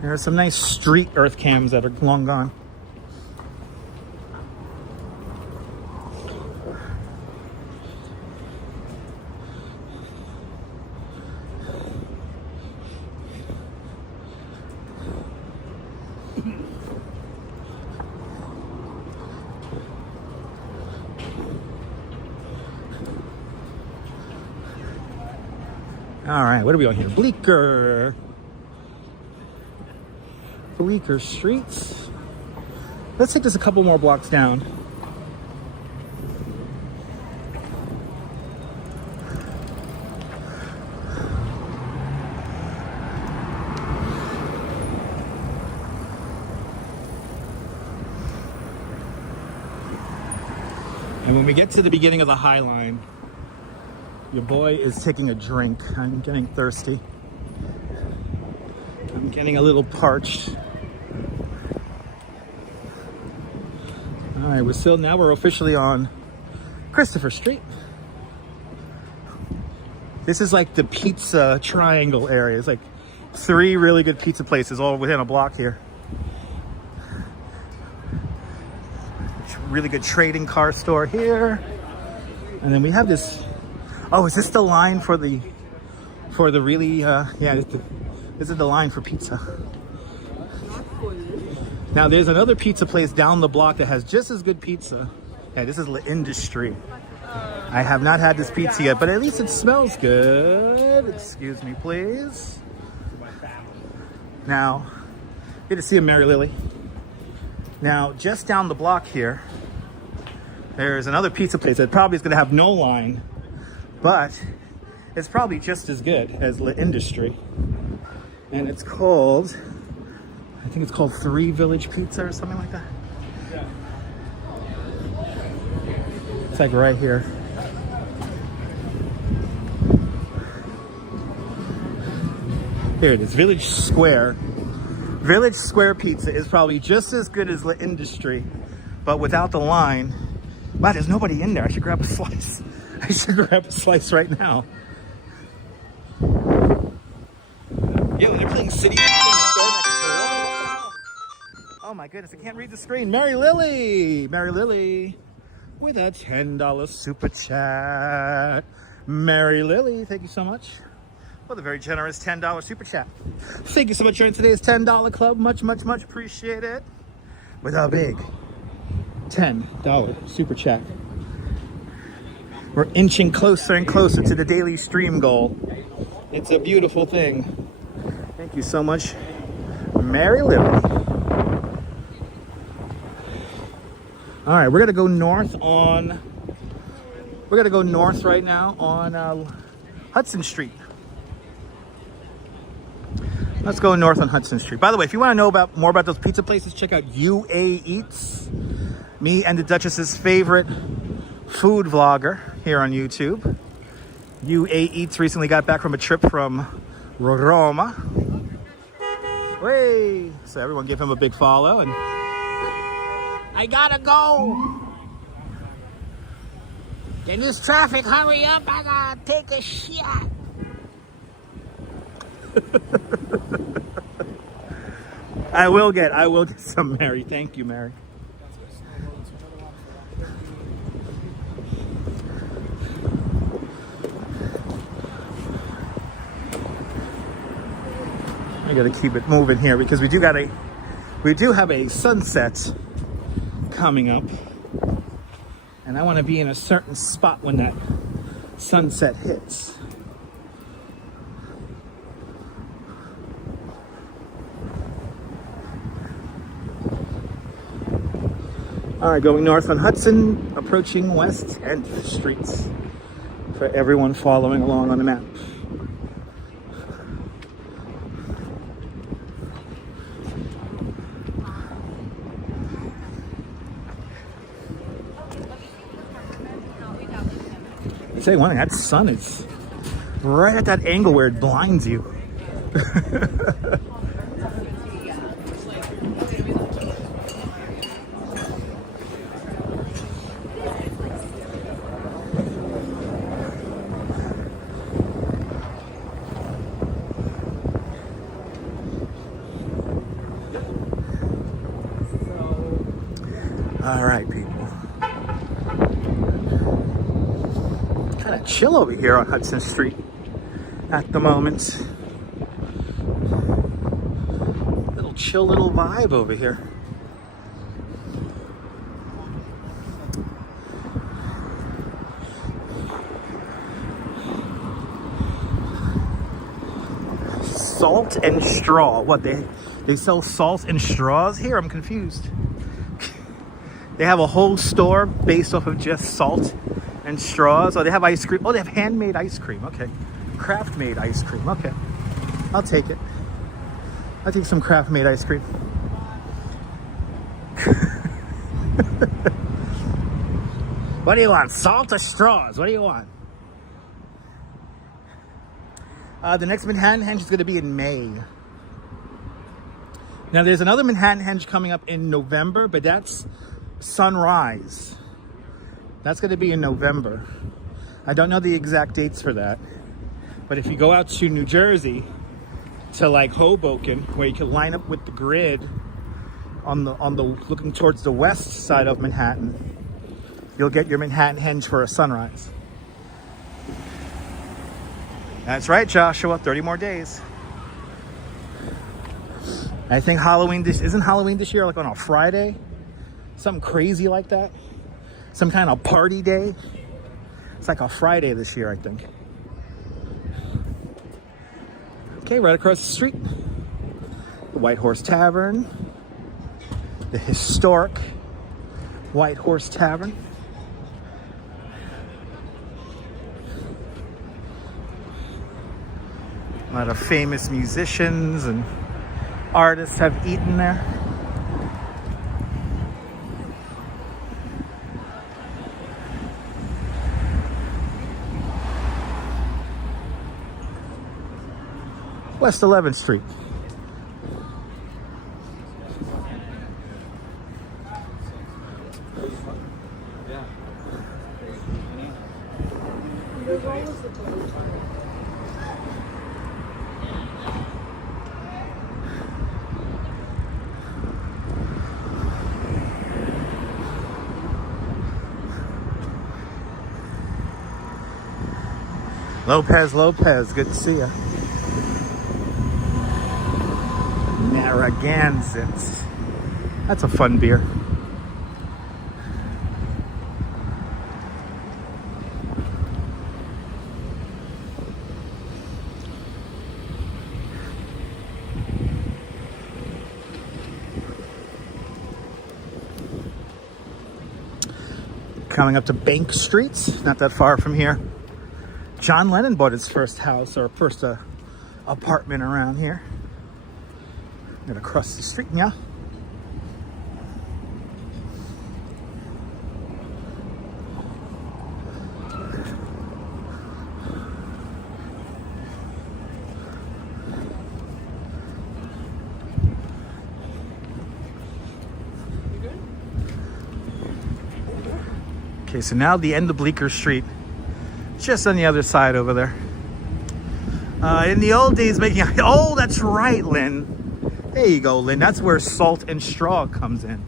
There are some nice street Earth Cams that are long gone. All right, what are we on here? Bleecker Streets. Let's take this a couple more blocks down. And when we get to the beginning of the Highline, your boy is taking a drink. I'm getting thirsty. I'm getting a little parched. All right, we're officially on Christopher Street. This is like the pizza triangle area. It's like 3 really good pizza places all within a block here. Really good trading car store here. And then we have this, oh, is this the line for the really, yeah, this is the line for pizza. Now there's another pizza place down the block that has just as good pizza. Yeah, this is L'Industrie. I have not had this pizza yet, but at least it smells good. Excuse me, please. Now, good to see you, Mary Lily. Now, just down the block here, there's another pizza place that probably is going to have no line, but it's probably just as good as L'Industrie. And it's called, I think it's called 3 Village Pizza or something like that. It's like right here. Here it is, Village Square. Village Square Pizza is probably just as good as L'Industrie, but without the line. Wow, there's nobody in there. I should grab a slice. I should grab a slice right now. Yo, they're playing City in the store next door. Oh my goodness, I can't read the screen. Mary Lily! Mary Lily with a $10 super chat. Mary Lily, thank you so much for the very generous $10 super chat. Thank you so much for joining today's $10 club. Much, much, much appreciated. With a big $10 super chat. We're inching closer and closer to the daily stream goal. It's a beautiful thing. Thank you so much, Mary Lily. All right, we're gonna go north on. We're gonna go north right now on Hudson Street. Let's go north on Hudson Street. By the way, if you want to know more about those pizza places, check out UA Eats. Me and the Duchess's favorite food vlogger here on YouTube. UA Eats recently got back from a trip from Roma. Way! So everyone give him a big follow. And I gotta go! In this traffic, hurry up, I gotta take a shit! I will get some, Mary. Thank you, Mary. I gotta keep it moving here because we do have a sunset coming up, and I want to be in a certain spot when that sunset hits. All right, going north on Hudson, approaching West 10th Streets for everyone following along on the map. I'll tell you one thing, that sun is right at that angle where it blinds you. All right, people. Kind of chill over here on Hudson Street at the moment. Little chill little vibe over here. Salt and straw. What, they sell salt and straws here? I'm confused. They have a whole store based off of just salt and straws. Oh, they have ice cream. Oh, they have handmade ice cream. Okay. Craft made ice cream. Okay. I'll take it. I'll take some craft made ice cream. What do you want? Salt or straws? What do you want? The next Manhattan Henge is going to be in May. Now, there's another Manhattan Henge coming up in November, but that's Sunrise. That's going to be in November. I don't know the exact dates for that, but if you go out to New Jersey to like Hoboken, where you can line up with the grid on the looking towards the west side of Manhattan, you'll get your Manhattan Henge for a Sunrise. That's right, Joshua. 30 more days. I think Halloween isn't Halloween this year like on a Friday? Something crazy like that? Some kind of party day? It's like a Friday this year, I think. Okay, right across the street, the White Horse Tavern, the historic White Horse Tavern. A lot of famous musicians and artists have eaten there. West 11th Street. Lopez, good to see ya. Narragansett. That's a fun beer. Coming up to Bank Street, not that far from here. John Lennon bought his first house or first apartment around here. Gonna cross the street, yeah. Okay, so now the end of Bleecker Street, just on the other side over there. In the old days, oh, that's right, Lynn. There you go, Lynn. That's where Salt and Straw comes in.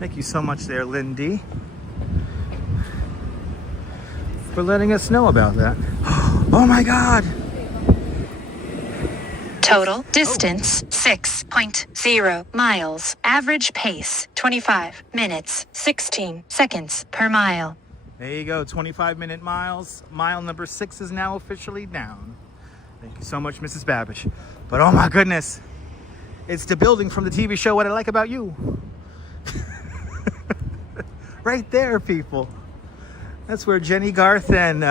Thank you so much there, Lynn D, for letting us know about that. Oh my God. Total distance 6.0 miles. Average pace 25 minutes 16 seconds per mile. There you go, 25-minute miles. Mile number 6 is now officially down. Thank you so much, Mrs. Babish. But oh my goodness, it's the building from the TV show What I Like About You. Right there, people. That's where Jenny Garth and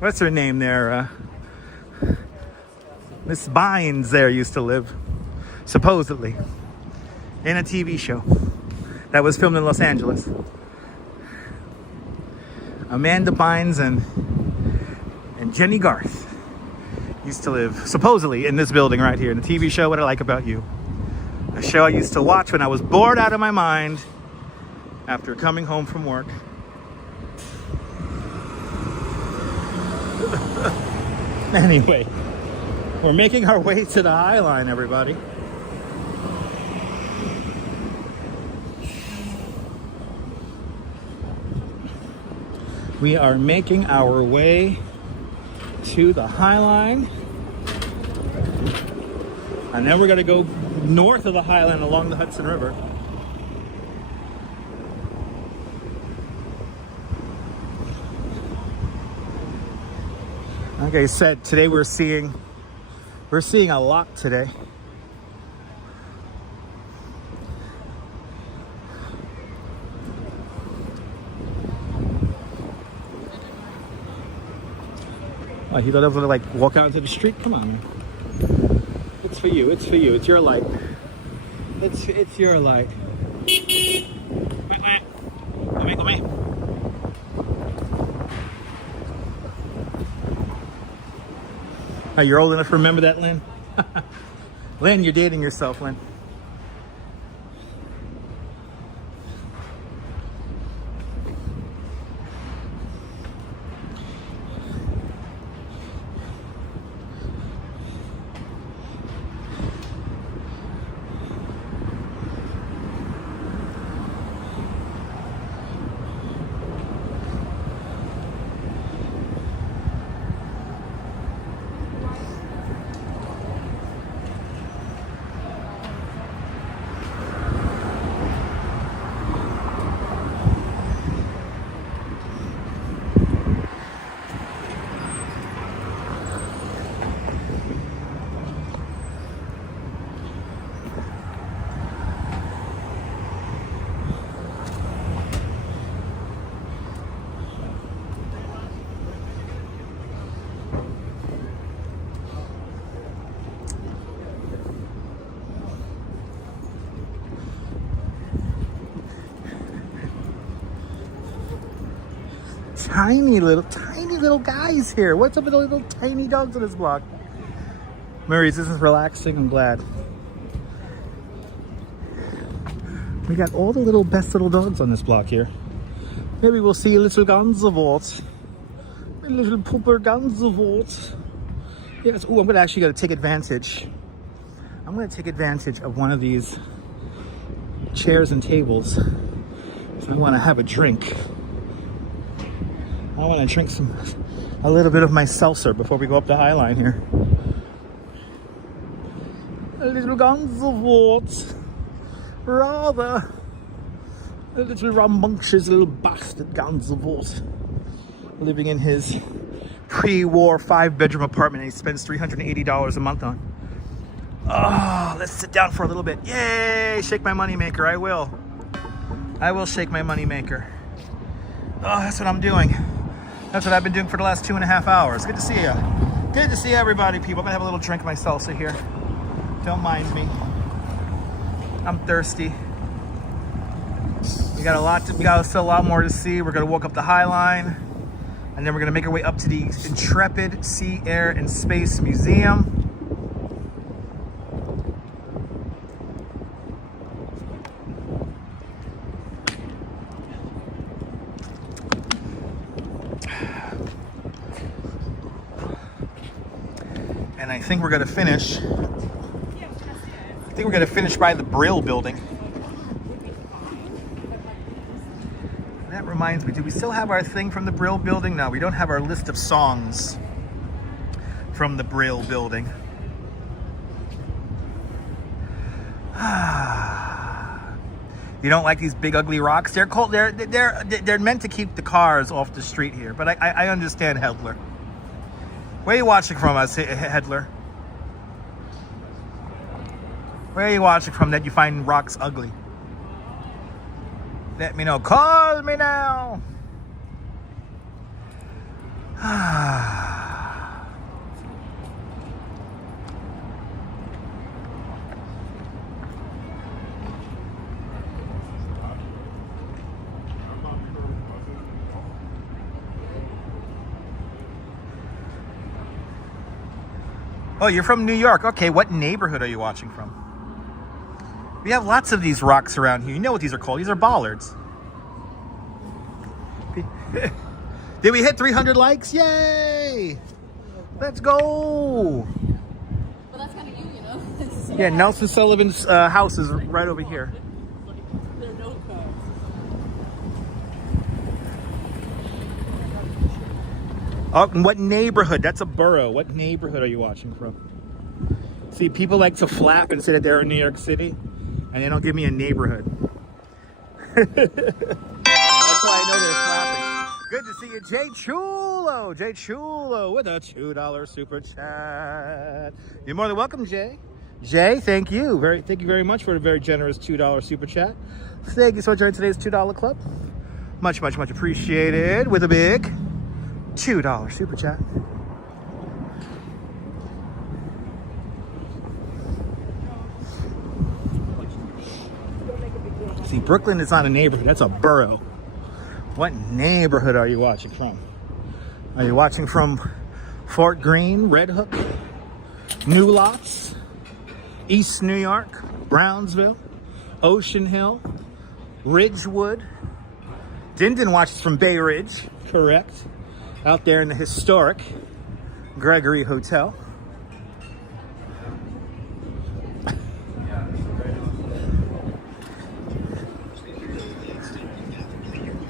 what's her name there? Miss Bynes there used to live, supposedly, in a TV show that was filmed in Los Angeles. Amanda Bynes and Jenny Garth used to live, supposedly, in this building right here, in the TV show What I Like About You. A show I used to watch when I was bored out of my mind after coming home from work. Anyway, we're making our way to the Highline, everybody. We are making our way to the Highline. And then we're going to go north of the Highline along the Hudson River. Like I said, today we're seeing a lot today. Oh, he thought I was gonna like walk out into the street. Come on, man. It's for you. It's for you. It's your light. It's your light. Come here. Oh, you're old enough to remember that, Lynn? Lynn, you're dating yourself, Lynn. tiny little guys here. What's up with those little tiny dogs on this block? Maurice, this is relaxing. I'm glad. We got all the best little dogs on this block here. Maybe we'll see a little Gansevoort. A little pooper Gansevoort. Yes. Oh, I'm gonna actually gotta take advantage. I'm gonna take advantage of one of these chairs and tables. So I want to have a drink. I want to drink a little bit of my seltzer before we go up the Highline here. A little Gansevoort. Rather a little rambunctious little bastard Gansevoort living in his pre-war 5-bedroom apartment, and he spends $380 a month on. Oh, let's sit down for a little bit. Yay! Shake my money maker. I will shake my money maker. Oh, that's what I'm doing. That's what I've been doing for the last 2.5 hours. Good to see you. Good to see everybody, people. I'm gonna have a little drink myself, so here. Don't mind me. I'm thirsty. We got still a lot more to see. We're gonna walk up the Highline, and then we're gonna make our way up to the Intrepid Sea, Air, and Space Museum. And I think we're gonna finish. I think we're gonna finish by the Brill building. That reminds me, do we still have our thing from the Brill building? No, we don't have our list of songs from the Brill building. You don't like these big ugly rocks? They're cold. They're meant to keep the cars off the street here. But I understand, Hedler. Where are you watching from, Hedler? Where are you watching from that you find rocks ugly? Let me know. Call me now. Oh, you're from New York. Okay, what neighborhood are you watching from? We have lots of these rocks around here. You know what these are called? These are bollards. Did we hit 300 likes? Yay! Let's go! Well, that's kind of you know? Yeah, Nelson Sullivan's house is right over here. There are no cars. Oh, and what neighborhood? That's a borough. What neighborhood are you watching from? See, people like to flap and say that they're in New York City, and they don't give me a neighborhood. That's why I know they're flapping. Good to see you, Jay Chulo. Jay Chulo with a $2 super chat. You're more than welcome, Jay. Jay, thank you. Thank you very much for a very generous $2 super chat. Thank you so much for joining today's $2 club. Much, much, much appreciated with a big $2 super chat. See, Brooklyn is not a neighborhood, that's a borough. What neighborhood are you watching from? Are you watching from Fort Greene, Red Hook, New Lots, East New York, Brownsville, Ocean Hill, Ridgewood? Dindon watches from Bay Ridge, correct. Out there in the historic Gregory Hotel.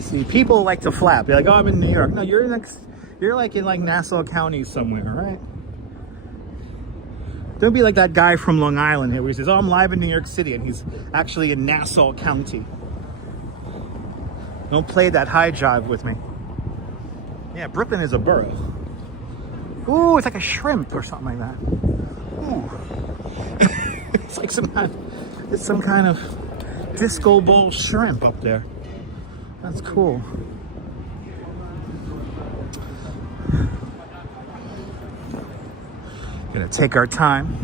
See, people like to flap. They're like, oh, I'm in New York. No, you're like in like Nassau County somewhere, right? Don't be like that guy from Long Island here where he says, oh, I'm live in New York City, and he's actually in Nassau County. Don't play that high jive with me. Yeah, Brooklyn is a borough. Ooh, it's like a shrimp or something like that. Ooh. It's like some kind of disco bowl shrimp up there. That's cool. Gonna take our time.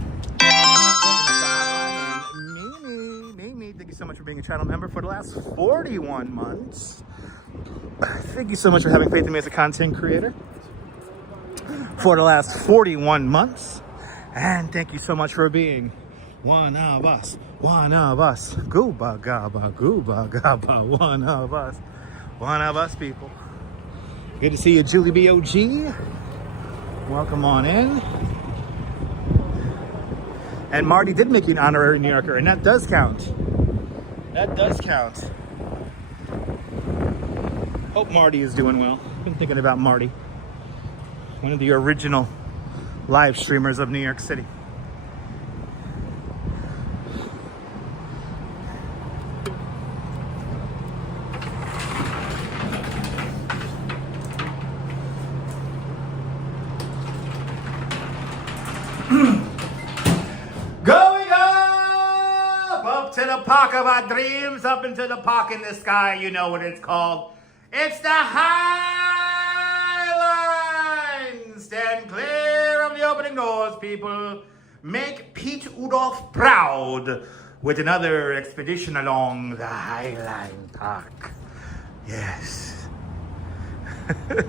Mimi, thank you you so much for being a channel member for the last 41 months. Thank you so much for having faith in me as a content creator for the last 41 months. And thank you so much for being one of us. Gooba gaba, gooba gaba, one of us. One of us, people. Good to see you, Julie B.O.G. Welcome on in. And Marty did make you an honorary New Yorker, and that does count. That does count. Hope Marty is doing well. Been thinking about Marty. One of the original live streamers of New York City. Going up to the park of our dreams, up into the park in the sky. You know what it's called. It's the Highline. Stand clear of the opening doors, people. Make Pete Udolph proud with another expedition along the Highline Park. Yes. And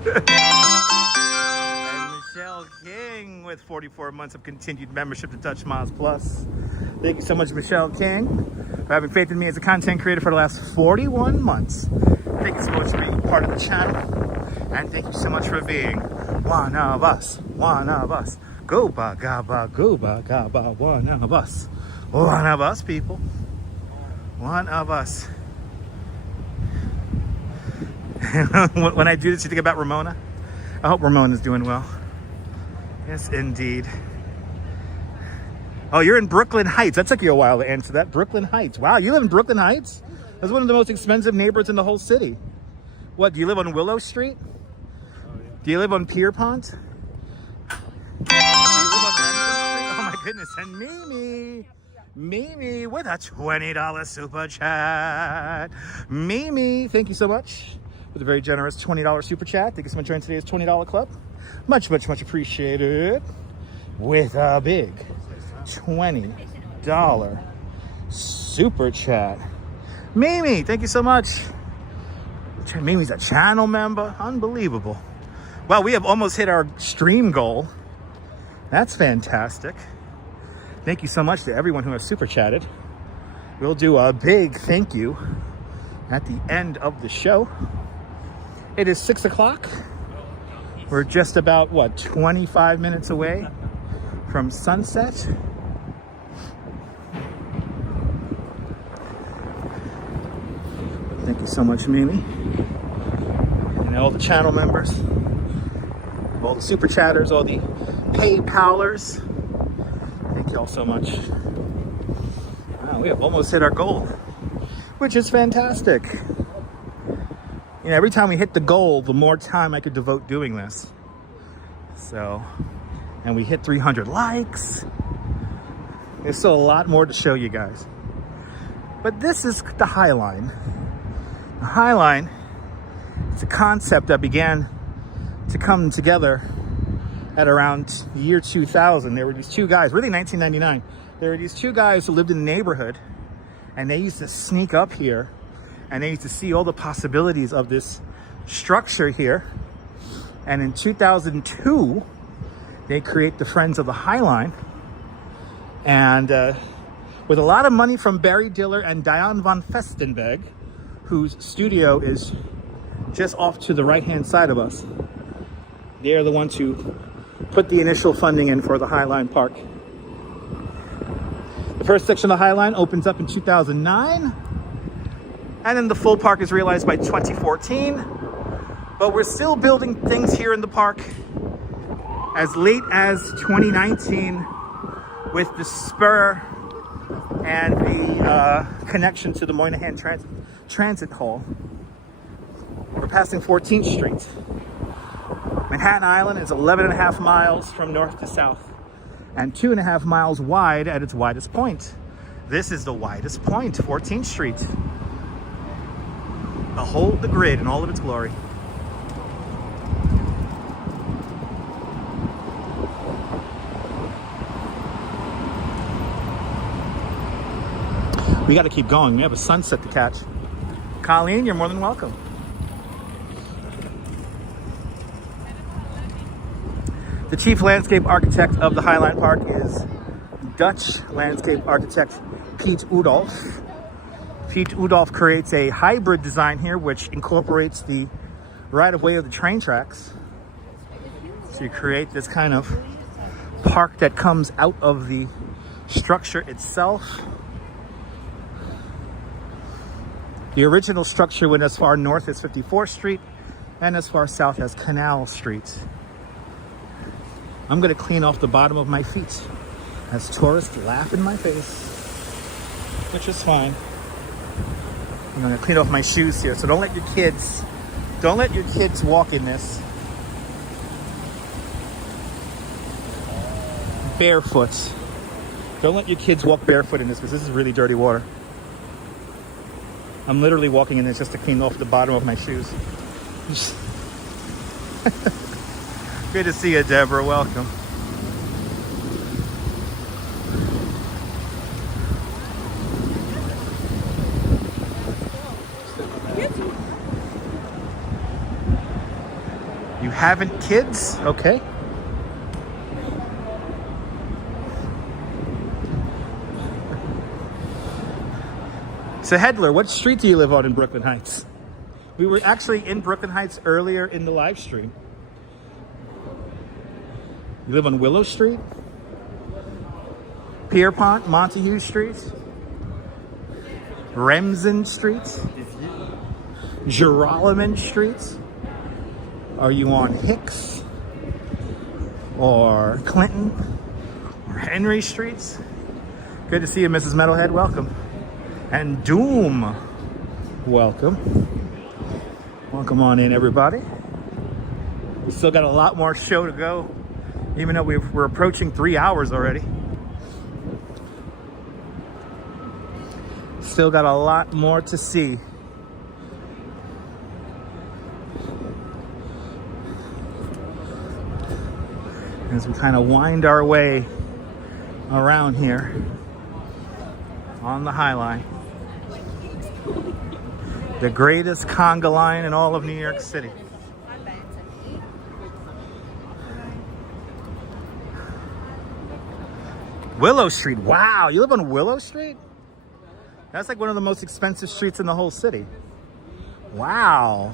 Michelle King with 44 months of continued membership to Touch Miles Plus. Thank you so much, Michelle King, for having faith in me as a content creator for the last 41 months. Thank you so much for being part of the channel. And thank you so much for being one of us. One of us. Gooba gaba, one of us. One of us, people. One of us. When I do this, you think about Ramona? I hope Ramona's doing well. Yes, indeed. Oh, you're in Brooklyn Heights. That took you a while to answer that. Brooklyn Heights. Wow, you live in Brooklyn Heights? That's one of the most expensive neighborhoods in the whole city. What, do you live on Willow Street? Oh, yeah. Do you live on Pierpont? Do you live on Remington Street? Oh my goodness, and Mimi with a $20 super chat. Mimi, thank you so much for the very generous $20 super chat. Thank you so much for joining today's $20 club. Much, much, much appreciated. With a big $20 super chat. Mimi, thank you so much. Mimi's a channel member. Unbelievable. Well, we have almost hit our stream goal. That's fantastic. Thank you so much to everyone who has super chatted. We'll do a big thank you at the end of the show. It is 6 o'clock. We're just about, what, 25 minutes away from sunset. Thank you so much, Mimi. And all the channel members, all the super chatters, all the PayPalers. Thank you all so much. Wow, we have almost hit our goal, which is fantastic. You know, every time we hit the goal, the more time I could devote doing this. So, and we hit 300 likes. There's still a lot more to show you guys. But this is the Highline. The Highline, it's a concept that began to come together at around the year 2000. There were these two guys, really 1999. There were these two guys who lived in the neighborhood, and they used to sneak up here, and they used to see all the possibilities of this structure here. And in 2002, they create the Friends of the Highline. And with a lot of money from Barry Diller and Diane von Festenberg, whose studio is just off to the right-hand side of us. They are the ones who put the initial funding in for the Highline Park. The first section of the Highline opens up in 2009, and then the full park is realized by 2014. But we're still building things here in the park as late as 2019 with the spur and the connection to the Moynihan Transit Hall. We're passing 14th Street. Manhattan Island is 11.5 miles from north to south and 2.5 miles wide at its widest point. This is the widest point, 14th Street. Behold the grid in all of its glory. We got to keep going. We have a sunset to catch. Colleen, you're more than welcome. The chief landscape architect of the Highline Park is Dutch landscape architect Piet Oudolf. Piet Oudolf creates a hybrid design here which incorporates the right-of-way of the train tracks. So you create this kind of park that comes out of the structure itself. The original structure went as far north as 54th Street and as far south as Canal Street. I'm gonna clean off the bottom of my feet as tourists laugh in my face, which is fine. I'm gonna clean off my shoes here, so don't let your kids walk in this barefoot. Don't let your kids walk barefoot in this because this is really dirty water. I'm literally walking in this just to clean off the bottom of my shoes. Good to see you, Deborah. Welcome. You haven't kids? Okay. So Hedler, what street do you live on in Brooklyn Heights? We were actually in Brooklyn Heights earlier in the live stream. You live on Willow Street? Pierpont, Montague Street? Remsen Street? Gerolman Street? Are you on Hicks? Or Clinton? Or Henry Streets? Good to see you, Mrs. Metalhead. Welcome. And Doom, welcome. Welcome on in, everybody. We still got a lot more show to go, even though we're approaching 3 hours already. Still got a lot more to see. As we kind of wind our way around here on the Highline. The greatest conga line in all of New York City. Willow Street. Wow, you live on Willow Street? That's like one of the most expensive streets in the whole city. Wow,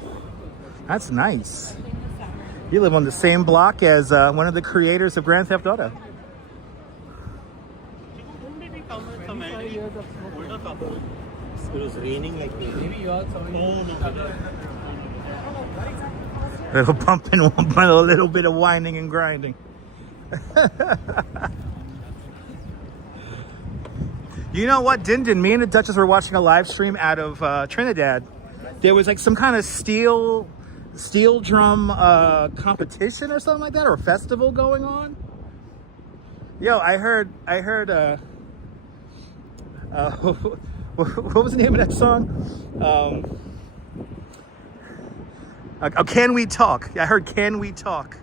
that's nice. You live on the same block as one of the creators of Grand Theft Auto. It was raining like maybe you all saw it. Little bump and wump, a little bit of whining and grinding. You know what, Din, me and the Duchess were watching a live stream out of Trinidad. There was like some kind of steel drum competition or something like that, or a festival going on. Yo, I heard what was the name of that song? Can We Talk? I heard Can We Talk?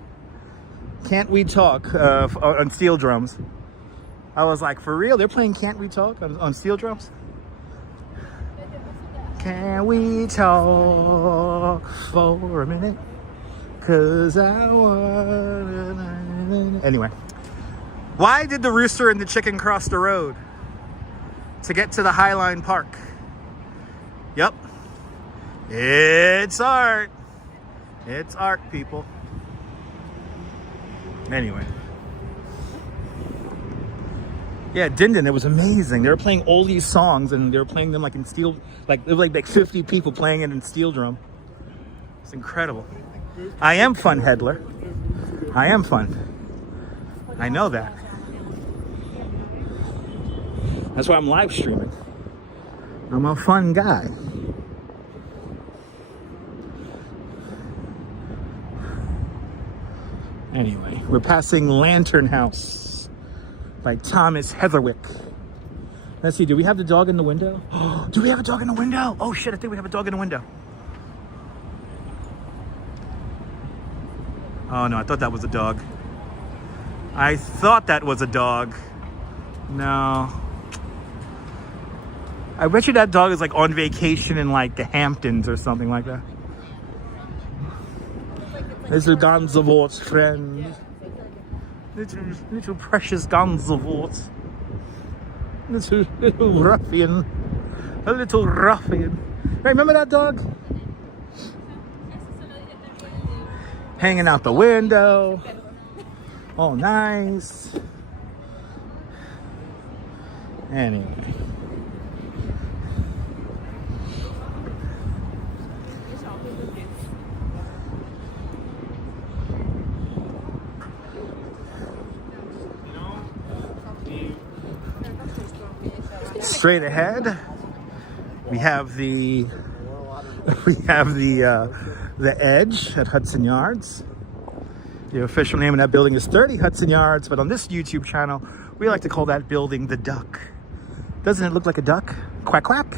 Can't We Talk on steel drums. I was like, for real? They're playing Can't We Talk on steel drums? Can we talk for a minute? 'Cause I want... Anyway. Why did the rooster and the chicken cross the road? To get to the Highline Park. Yep. It's art. It's art, people. Anyway. Yeah, Din, it was amazing. They were playing all these songs and they were playing them like in steel, like there were like 50 people playing it in steel drum. It's incredible. I am fun, Hedler. I am fun. I know that. That's why I'm live streaming. I'm a fun guy. Anyway, we're passing Lantern House by Thomas Heatherwick. Let's see, do we have the dog in the window? Do we have a dog in the window? Oh shit, I think we have a dog in the window. Oh no, I thought that was a dog. I thought that was a dog. No. I bet you that dog is like on vacation in like the Hamptons or something like that. Little Gansevoort friend. Little precious Gansevoort. Little ruffian. A little ruffian. Hey, remember that dog? Hanging out the window. Oh, nice. Anyway. Straight ahead, we have the Edge at Hudson Yards. The official name of that building is 30 Hudson Yards, but on this YouTube channel, we like to call that building the Duck. Doesn't it look like a duck? Quack, quack.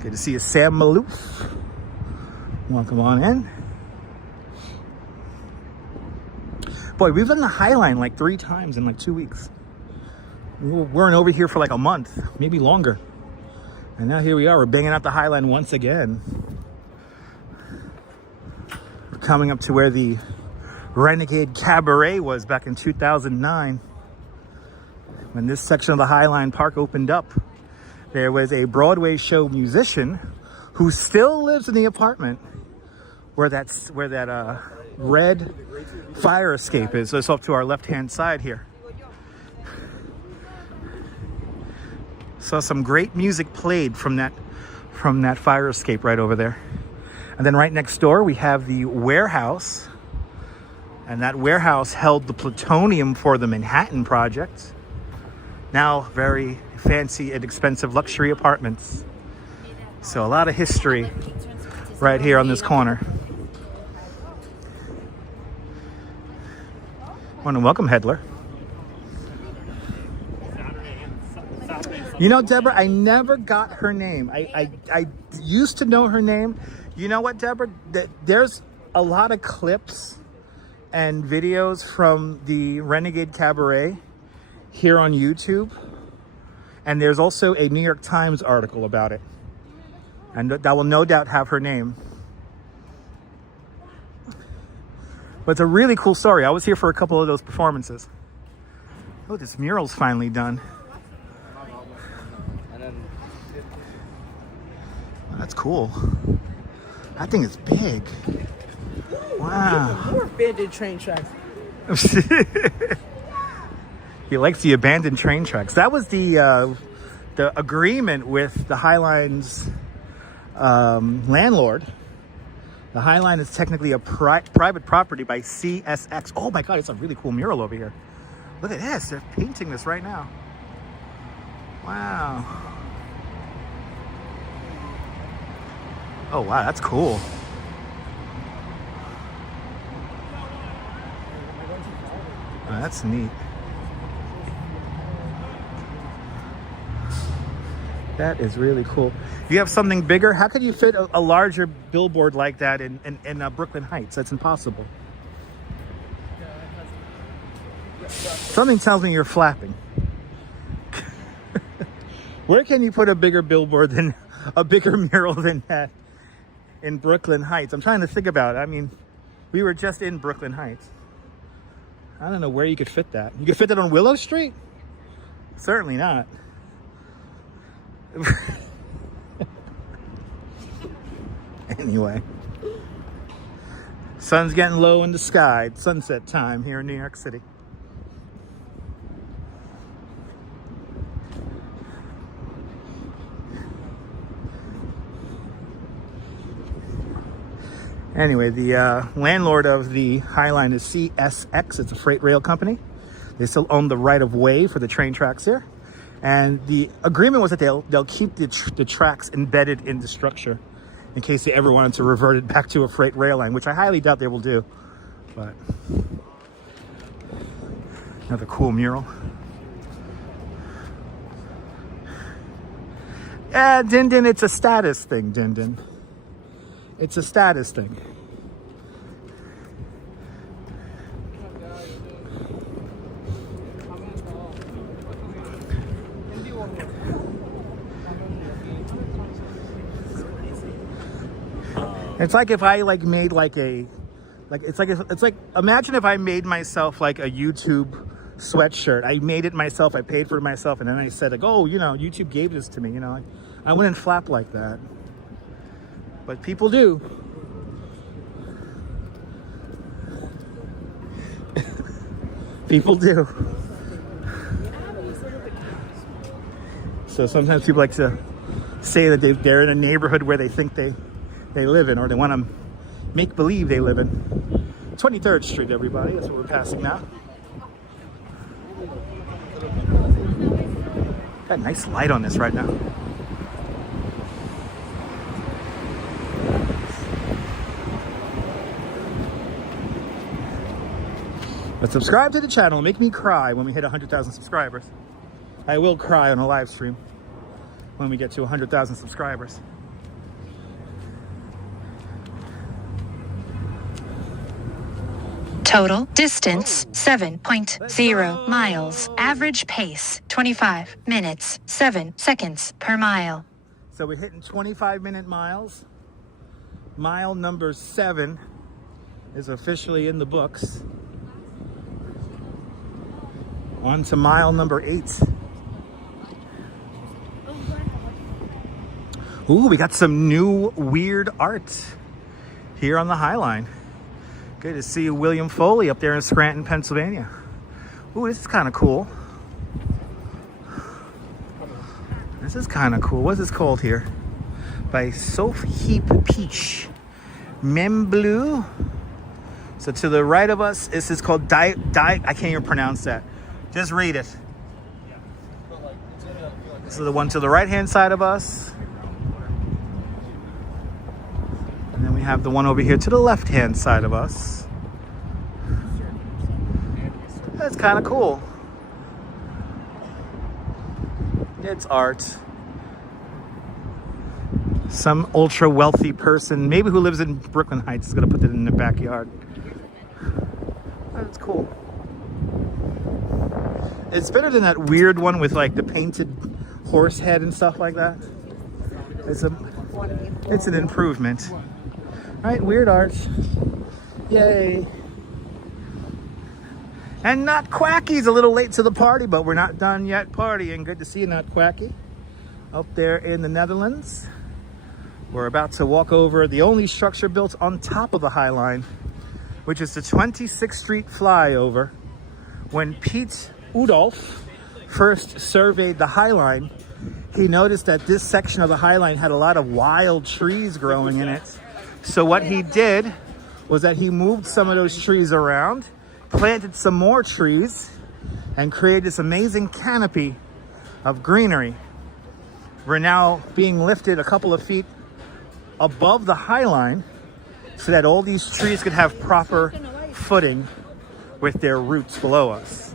Good to see you, Sam Maloof. Welcome on in. Boy, we've done the Highline like 3 times in like 2 weeks. We weren't over here for like a month, maybe longer. And now here we are, we're banging out the Highline once again. We're coming up to where the Renegade Cabaret was back in 2009. When this section of the Highline Park opened up, there was a Broadway show musician who still lives in the apartment where that red fire escape is. So it's up to our left-hand side here. So some great music played from that fire escape right over there. And then right next door we have the warehouse. And that warehouse held the plutonium for the Manhattan Project. Now very fancy and expensive luxury apartments. So a lot of history right here on this corner. I want to welcome Hedler. You know, Deborah, I never got her name. I used to know her name. You know what, Deborah? There's a lot of clips and videos from the Renegade Cabaret here on YouTube. And there's also a New York Times article about it. And that will no doubt have her name. But it's a really cool story. I was here for a couple of those performances. Oh, this mural's finally done. That's cool. That thing is big. Wow. More abandoned train tracks. He likes the abandoned train tracks. That was the agreement with the Highline's landlord. The Highline is technically a private property by CSX. Oh my God, it's a really cool mural over here. Look at this. They're painting this right now. Wow. Oh wow, that's cool. Oh, that's neat. That is really cool. You have something bigger? How could you fit a larger billboard like that in Brooklyn Heights? That's impossible. Something tells me you're flapping. Where can you put a bigger billboard than a bigger mural than that in Brooklyn Heights? I'm trying to think about it. I mean, we were just in Brooklyn Heights. I don't know where you could fit that. You could fit that on Willow Street? Certainly not. Anyway, sun's getting low in the sky. It's sunset time here in New York City. Anyway, the landlord of the Highline is CSX. It's a freight rail company. They still own the right of way for the train tracks here. And the agreement was that they'll keep the tracks embedded in the structure in case they ever wanted to revert it back to a freight rail line, which I highly doubt they will do. But another cool mural. Yeah, Din Din, it's a status thing, Din Din. It's a status thing. It's like if I like made like a, like it's like imagine if I made myself like a YouTube sweatshirt. I made it myself, I paid for it myself, and then I said like, oh, you know, YouTube gave this to me, you know. I wouldn't flap like that. But people do. People do. So sometimes people like to say that they're in a neighborhood where they think they live in, or they want to make believe they live in. 23rd Street, everybody. That's what we're passing now. Got a nice light on this right now. But subscribe to the channel. Make me cry when we hit 100,000 subscribers. I will cry on a live stream when we get to 100,000 subscribers. Total distance 7.0 miles. Average pace 25 minutes 7 seconds per mile. So we're hitting 25-minute miles. Mile number 7 is officially in the books. On to mile number 8. Ooh, we got some new weird art here on the Highline. Good to see William Foley up there in Scranton, Pennsylvania. Ooh, this is kind of cool. This is kind of cool. What's this called here? By Sophie Peach. Mem Bleu. So to the right of us, this is called I can't even pronounce that. Just read it. This is the one to the right-hand side of us. And then we have the one over here to the left-hand side of us. That's kind of cool. It's art. Some ultra-wealthy person, maybe who lives in Brooklyn Heights, is going to put it in the backyard. That's cool. It's better than that weird one with like the painted horse head and stuff like that. It's an improvement. All right, weird art. Yay. And Not Quacky's a little late to the party, but we're not done yet partying. Good to see you, Not Quacky. Up there in the Netherlands. We're about to walk over the only structure built on top of the Highline, which is the 26th Street flyover. When Pete Udolph first surveyed the Highline, he noticed that this section of the Highline had a lot of wild trees growing in it. So what he did was that he moved some of those trees around, planted some more trees, and created this amazing canopy of greenery. We're now being lifted a couple of feet above the Highline so that all these trees could have proper footing with their roots below us.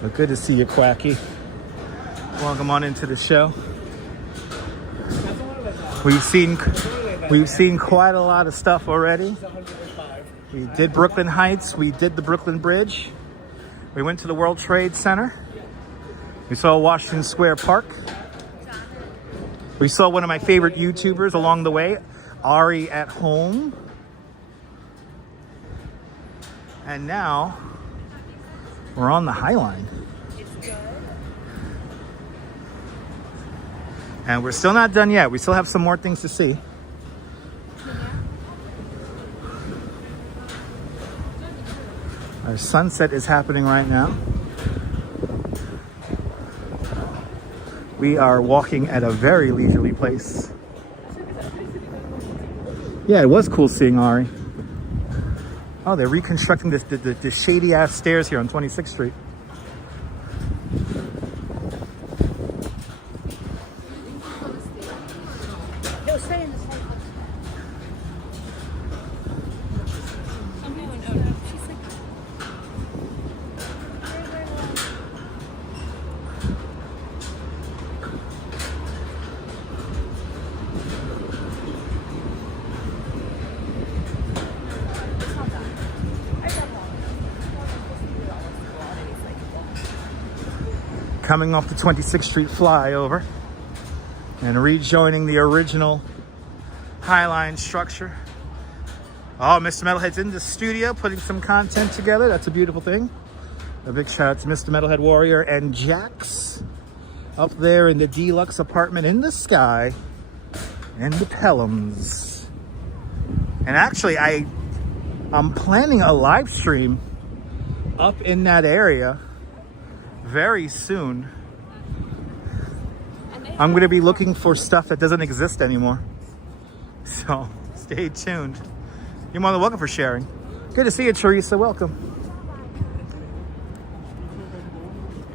Well, good to see you, Quacky. Welcome on into the show. We've seen quite a lot of stuff already. We did Brooklyn Heights. We did the Brooklyn Bridge. We went to the World Trade Center. We saw Washington Square Park. We saw one of my favorite YouTubers along the way, Ari at Home. And now we're on the Highline. And we're still not done yet. We still have some more things to see. Our sunset is happening right now. We are walking at a very leisurely pace. Yeah, it was cool seeing Ari. Oh, they're reconstructing the shady ass stairs here on 26th Street. coming off the 26th Street flyover and rejoining the original Highline structure. Oh, Mr. Metalhead's in the studio putting some content together. That's a beautiful thing. A big shout out to Mr. Metalhead Warrior and Jax up there in the deluxe apartment in the sky and the Pelhams. And actually, I'm planning a live stream up in that area very soon. I'm going to be looking for stuff that doesn't exist anymore. So stay tuned. You're more than welcome for sharing. Good to see you, Teresa. Welcome.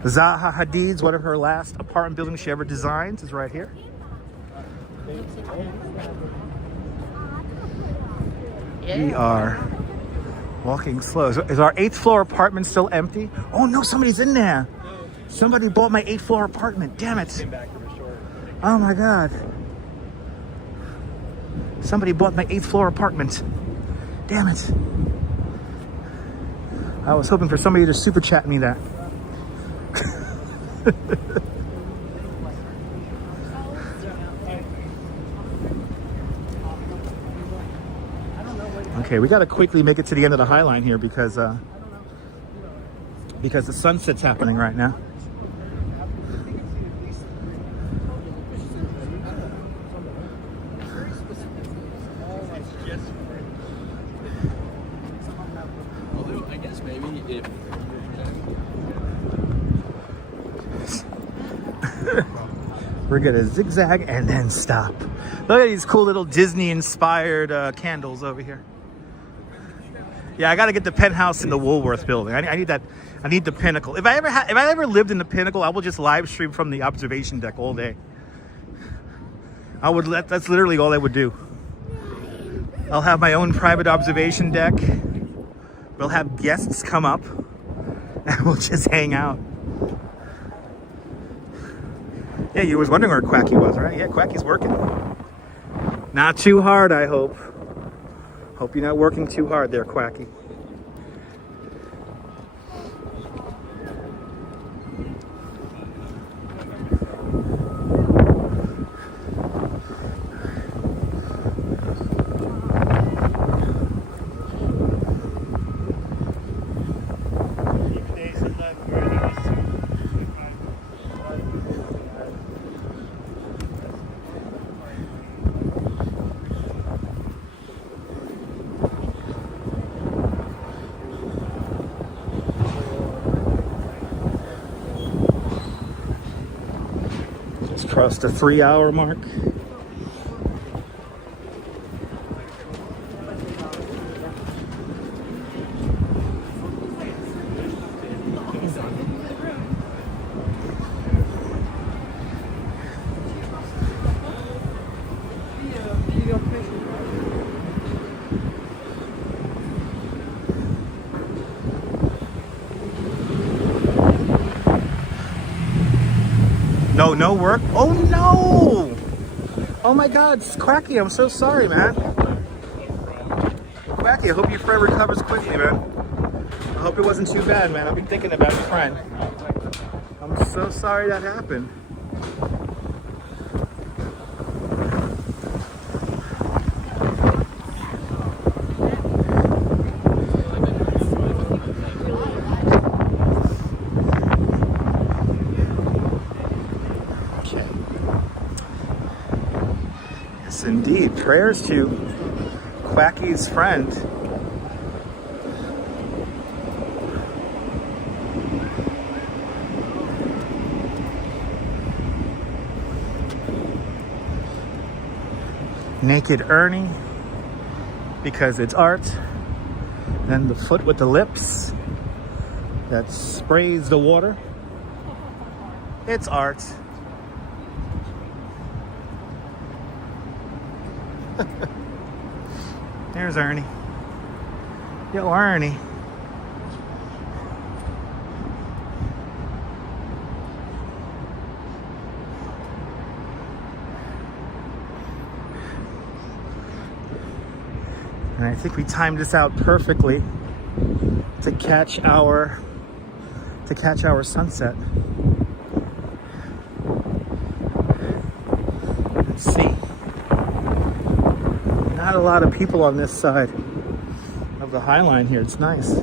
Zaha Hadid's, one of her last apartment buildings she ever designed, is right here. We are walking slow. Is our 8th floor apartment still empty? Oh no, somebody's in there. Somebody bought my 8th floor apartment. Damn it. Oh my God. Somebody bought my 8th floor apartment. Damn it. I was hoping for somebody to super chat me that. Okay, we gotta quickly make it to the end of the Highline here because the sunset's happening right now. I guess maybe if We're gonna zigzag and then stop. Look at these cool little Disney-inspired candles over here. Yeah, I gotta get the penthouse in the Woolworth building. I need that. I need the Pinnacle. If I ever lived in the Pinnacle, I will just live stream from the observation deck all day. That's literally all I would do. I'll have my own private observation deck. We'll have guests come up and we'll just hang out. Yeah, you was wondering where Quacky was, right? Yeah, Quacky's working. Not too hard, I hope. Hope you're not working too hard there, Quacky. Crossed the 3-hour mark. No work? Oh no! Oh my God, Quacky, I'm so sorry, man. Quacky, I hope your friend recovers quickly, man. I hope it wasn't too bad, man. I've been thinking about your friend. I'm so sorry that happened. Indeed, prayers to Quacky's friend. Naked Ernie, because it's art. Then the foot with the lips that sprays the water. It's art. There's Ernie. Yo, Ernie. And I think we timed this out perfectly to catch our sunset. lot of people on this side of the Highline here. It's nice.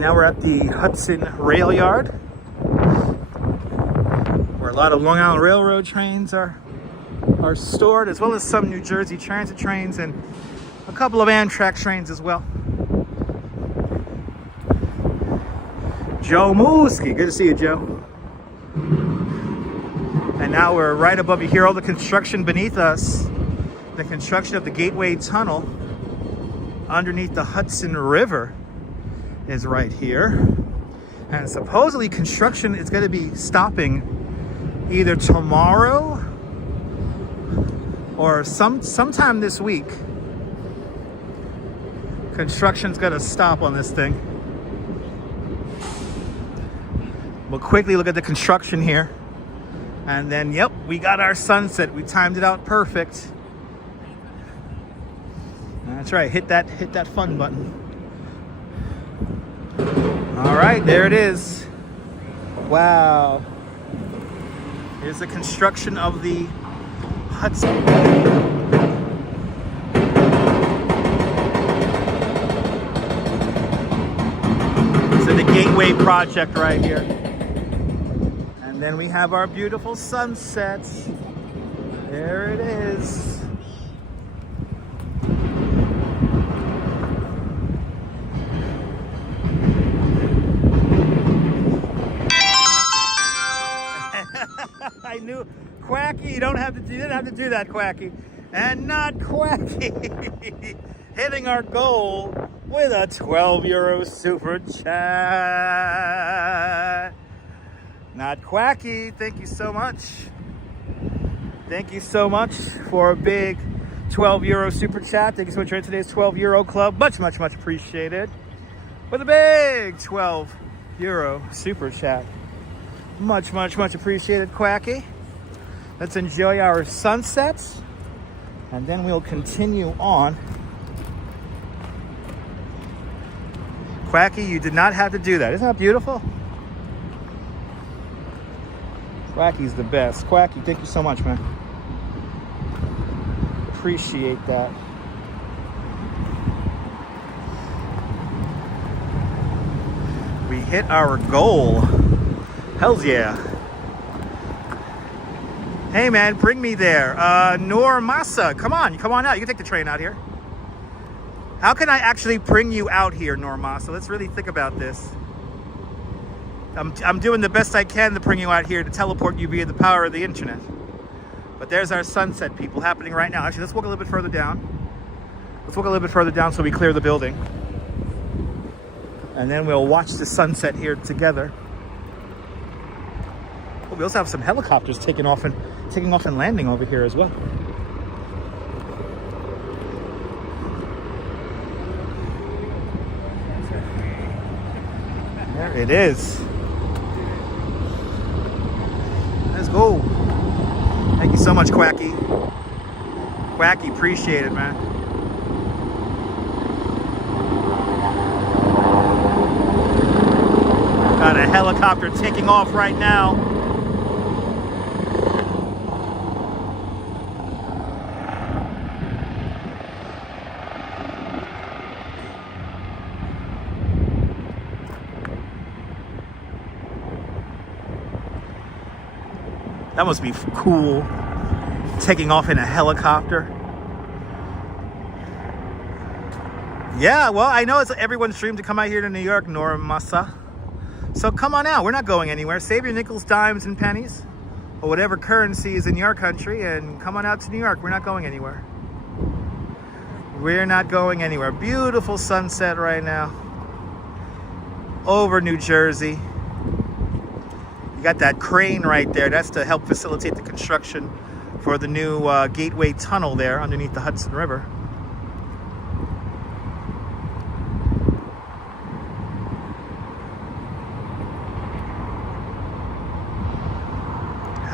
Now we're at the Hudson Rail Yard, where a lot of Long Island Railroad trains are stored, as well as some New Jersey Transit trains and a couple of Amtrak trains as well. Joe Mooski, good to see you, Joe. And now we're right above you here, all the construction beneath us, the construction of the Gateway Tunnel underneath the Hudson River is right here, and supposedly construction is going to be stopping either tomorrow or sometime this week. Construction's going to stop on this thing. We'll quickly look at the construction here, and then yep, we got our sunset. We timed it out perfect. That's right, hit that fun button. All right, there it is. Wow. Here's the construction of the Hudson. So the Gateway project right here. And then we have our beautiful sunsets. There it is. I knew, Quacky, you didn't have to do that, Quacky. And not Quacky hitting our goal with a 12 euro super chat. Not Quacky, thank you so much. Thank you so much for a big 12 euro super chat. Thank you so much for joining today's 12 euro club. Much, much, much appreciated. With a big 12 euro super chat. Much, much, much appreciated, Quacky. Let's enjoy our sunsets, and then we'll continue on. Quacky, you did not have to do that. Isn't that beautiful? Quacky's the best. Quacky, thank you so much, man. Appreciate that. We hit our goal. Hells yeah. Hey man, bring me there. Noor Masa, come on out. You can take the train out here. How can I actually bring you out here, Noor Masa? Let's really think about this. I'm doing the best I can to bring you out here, to teleport you via the power of the internet. But there's our sunset, people, happening right now. Actually, let's walk a little bit further down. Let's walk a little bit further down so we clear the building. And then we'll watch the sunset here together. Oh, we also have some helicopters taking off and landing over here as well. There it is. Let's go. Thank you so much, Quacky. Quacky, appreciate it, man. Got a helicopter taking off right now. That must be cool, taking off in a helicopter. Yeah, well, I know it's everyone's dream to come out here to New York, Nora Masa. So come on out. We're not going anywhere. Save your nickels, dimes, and pennies, or whatever currency is in your country, and come on out to New York. We're not going anywhere. We're not going anywhere. Beautiful sunset right now over New Jersey. You got that crane right there. That's to help facilitate the construction for the new Gateway Tunnel there underneath the Hudson River.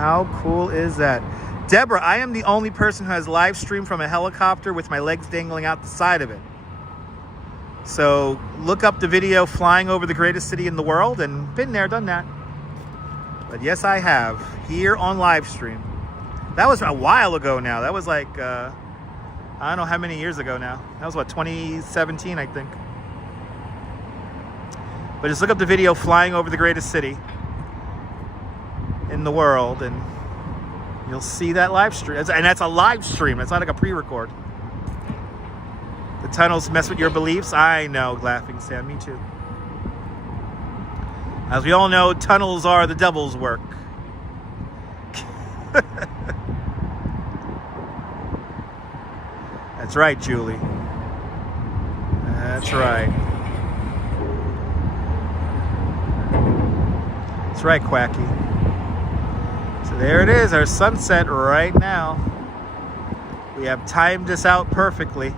How cool is that? Deborah, I am the only person who has live streamed from a helicopter with my legs dangling out the side of it. So look up the video flying over the greatest city in the world, and been there, done that. But yes, I have, here on live stream. That was a while ago now. That was like, I don't know how many years ago now. That was what, 2017, I think. But just look up the video flying over the greatest city in the world, and you'll see that live stream. And that's a live stream. It's not like a pre-record. The tunnels mess with your beliefs. I know, laughing Sam, me too. As we all know, tunnels are the devil's work. That's right, Julie. That's right. That's right, Quacky. So there it is, our sunset right now. We have timed this out perfectly.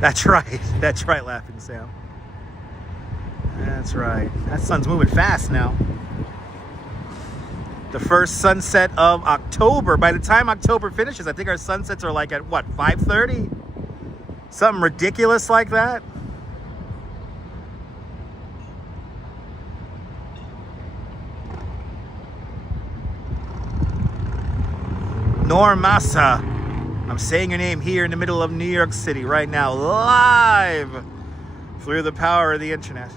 That's right. That's right, laughing Sam. That's right. That sun's moving fast now. The first sunset of October. By the time October finishes, I think our sunsets are like at what, 5:30? Something ridiculous like that. Normasa. I'm saying your name here in the middle of New York City right now, live through the power of the internet.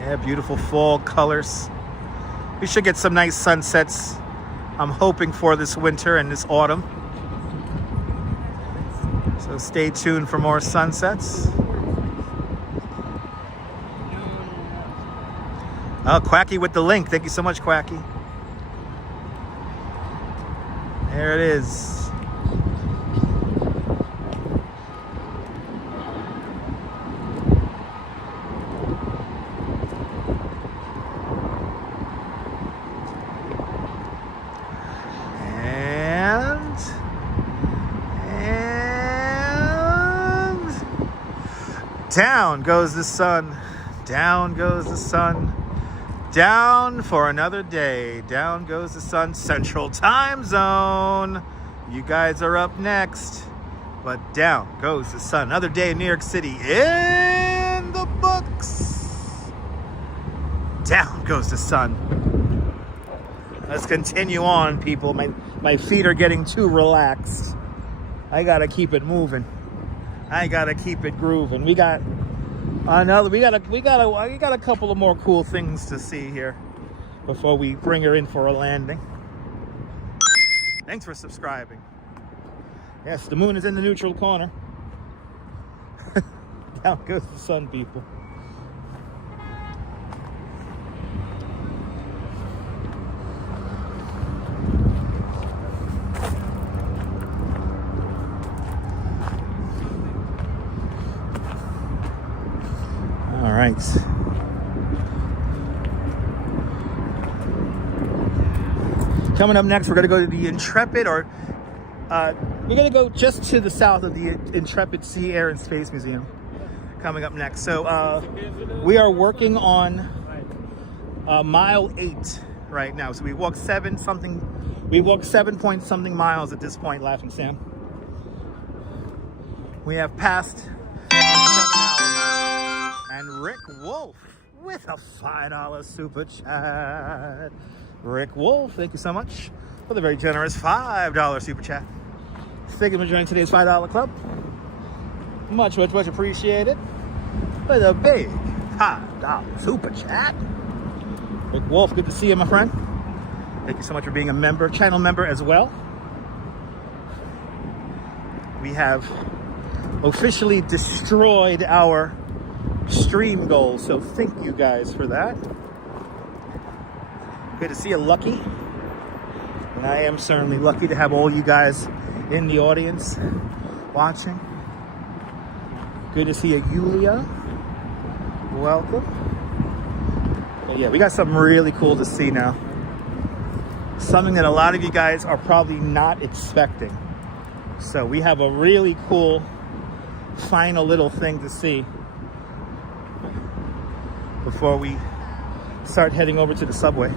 Yeah, beautiful fall colors. We should get some nice sunsets. I'm hoping for this winter and this autumn. So stay tuned for more sunsets. Oh, Quacky with the link. Thank you so much, Quacky. There it is. And down goes the sun. Down goes the sun. Down for another day. Down goes the sun. Central Time Zone. You guys are up next. But down goes the sun. Another day in New York City in the books. Down goes the sun. Let's continue on, people. My feet are getting too relaxed. I gotta keep it moving. I gotta keep it grooving. We got a couple of more cool things to see here before we bring her in for a landing. Thanks for subscribing. Yes, the moon is in the neutral corner. Down goes the sun, people. All right. Coming up next, we're going to go to the Intrepid, or we're going to go just to the south of the Intrepid Sea, Air, and Space Museum. Coming up next. So we are working on mile 8 right now. So we walked 7 point something miles at this point, laughing Sam. We have passed 7 hours. And Rick Wolf with a $5 super chat. Rick Wolf, thank you so much for the very generous $5 super chat. Thank you for joining today's $5 club. Much, much, much appreciated. With a big $5 super chat. Rick Wolf, good to see you, my friend. Thank you so much for being a member, channel member as well. We have officially destroyed our stream goal. So thank you guys for that. Good to see you, Lucky. And I am certainly lucky to have all you guys in the audience watching. Good to see you, Yulia. Welcome. But yeah, we got something really cool to see now. Something that a lot of you guys are probably not expecting. So we have a really cool final little thing to see before we start heading over to the subway.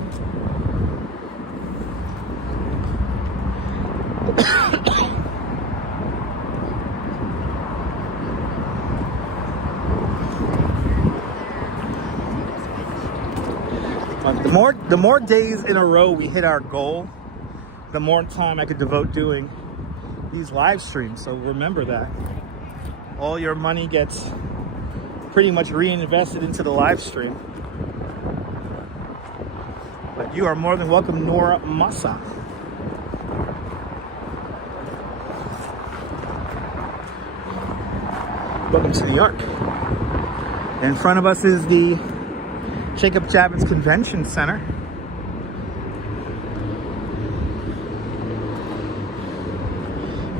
The more days in a row we hit our goal, the more time I could devote doing these live streams. So remember that. All your money gets pretty much reinvested into the live stream. But you are more than welcome, Nora Massa. Welcome to New York. In front of us is the Jacob Javits Convention Center.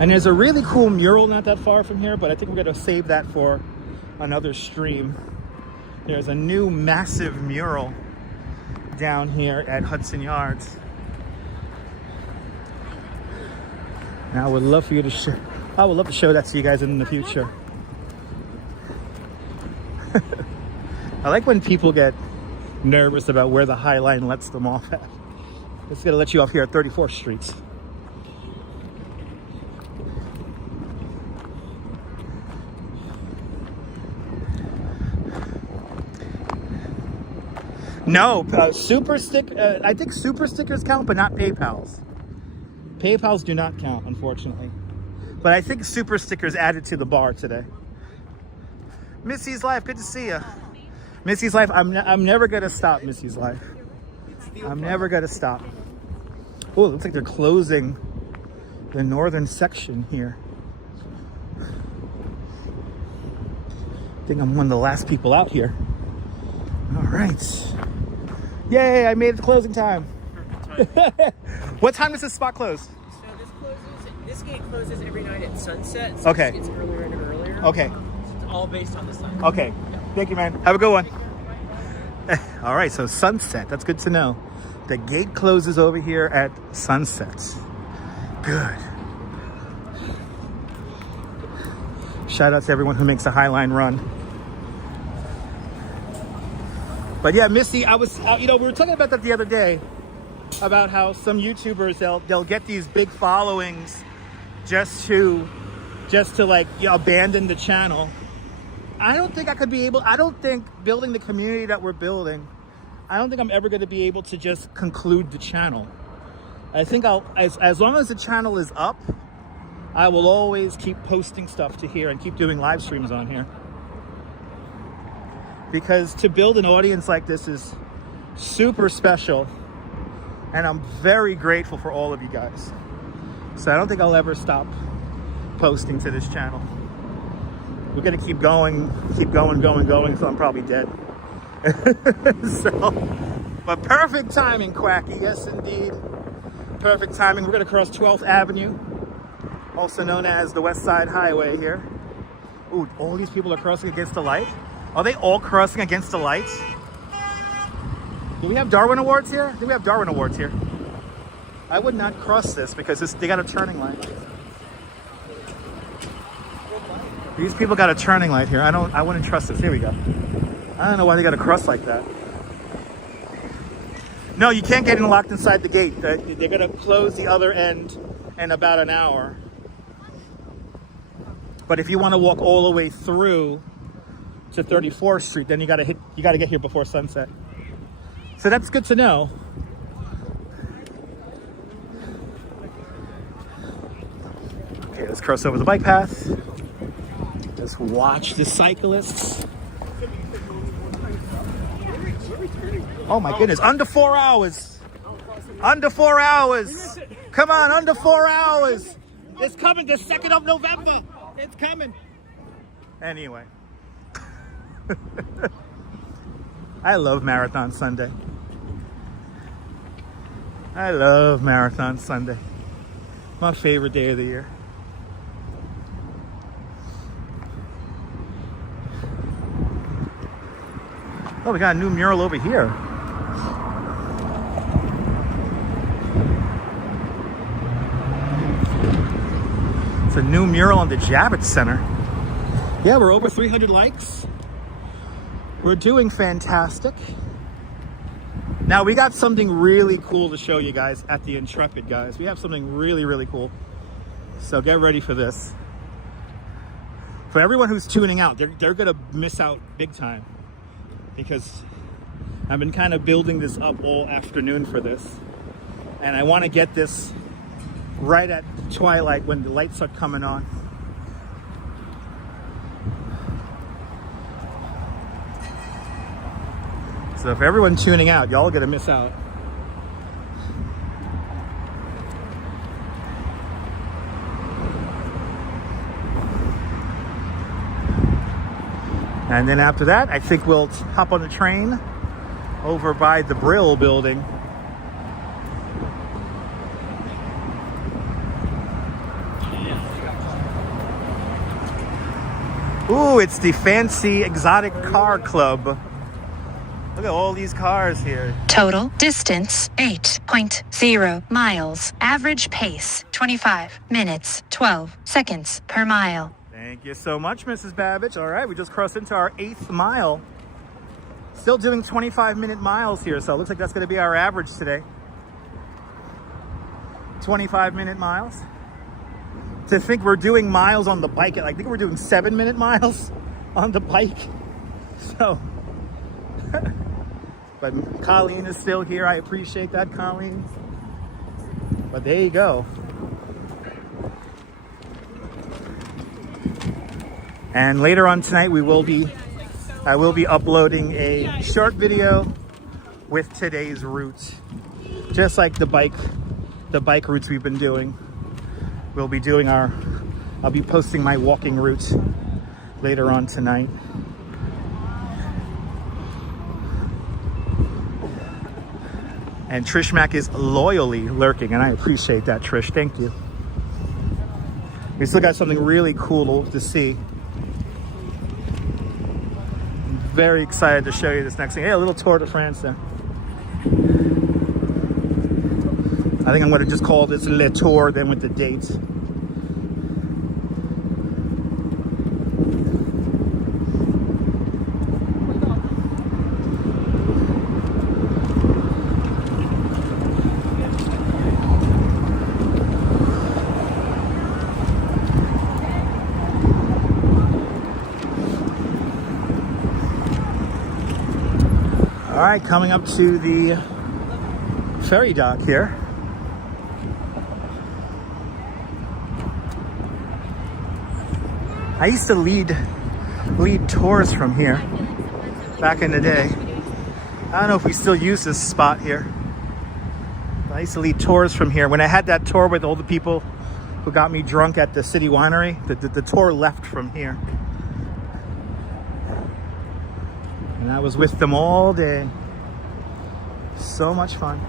And there's a really cool mural not that far from here, but I think we're going to save that for another stream. There's a new massive mural down here at Hudson Yards. And I would love for you to show. I would love to show that to you guys in the future. I like when people get nervous about where the Highline lets them off at. It's going to let you off here at 34th Street. No, super stick. I think super stickers count, but not PayPal's. PayPal's do not count, unfortunately. But I think super stickers added to the bar today. Missy's Life, good to see you. Missy's Life, I'm never gonna stop. Missy's Life, I'm never gonna stop. Oh, it looks like they're closing the northern section here. I think I'm one of the last people out here. All right. Yay, I made it to closing time. What time does this spot close? So this gate closes every night at sunset. So Okay. It gets earlier and earlier. Okay. So it's all based on the sun. Okay. Thank you, man. Have a good one. All right, so sunset. That's good to know. The gate closes over here at sunset. Good. Shout out to everyone who makes a Highline run. But yeah, Missy, I was, we were talking about that the other day, about how some YouTubers, they'll get these big followings just to like, abandon the channel. I don't think I could be able, I don't think building the community that we're building, I don't think I'm ever going to be able to just conclude the channel. I think as long as the channel is up, I will always keep posting stuff to here and keep doing live streams on here. Because to build an audience like this is super special, and I'm very grateful for all of you guys. So I don't think I'll ever stop posting to this channel. We're gonna keep going until I'm probably dead. But perfect timing, Quacky, yes indeed. Perfect timing. We're gonna cross 12th Avenue, also known as the West Side Highway here. Ooh, all these people are crossing against the light. Are they all crossing against the lights? Do we have Darwin Awards here? Do we have Darwin Awards here? I would not cross this because they got a turning light. These people got a turning light here. I wouldn't trust this. Here we go. I don't know why they got to cross like that. No, you can't get in locked inside the gate. They're going to close the other end in about an hour. But if you want to walk all the way through to 34th Street, then you got to get here before sunset. So that's good to know. Okay, let's cross over the bike path. Just watch the cyclists. Oh my goodness, under 4 hours. Under 4 hours. Come on, under 4 hours. It's coming, the 2nd of November. It's coming. Anyway. I love Marathon Sunday. I love Marathon Sunday. My favorite day of the year. Oh, we got a new mural over here. It's a new mural on the Javits Center. Yeah, we're over 300 likes. We're doing fantastic. Now, we got something really cool to show you guys at the Intrepid, guys. We have something really, really cool. So get ready for this. For everyone who's tuning out, they're gonna miss out big time, because I've been kind of building this up all afternoon for this. And I want to get this right at twilight when the lights are coming on. So if everyone tuning out, y'all are gonna miss out. And then after that, I think we'll hop on the train over by the Brill building. Ooh, it's the fancy exotic car club. Look at all these cars here. Total distance 8.0 miles. Average pace 25 minutes 12 seconds per mile. Thank you so much, Mrs. Babbage. All right, we just crossed into our 8th mile. Still doing 25-minute miles here, so it looks like that's going to be our average today. 25-minute miles. To think we're doing miles on the bike, I think we're doing 7-minute miles on the bike. So, but Colleen is still here. I appreciate that, Colleen. But there you go. And later on tonight, I will be uploading a short video with today's route, just like the bike routes we've been doing. We'll be doing I'll be posting my walking route later on tonight. And Trish Mack is loyally lurking, and I appreciate that, Trish. Thank you. We still got something really cool to see. Very excited to show you this next thing. Hey, a little Tour de France there. I think I'm going to just call this Le Tour, then with the date. All right, coming up to the ferry dock here. I used to lead tours from here back in the day. I don't know if we still use this spot here. But I used to lead tours from here. When I had that tour with all the people who got me drunk at the City Winery, the tour left from here. And I was with them all day. So much fun.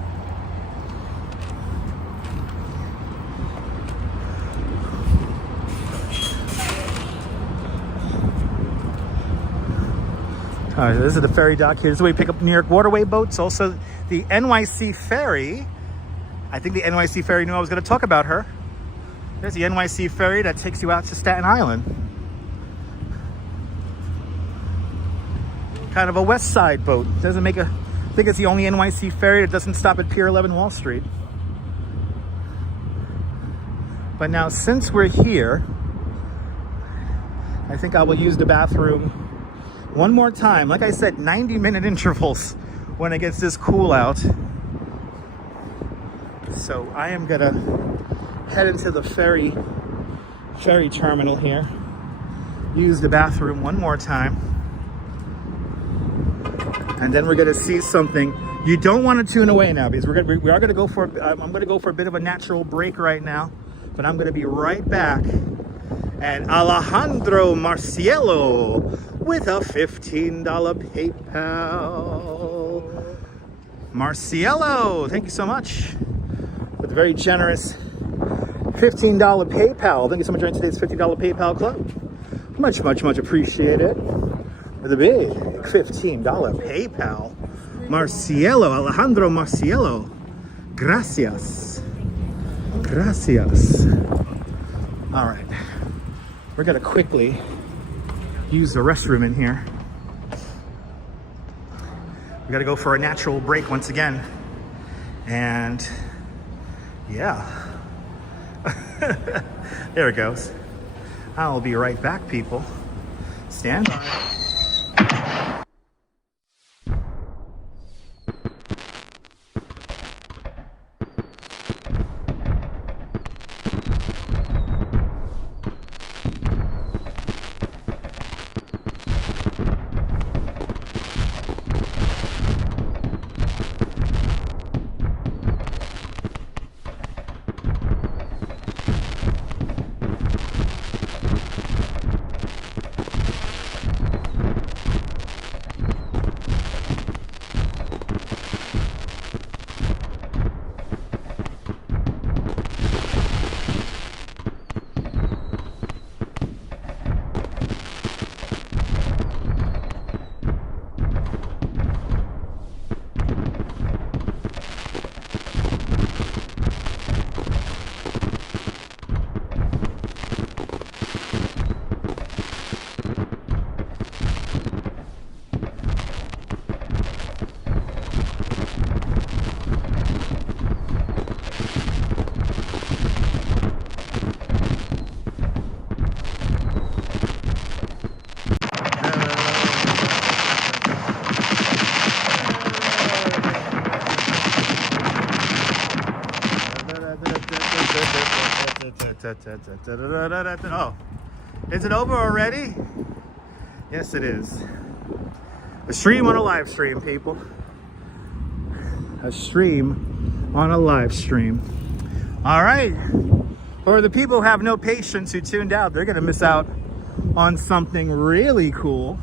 All right, this is the ferry dock here. This is where we pick up New York Waterway boats. Also, the NYC ferry. I think the NYC ferry knew I was going to talk about her. There's the NYC ferry that takes you out to Staten Island. Kind of a West Side boat. Doesn't make a... I think it's the only NYC ferry that doesn't stop at Pier 11 Wall Street. But now, since we're here, I think I will use the bathroom one more time. Like I said, 90-minute intervals when it gets this cool out. So I am gonna head into the ferry terminal here. Use the bathroom one more time. And then we're gonna see something. You don't want to tune away now, because we are gonna go for. I'm gonna go for a bit of a natural break right now, but I'm gonna be right back. And Alejandro Marcielo with a $15 PayPal. Marciello, thank you so much with a very generous $15 PayPal. Thank you so much for joining today's $50 PayPal club. Much, much, much appreciated. With a big $15 PayPal. Marciello, Alejandro Marciello. Gracias. Gracias. All right. We're going to quickly use the restroom in here. We got to go for a natural break once again. And yeah. There it goes. I'll be right back, people. Stand by. Oh, is it over already? Yes, it is. A stream on a live stream, people. A stream on a live stream. All right. For the people who have no patience who tuned out, they're going to miss out on something really cool.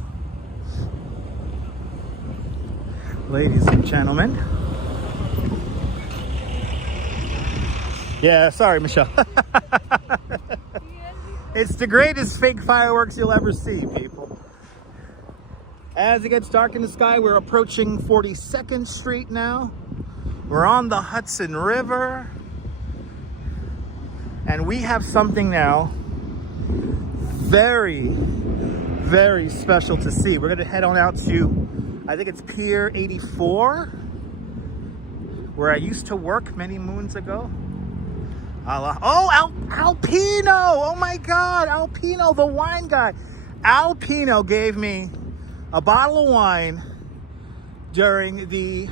Ladies and gentlemen. Yeah, sorry, Michelle. It's the greatest fake fireworks you'll ever see, people. As it gets dark in the sky, we're approaching 42nd Street now. We're on the Hudson River. And we have something now very, very special to see. We're going to head on out to, I think it's Pier 84, where I used to work many moons ago. Oh, Alpino! Oh my God, Alpino, the wine guy. Alpino gave me a bottle of wine during the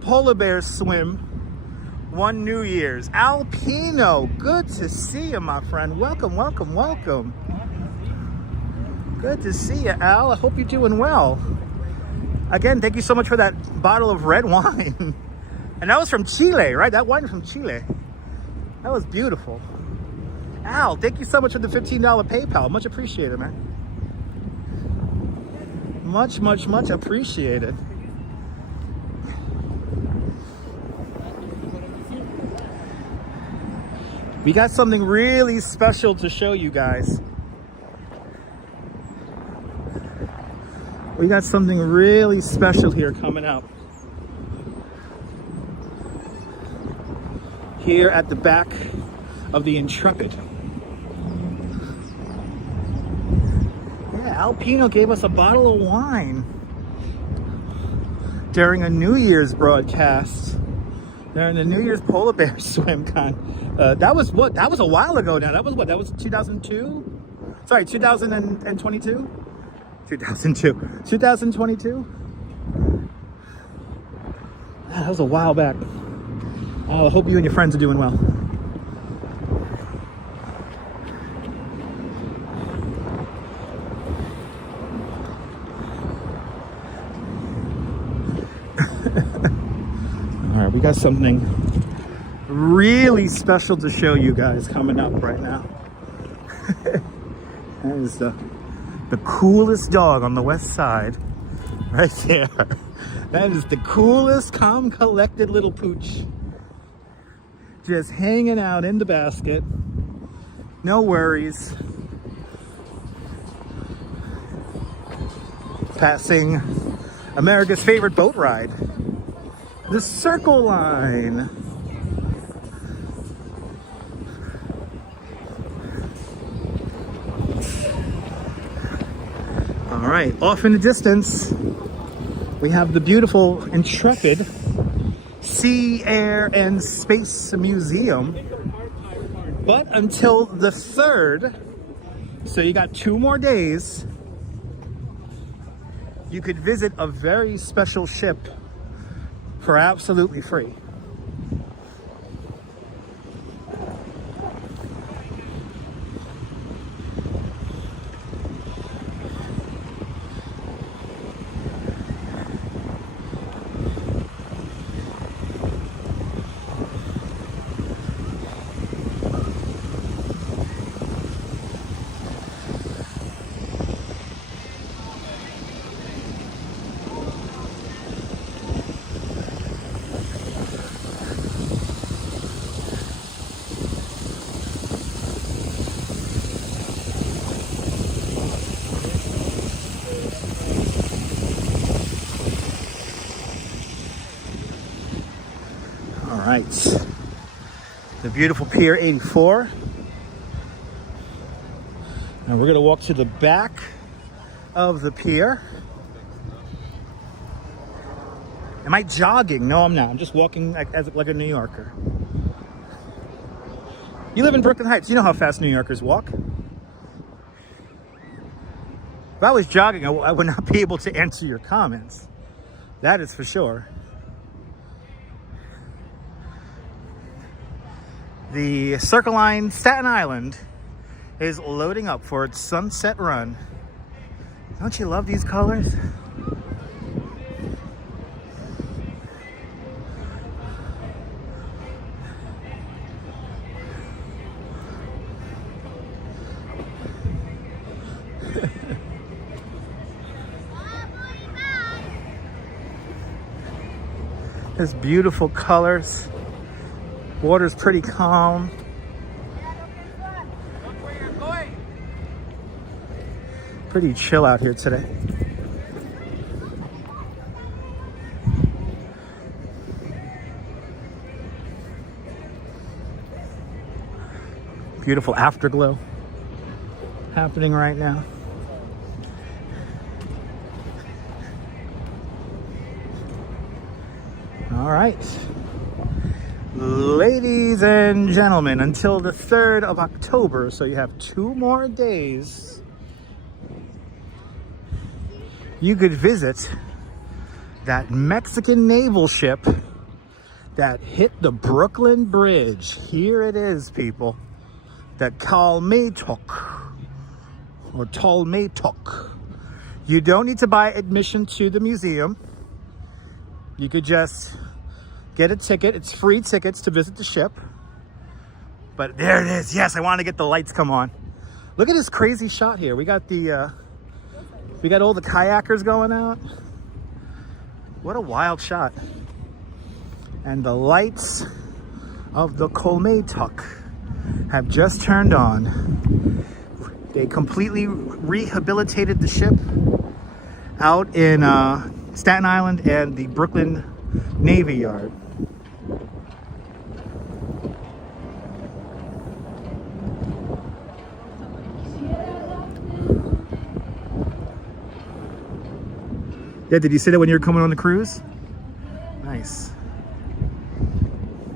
polar bear swim one New Year's. Alpino, good to see you, my friend. Welcome, welcome, welcome. Good to see you, Al. I hope you're doing well. Again, thank you so much for that bottle of red wine. And that was from Chile, right? That wine is from Chile. That was beautiful. Al, thank you so much for the $15 PayPal. Much appreciated, man. Much, much, much appreciated. We got something really special to show you guys. We got something really special here coming up. Here at the back of the Intrepid. Yeah, Alpino gave us a bottle of wine during a New Year's broadcast. During the New Year's polar bear swim con. That was what? That was a while ago now. That was what? That was 2002? Sorry, 2022? 2002. 2022? That was a while back. Oh, I hope you and your friends are doing well. All right, we got something really special to show you guys coming up right now. That is the The coolest dog on the west side. Right there. That is the coolest, calm, collected little pooch. Just hanging out in the basket. No worries. Passing America's favorite boat ride. The Circle Line. All right, off in the distance, we have the beautiful Intrepid Sea, Air, and Space Museum. But until the 3rd, so you got 2 more days, you could visit a very special ship for absolutely free. Right, the beautiful Pier 84, and we're gonna walk to the back of the pier. Am I jogging? No, I'm not. I'm just walking like a New Yorker. You live in Brooklyn Heights. You know how fast New Yorkers walk. If I was jogging, I would not be able to answer your comments. That is for sure. The Circle Line Staten Island is loading up for its sunset run. Don't you love these colors? There's beautiful colors. Water's pretty calm. Pretty chill out here today. Beautiful afterglow happening right now. All right. Ladies and gentlemen, until the 3rd of October, so you have 2 more days, you could visit that Mexican naval ship that hit the Brooklyn Bridge. Here it is, people. The Kalmatok, or Talmatok. You don't need to buy admission to the museum. You could just get a ticket. It's free tickets to visit the ship. But there it is. Yes, I want to get the lights come on. Look at this crazy shot here. We got all the kayakers going out. What a wild shot. And the lights of the Kalmatok have just turned on. They completely rehabilitated the ship out in Staten Island and the Brooklyn Navy Yard. Yeah, did you see that when you were coming on the cruise? Nice.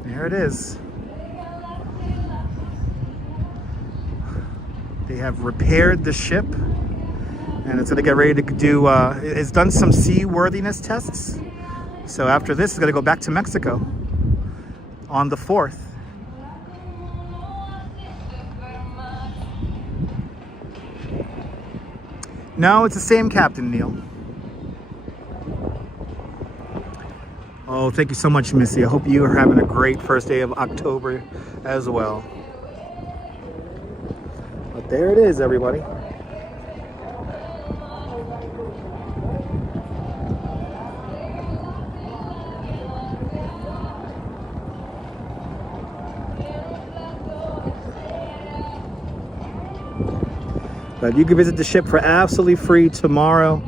There it is. They have repaired the ship, and it's going to get ready to do, it's done some seaworthiness tests. So after this, it's going to go back to Mexico on the 4th. No, it's the same captain, Neil. Oh, thank you so much, Missy. I hope you are having a great first day of October as well. But there it is, everybody. But you can visit the ship for absolutely free tomorrow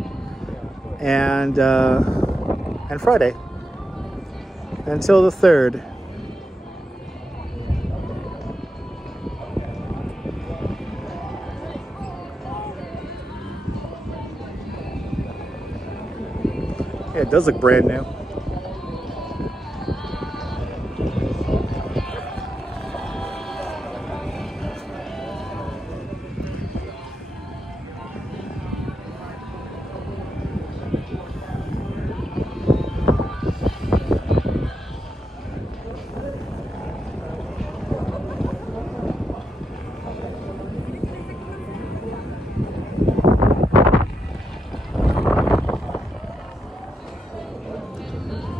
and Friday until the 3rd. Yeah, it does look brand new.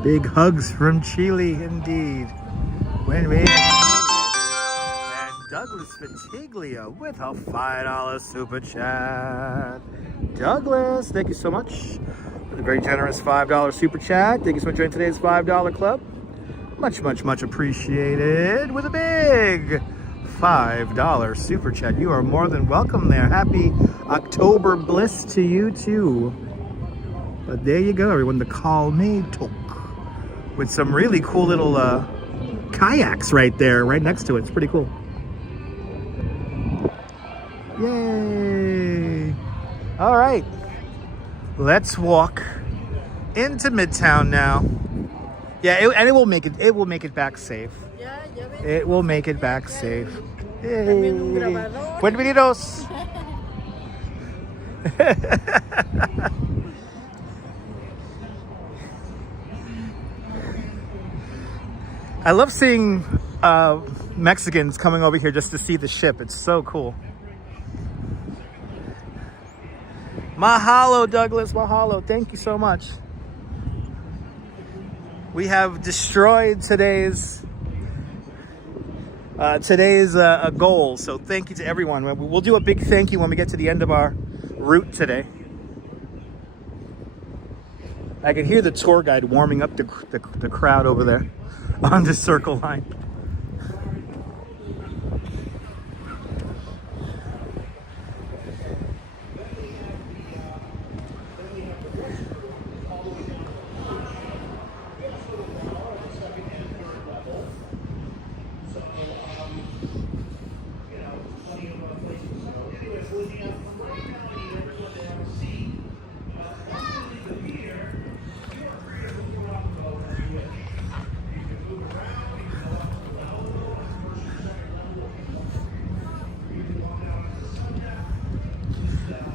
Big hugs from Chile, indeed. Win-win. And Douglas Fatiglia with a $5 super chat. Douglas, thank you so much for the very generous $5 super chat. Thank you so much for joining today's $5 club. Much, much, much appreciated. With a big $5 super chat. You are more than welcome there. Happy October bliss to you too. But there you go, everyone. The Promenade talk with some really cool little kayaks right there, right next to it. It's pretty cool. Yay! All right, let's walk into Midtown now. Yeah, and it will make it. It will make it back safe. It will make it back safe. Yay! Buenvenidos. I love seeing Mexicans coming over here just to see the ship. It's so cool. Mahalo, Douglas. Mahalo. Thank you so much. We have destroyed today's goal. So thank you to everyone. We'll do a big thank you when we get to the end of our route today. I can hear the tour guide warming up the crowd over there on the Circle Line.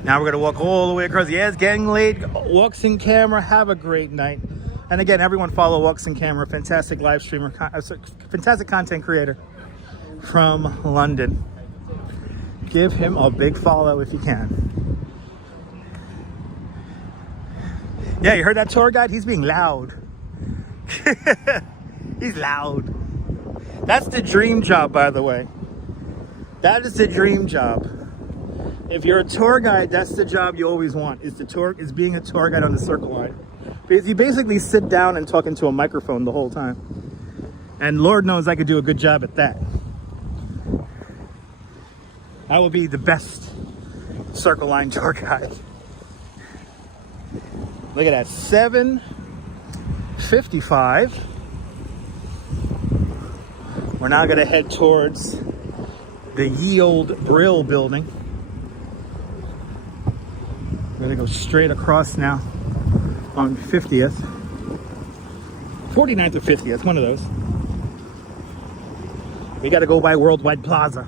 Now we're gonna walk all the way across. Yeah, it's getting late. Walks in Camera, have a great night. And again, everyone follow Walks in Camera, fantastic live streamer, fantastic content creator from London. Give him a big follow if you can. Yeah, you heard that tour guide? He's being loud. He's loud. That's the dream job, by the way. That is the dream job. If you're a tour guide, that's the job you always want, is being a tour guide on the Circle Line. Because you basically sit down and talk into a microphone the whole time. And Lord knows I could do a good job at that. I will be the best Circle Line tour guide. Look at that, 7:55. We're now gonna head towards the ye old Brill building. We're gonna go straight across now on 50th. 49th or 50th, one of those. We gotta go by Worldwide Plaza.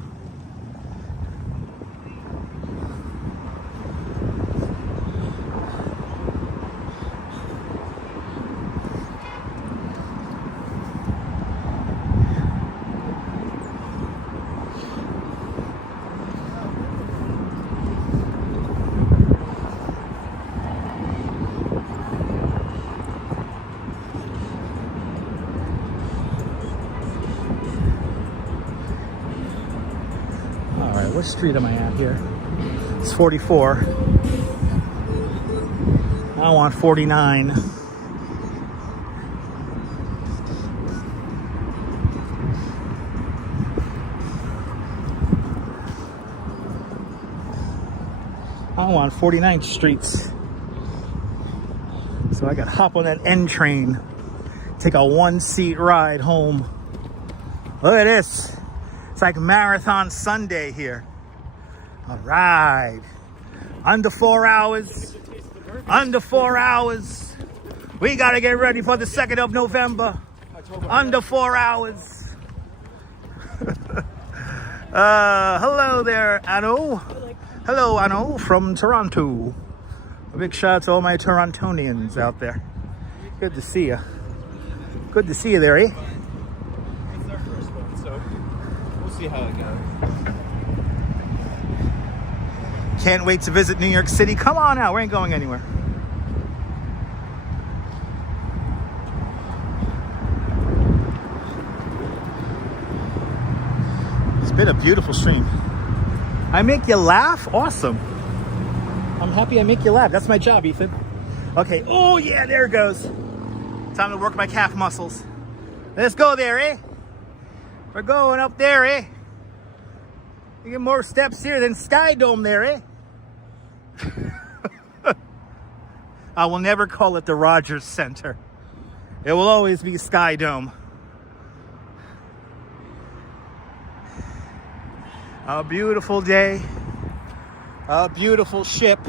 What street am I at here? It's 44. I want 49. I'm on 49th Streets. So I gotta hop on that N train, take a 1-seat ride home. Look at this. It's like Marathon Sunday here. All right. Under 4 hours. Under 4 hours. We gotta get ready for the 2nd of November. Under 4 hours. Hello there, Anno. Hello, Anno from Toronto. A big shout out to all my Torontonians out there. Good to see you. Good to see you there, eh? It's our first one, so we'll see how it goes. Can't wait to visit New York City. Come on out. We ain't going anywhere. It's been a beautiful stream. I make you laugh? Awesome. I'm happy I make you laugh. That's my job, Ethan. Okay. Oh, yeah, there it goes. Time to work my calf muscles. Let's go there, eh? We're going up there, eh? You get more steps here than Sky Dome there, eh? I will never call it the Rogers Center. It will always be Sky Dome. A beautiful day. A beautiful ship.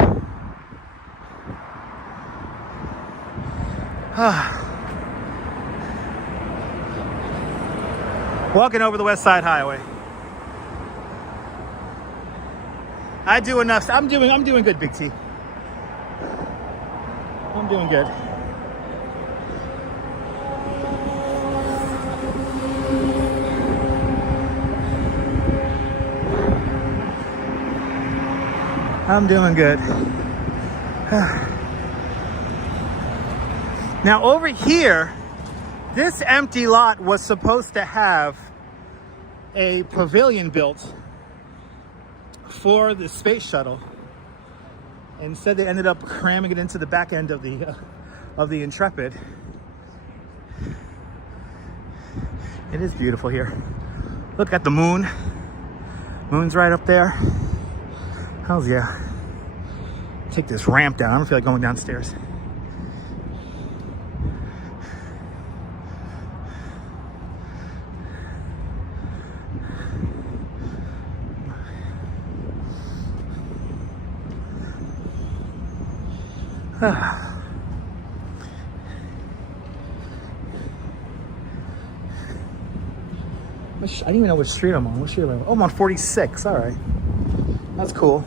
Walking over the West Side Highway. I do enough. I'm doing good, Big T. I'm doing good. I'm doing good. Now over here, this empty lot was supposed to have a pavilion built for the space shuttle. Instead, they ended up cramming it into the back end of the Intrepid. It is beautiful here. Look at the moon. Moon's right up there. Hells yeah. Take this ramp down. I don't feel like going downstairs. I didn't even know which street I'm on. What street am I on? Oh, I'm on 46. All right. That's cool.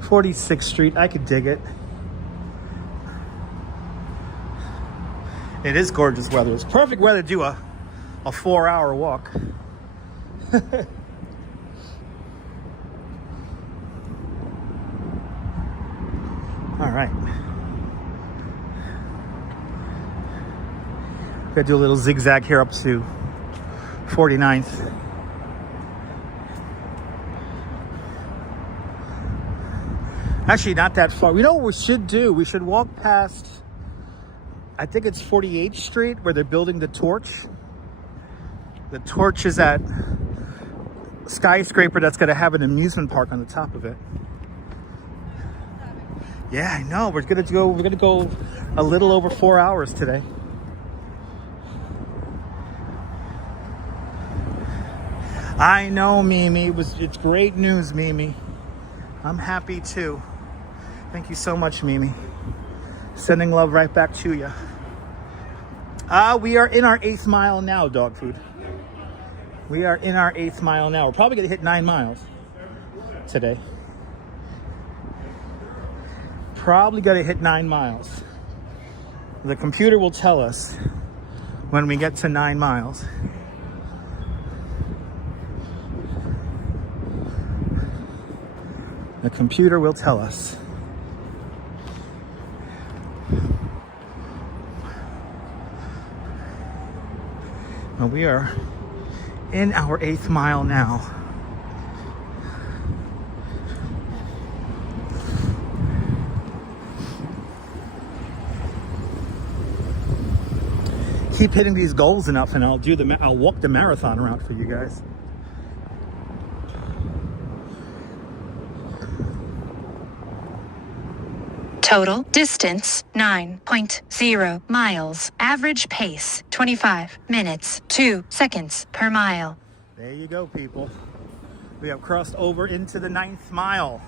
"46th Street. I could dig it. It is gorgeous weather. It's perfect weather to do a 4-hour walk. All right. Gotta do a little zigzag here up to 49th. Actually, not that far. You know what we should do? We should walk past, I think it's 48th Street, where they're building the Torch. The Torch is that skyscraper that's going to have an amusement park on the top of it. Yeah, I know. We're gonna go a little over 4 hours today. I know, Mimi. It's great news, Mimi. I'm happy too. Thank you so much, Mimi. Sending love right back to you. We are in our 8th mile now, dog food. We are in our 8th mile now. We're probably gonna hit 9 miles today. Probably gonna hit 9 miles. The computer will tell us when we get to 9 miles. The computer will tell us. Well, we are in our 8th mile now. Keep hitting these goals enough and I'll walk the marathon route for you guys. Total distance 9.0 miles. Average pace 25 minutes 2 seconds per mile. There you go, people. We have crossed over into the 9th mile.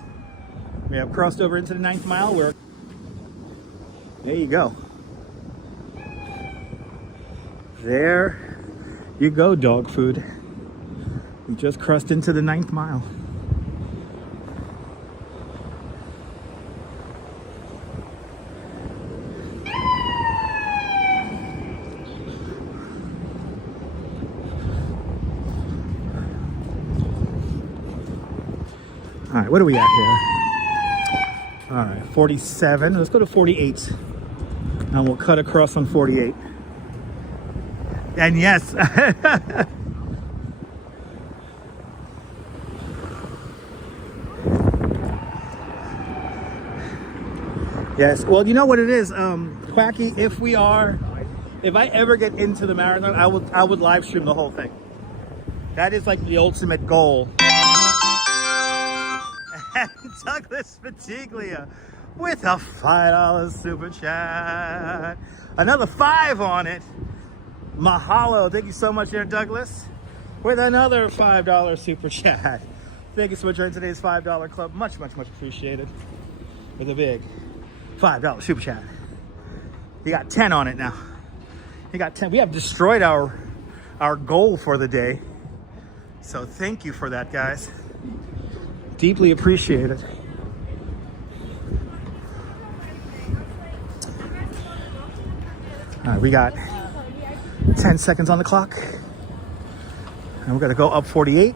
We have crossed over into the 9th mile. There you go. There you go, dog food. We just crossed into the 9th mile. All right, what are we at here? All right, 47. Let's go to 48. And we'll cut across on 48. And yes. Yes, well, you know what it is, Quacky, if I ever get into the marathon, I would live stream the whole thing. That is like the ultimate goal. Douglas Fatiglia with a $5 super chat. Another 5 on it. Mahalo. Thank you so much there, Douglas. With another $5 super chat. Thank you so much for today's $5 club. Much, much, much appreciated. With a big $5 super chat. You got 10 on it now. You got 10. We have destroyed our goal for the day. So thank you for that, guys. Deeply appreciated. All right, we got 10 seconds on the clock. And we're gonna go up 48.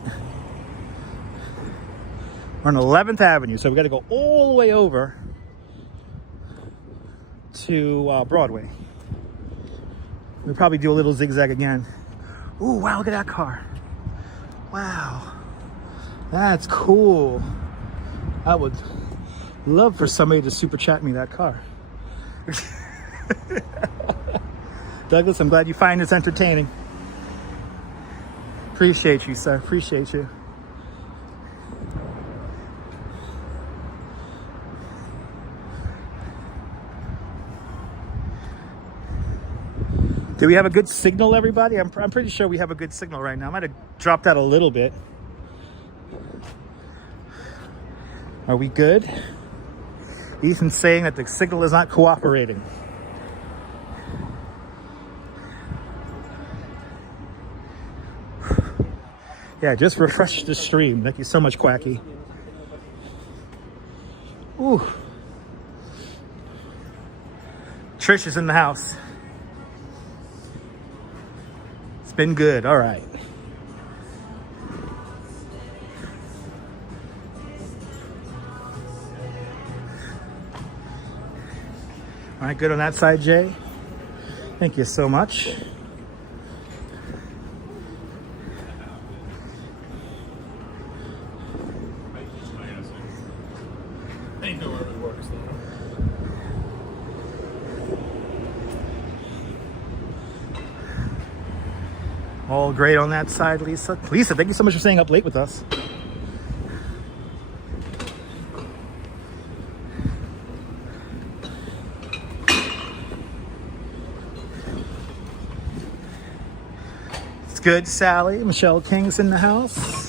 We're on 11th Avenue, so we gotta go all the way over to Broadway. We'll probably do a little zigzag again. Ooh, wow, look at that car. Wow. That's cool. I would love for somebody to super chat me that car. Douglas, I'm glad you find this entertaining. Appreciate you, sir. Appreciate you. Do we have a good signal, everybody? I'm pretty sure we have a good signal right now. I might have dropped that a little bit. Are we good? Ethan's saying that the signal is not cooperating. Yeah, just refresh the stream. Thank you so much, Quacky. Ooh. Trish is in the house. It's been good. All right. All right, good on that side, Jay. Thank you so much. All great on that side, Lisa. Lisa, thank you so much for staying up late with us. It's good, Sally. Michelle King's in the house.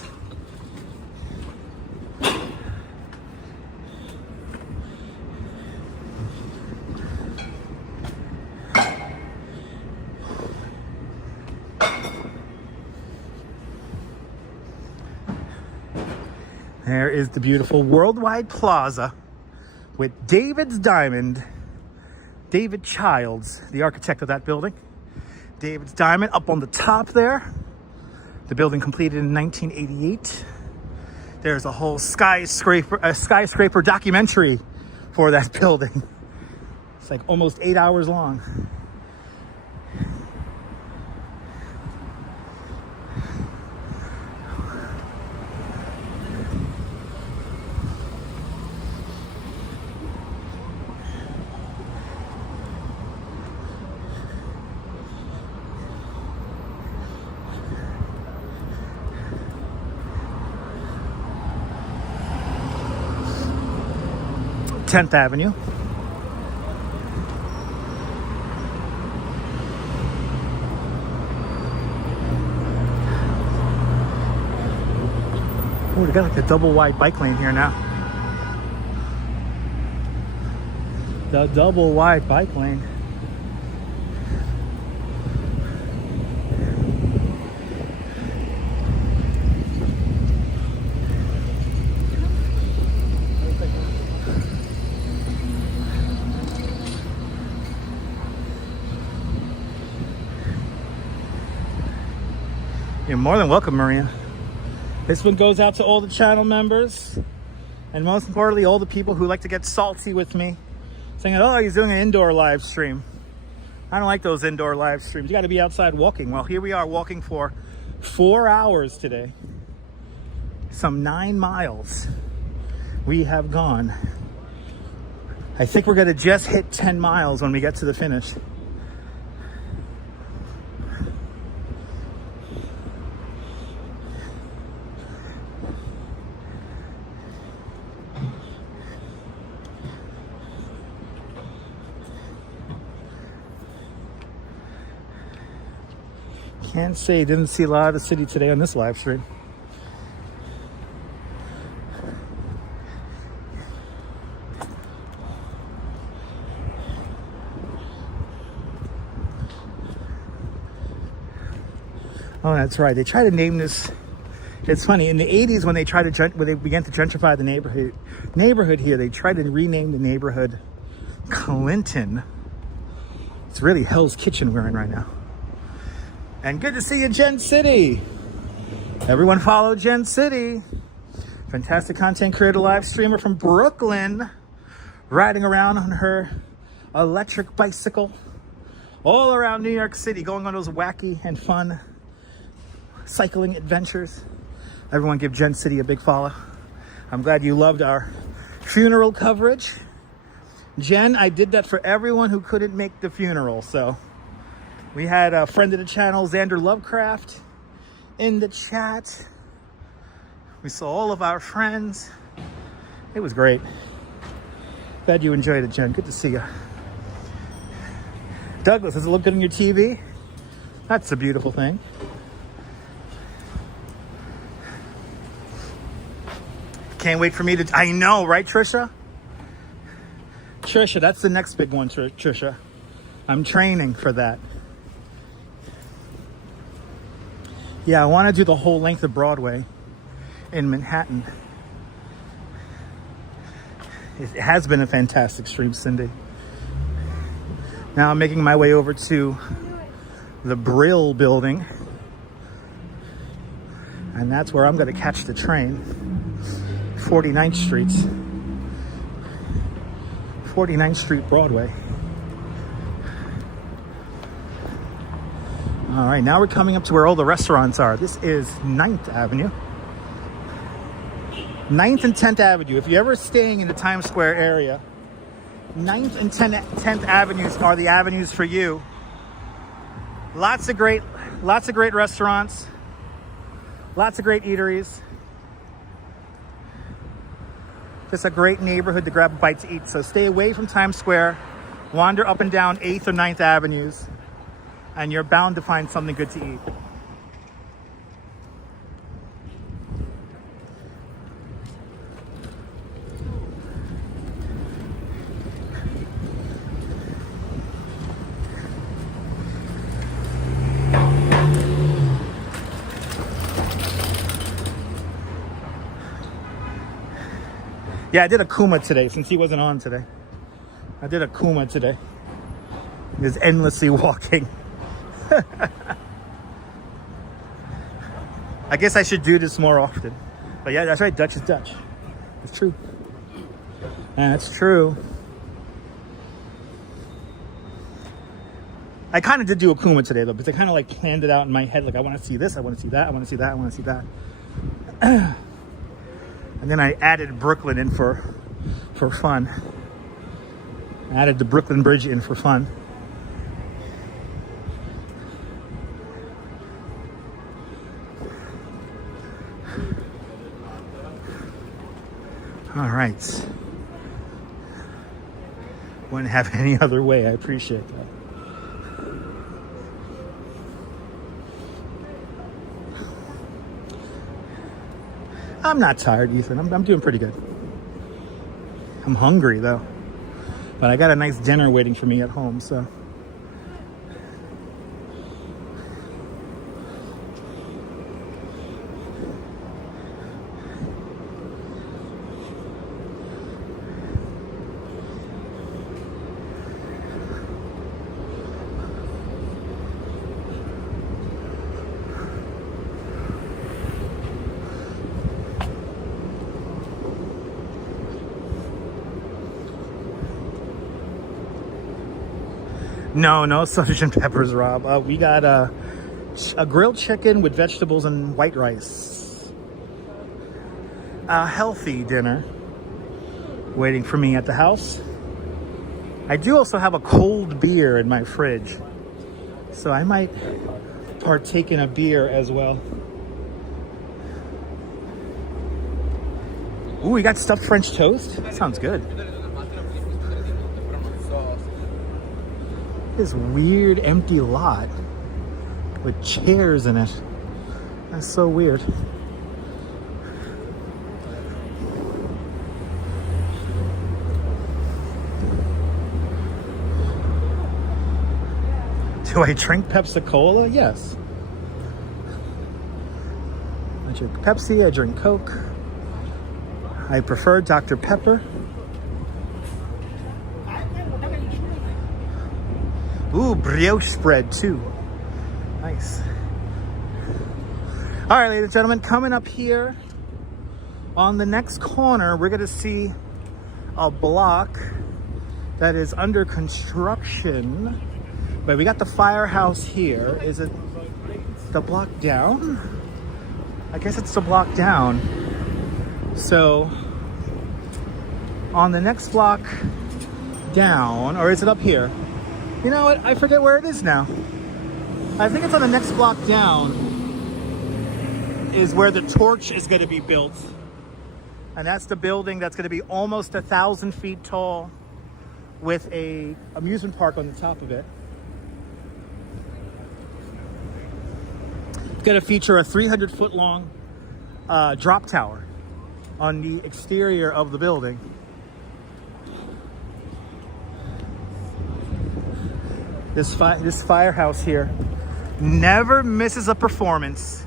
There is the beautiful Worldwide Plaza with David's Diamond. David Childs, the architect of that building. David's Diamond up on the top there. The building completed in 1988. There's a whole skyscraper documentary for that building. It's like almost 8 hours long. Tenth Avenue. Oh, we got like a double wide bike lane here now. The double wide bike lane. You're more than welcome, Maria. This one goes out to all the channel members, and most importantly, all the people who like to get salty with me, saying, oh, he's doing an indoor live stream. I don't like those indoor live streams. You got to be outside walking. Well, here we are walking for 4 hours today. Some 9 miles we have gone. I think we're going to just hit 10 miles when we get to the finish. Can't say didn't see a lot of the city today on this live stream. Oh, that's right. They try to name this. It's funny. In the 80s, when they began to gentrify the neighborhood here, they tried to rename the neighborhood Clinton. It's really Hell's Kitchen we're in right now. And good to see you, Gen City. Everyone follow Gen City. Fantastic content creator, live streamer from Brooklyn, riding around on her electric bicycle all around New York City, going on those wacky and fun cycling adventures. Everyone give Gen City a big follow. I'm glad you loved our funeral coverage. Jen, I did that for everyone who couldn't make the funeral, so we had a friend of the channel, Xander Lovecraft, in the chat. We saw all of our friends. It was great. Glad you enjoyed it, Jen. Good to see you. Douglas, does it look good on your TV? That's a beautiful thing. Can't wait for me to... I know, right, Trisha? Trisha, that's the next big one, Trisha. I'm training for that. Yeah, I want to do the whole length of Broadway in Manhattan. It has been a fantastic stream, Cindy. Now I'm making my way over to the Brill building. And that's where I'm going to catch the train. 49th Street. 49th Street, Broadway. All right, now we're coming up to where all the restaurants are. This is 9th Avenue. 9th and 10th Avenue. If you're ever staying in the Times Square area, 9th and 10th Avenues are the avenues for you. Lots of great restaurants. Lots of great eateries. Just a great neighborhood to grab a bite to eat. So stay away from Times Square. Wander up and down 8th or 9th Avenues. And you're bound to find something good to eat. Yeah, I did a Kuma today since he wasn't on today. I did a Kuma today. He was endlessly walking. I guess I should do this more often. But yeah, that's right. Dutch is Dutch. It's true. That's true. I kind of did do a Kuma today, though, because I kind of like planned it out in my head. Like, I want to see this, I want to see that, I want to see that, I want to see that. And then I added Brooklyn in for fun. I added the Brooklyn Bridge in for fun. All right. Wouldn't have any other way. I appreciate that. I'm not tired, Ethan. I'm doing pretty good. I'm hungry though, but I got a nice dinner waiting for me at home, so. No sausage and peppers, Rob. We got a grilled chicken with vegetables and white rice. A healthy dinner waiting for me at the house. I do also have a cold beer in my fridge, so I might partake in a beer as well. Ooh, we got stuffed French toast. That sounds good. This weird empty lot with chairs in it. That's so weird. Do I drink Pepsi-Cola? Yes. I drink Pepsi, I drink Coke. I prefer Dr. Pepper. Ooh, brioche spread too. Nice. All right, ladies and gentlemen, coming up here on the next corner, we're gonna see a block that is under construction. But we got the firehouse here. Is it the block down? I guess it's the block down. So on the next block down, or is it up here? You know what? I forget where it is now. I think it's on the next block down is where the torch is going to be built. And that's the building that's going to be almost 1,000 feet tall with a amusement park on the top of it. It's going to feature a 300-foot long drop tower on the exterior of the building. This firehouse here never misses a performance.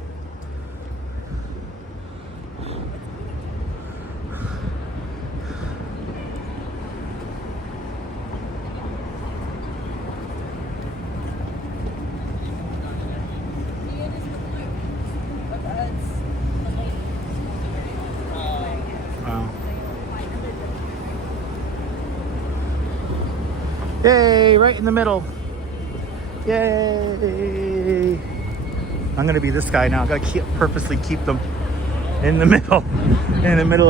Wow. Yay, right in the middle. Yay! I'm gonna be this guy now. I gotta purposely keep them in the middle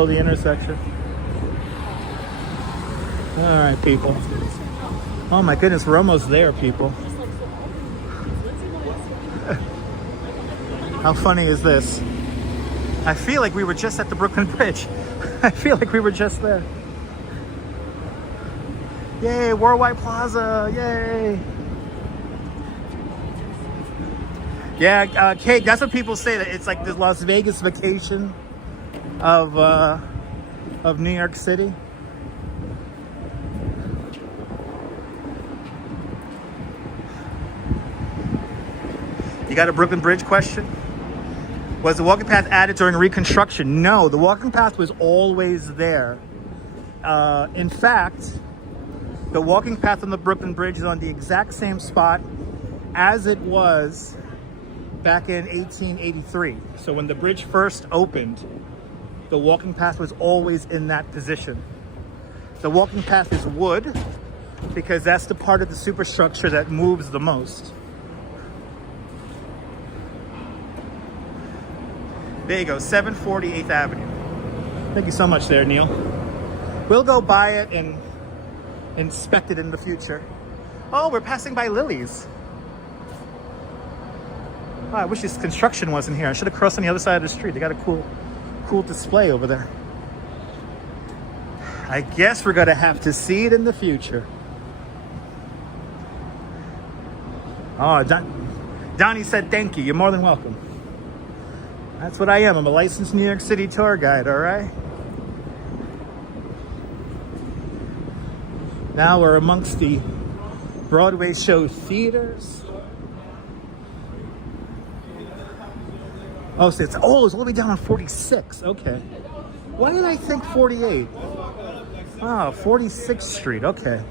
of the intersection. All right, people. Oh my goodness, we're almost there, people. How funny is this? I feel like we were just at the Brooklyn Bridge. I feel like we were just there. Yay, Worldwide Plaza, yay! Yeah, Kate, that's what people say, that it's like the Las Vegas vacation of New York City. You got a Brooklyn Bridge question? Was the walking path added during reconstruction? No, the walking path was always there. In fact, the walking path on the Brooklyn Bridge is on the exact same spot as it was back in 1883. So when the bridge first opened, the walking path was always in that position. The walking path is wood because that's the part of the superstructure that moves the most. There you go, 740 8th Avenue. Thank you so much there, Neil. We'll go by it and inspect it in the future. Oh, we're passing by Lily's. Oh, I wish this construction wasn't here. I should have crossed on the other side of the street. They got a cool display over there. I guess we're gonna have to see it in the future. Oh, Donnie said thank you. You're more than welcome. That's what I am. I'm a licensed New York City tour guide, all right? Now we're amongst the Broadway show theaters. Oh, so it's all the way down on 46. Okay. Why did I think 48? Oh, 46th Street. Okay.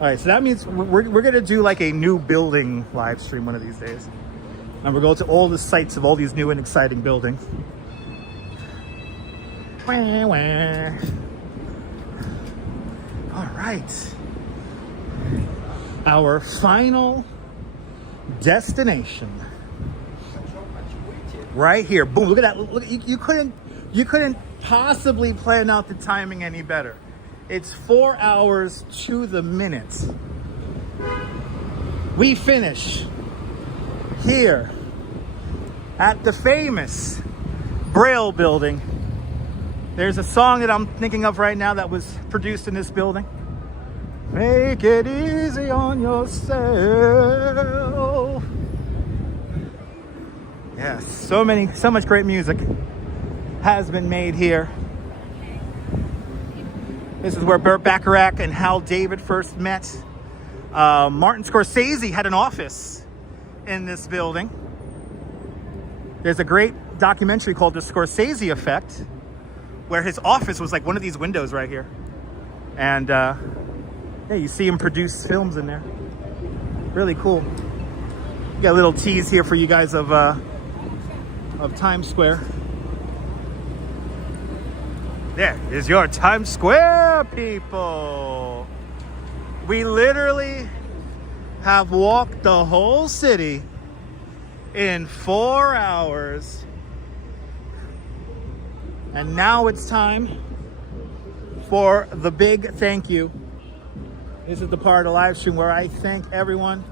All right, so that means we're going to do like a new building live stream one of these days. And we'll go to all the sites of all these new and exciting buildings. Wah, wah. All right. Our final destination. Right here. Boom. Look at that. Look, you couldn't possibly plan out the timing any better. It's 4 hours to the minute. We finish here at the famous Brill building. There's a song that I'm thinking of right now that was produced in this building. Make it easy on yourself. Yes, so much great music has been made here. This is where Burt Bacharach and Hal David first met. Martin Scorsese had an office in this building. There's a great documentary called The Scorsese Effect, where his office was like one of these windows right here. And yeah, you see him produce films in there. Really cool. Got a little tease here for you guys of Times Square. There is your Times Square, people. We literally have walked the whole city in 4 hours. And now it's time for the big thank you. This is the part of the live stream where I thank everyone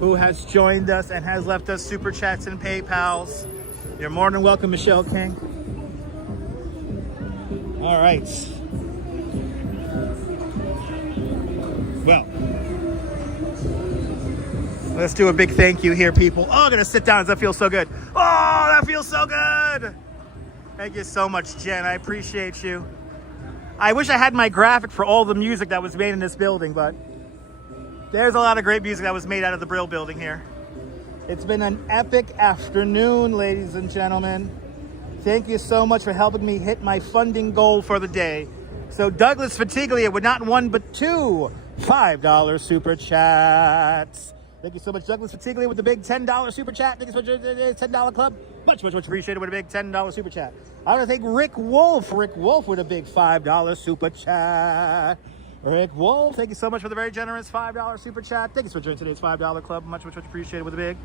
who has joined us and has left us super chats and PayPals. You're more than welcome, Michelle King. All right. Well, let's do a big thank you here, people. Oh, I'm gonna sit down. That feels so good. Oh, that feels so good. Thank you so much, Jen. I appreciate you. I wish I had my graphic for all the music that was made in this building, but there's a lot of great music that was made out of the Brill building here. It's been an epic afternoon, ladies and gentlemen. Thank you so much for helping me hit my funding goal for the day. So Douglas Fatiglia with not one but two $5 super chats. Thank you so much, Douglas Fatiglia, with the big $10 super chat. Thank you so much, $10 club. Much appreciated with a big $10 super chat. I want to thank Rick Wolf with a big $5 super chat. Rick Wolf, thank you so much for the very generous $5 super chat. Thank you so much for joining today's $5 club. Much appreciated with a big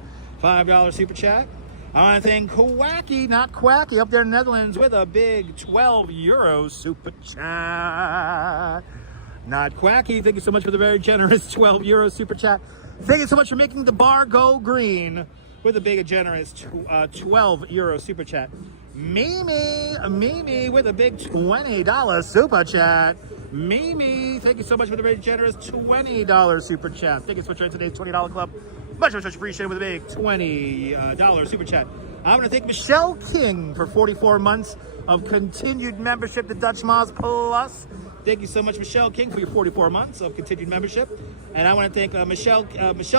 $5 super chat. I want to thank Quacky, not Quacky, up there in the Netherlands with a big €12 super chat. Not Quacky, thank you so much for the very generous €12 super chat. Thank you so much for making the bar go green with a big and generous €12 super chat. Mimi with a big $20 super chat. Mimi, thank you so much for the very generous $20 super chat. Thank you so much for today's $20 club. Much appreciated with a big $20 super chat. I want to thank Michelle King for 44 months of continued membership to Dutch Moz Plus. Thank you so much, Michelle King, for your 44 months of continued membership. And I want to thank Michelle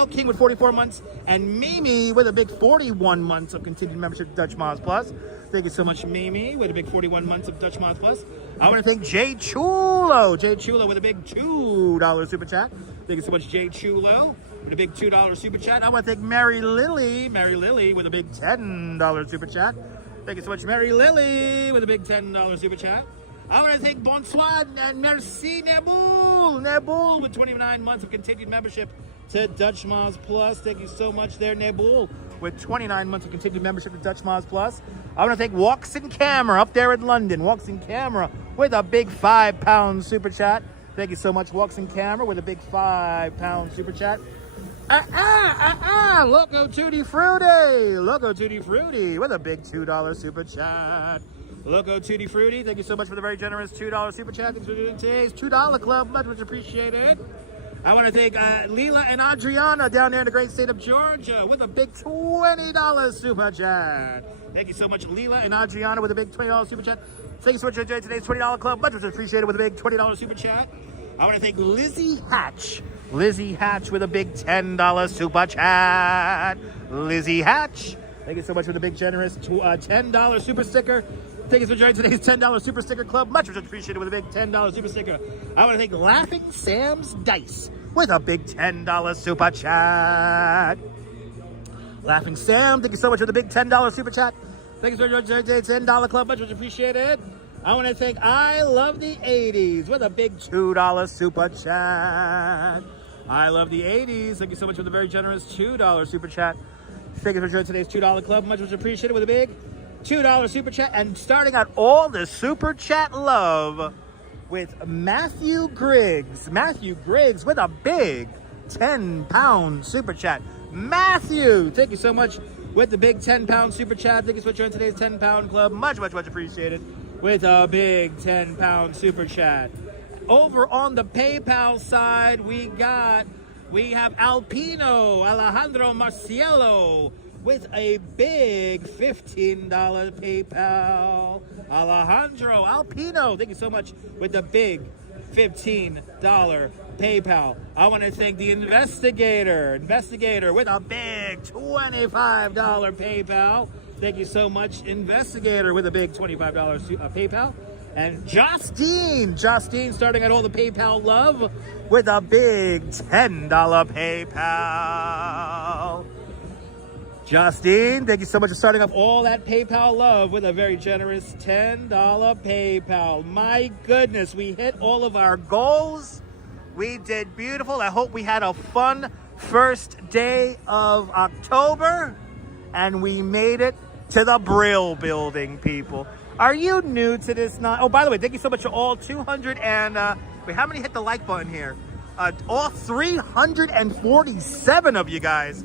King with 44 months and Mimi with a big 41 months of continued membership to Dutch Moz Plus. Thank you so much, Mimi, with a big 41 months of Dutch Moz Plus. I want to thank Jay Chulo with a big $2 super chat. Thank you so much, Jay Chulo, with a big $2 super chat. I want to thank Mary Lily with a big $10 super chat. Thank you so much, Mary Lily, with a big $10 super chat. I want to thank Bonsoir and Merci Neboul with 29 months of continued membership to Dutch Moz Plus. Thank you so much there, Neboul, with 29 months of continued membership to Dutch Moz Plus. I want to thank Walks in Camera up there in London. Walks in Camera with a big £5 super chat. Thank you so much, Walks in Camera, with a big £5 super chat. Loco Tutti Frutti with a big $2 super chat. Loco Tutti Frutti, thank you so much for the very generous $2 super chat. Thanks for doing today's $2 club. Much appreciated. I want to thank Leela and Adriana down there in the great state of Georgia with a big $20 super chat. Thank you so much, Leela and Adriana, with a big $20 super chat. Thank you so much for joining today's $20 club. Much appreciated with a big $20 super chat. I want to thank Lizzie Hatch. Lizzie Hatch with a big $10 super chat. Lizzie Hatch. Thank you so much for the big generous $10 super sticker. Thank you for joining today's $10 super sticker club. Much appreciated with a big $10 super sticker. I want to thank Laughing Sam's Dice with a big $10 super chat. Laughing Sam, thank you so much for the big $10 super chat. Thank you for joining today's $10 club. Much appreciated. I want to thank I Love the 80s with a big $2 super chat. I Love the 80s. Thank you so much for the very generous $2 super chat. Thank you for joining today's $2 club. Much appreciated with a big $2 super chat. And starting out all the super chat love with Matthew Griggs. Matthew Griggs with a big 10-pound super chat. Matthew, thank you so much with the big 10-pound super chat. Thank you for joining today's 10-pound club. Much appreciated with a big 10-pound super chat. Over on the PayPal side, we have Alpino Alejandro Marcielo with a big $15 PayPal. Alejandro Alpino, thank you so much with the big $15 PayPal. I want to thank the investigator with a big $25 PayPal. Thank you so much, investigator, with a big $25 PayPal. And Justine starting at all the PayPal love with a big $10 PayPal. Justine, thank you so much for starting off all that PayPal love with a very generous $10 PayPal. My goodness, we hit all of our goals. We did beautiful. I hope we had a fun first day of October, and we made it to the Brill building, people. Are you new to this? Oh, by the way, thank you so much to all 200 and, wait, how many hit the like button here? All 347 of you guys.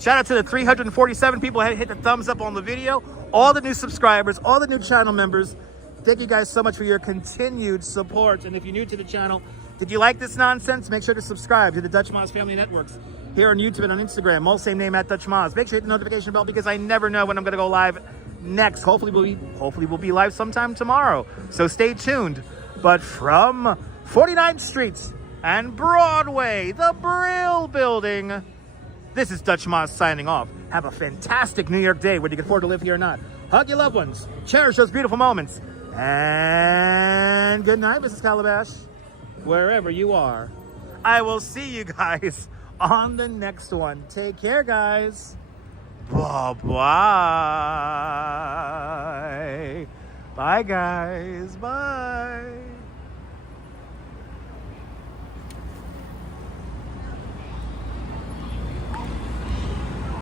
Shout out to the 347 people who hit the thumbs up on the video. All the new subscribers, all the new channel members. Thank you guys so much for your continued support. And if you're new to the channel, did you like this nonsense? Make sure to subscribe to the Dutch Moz Family Networks here on YouTube and on Instagram. All same name at Dutch Moz. Make sure you hit the notification bell because I never know when I'm going to go live next. Hopefully we'll be live sometime tomorrow. So stay tuned. But from 49th Street and Broadway, the Brill building, this is Dutch Moz signing off. Have a fantastic New York day, whether you can afford to live here or not. Hug your loved ones. Cherish those beautiful moments. And good night, Mrs. Calabash, wherever you are. I will see you guys on the next one. Take care, guys. Bye-bye. Bye, guys. Bye.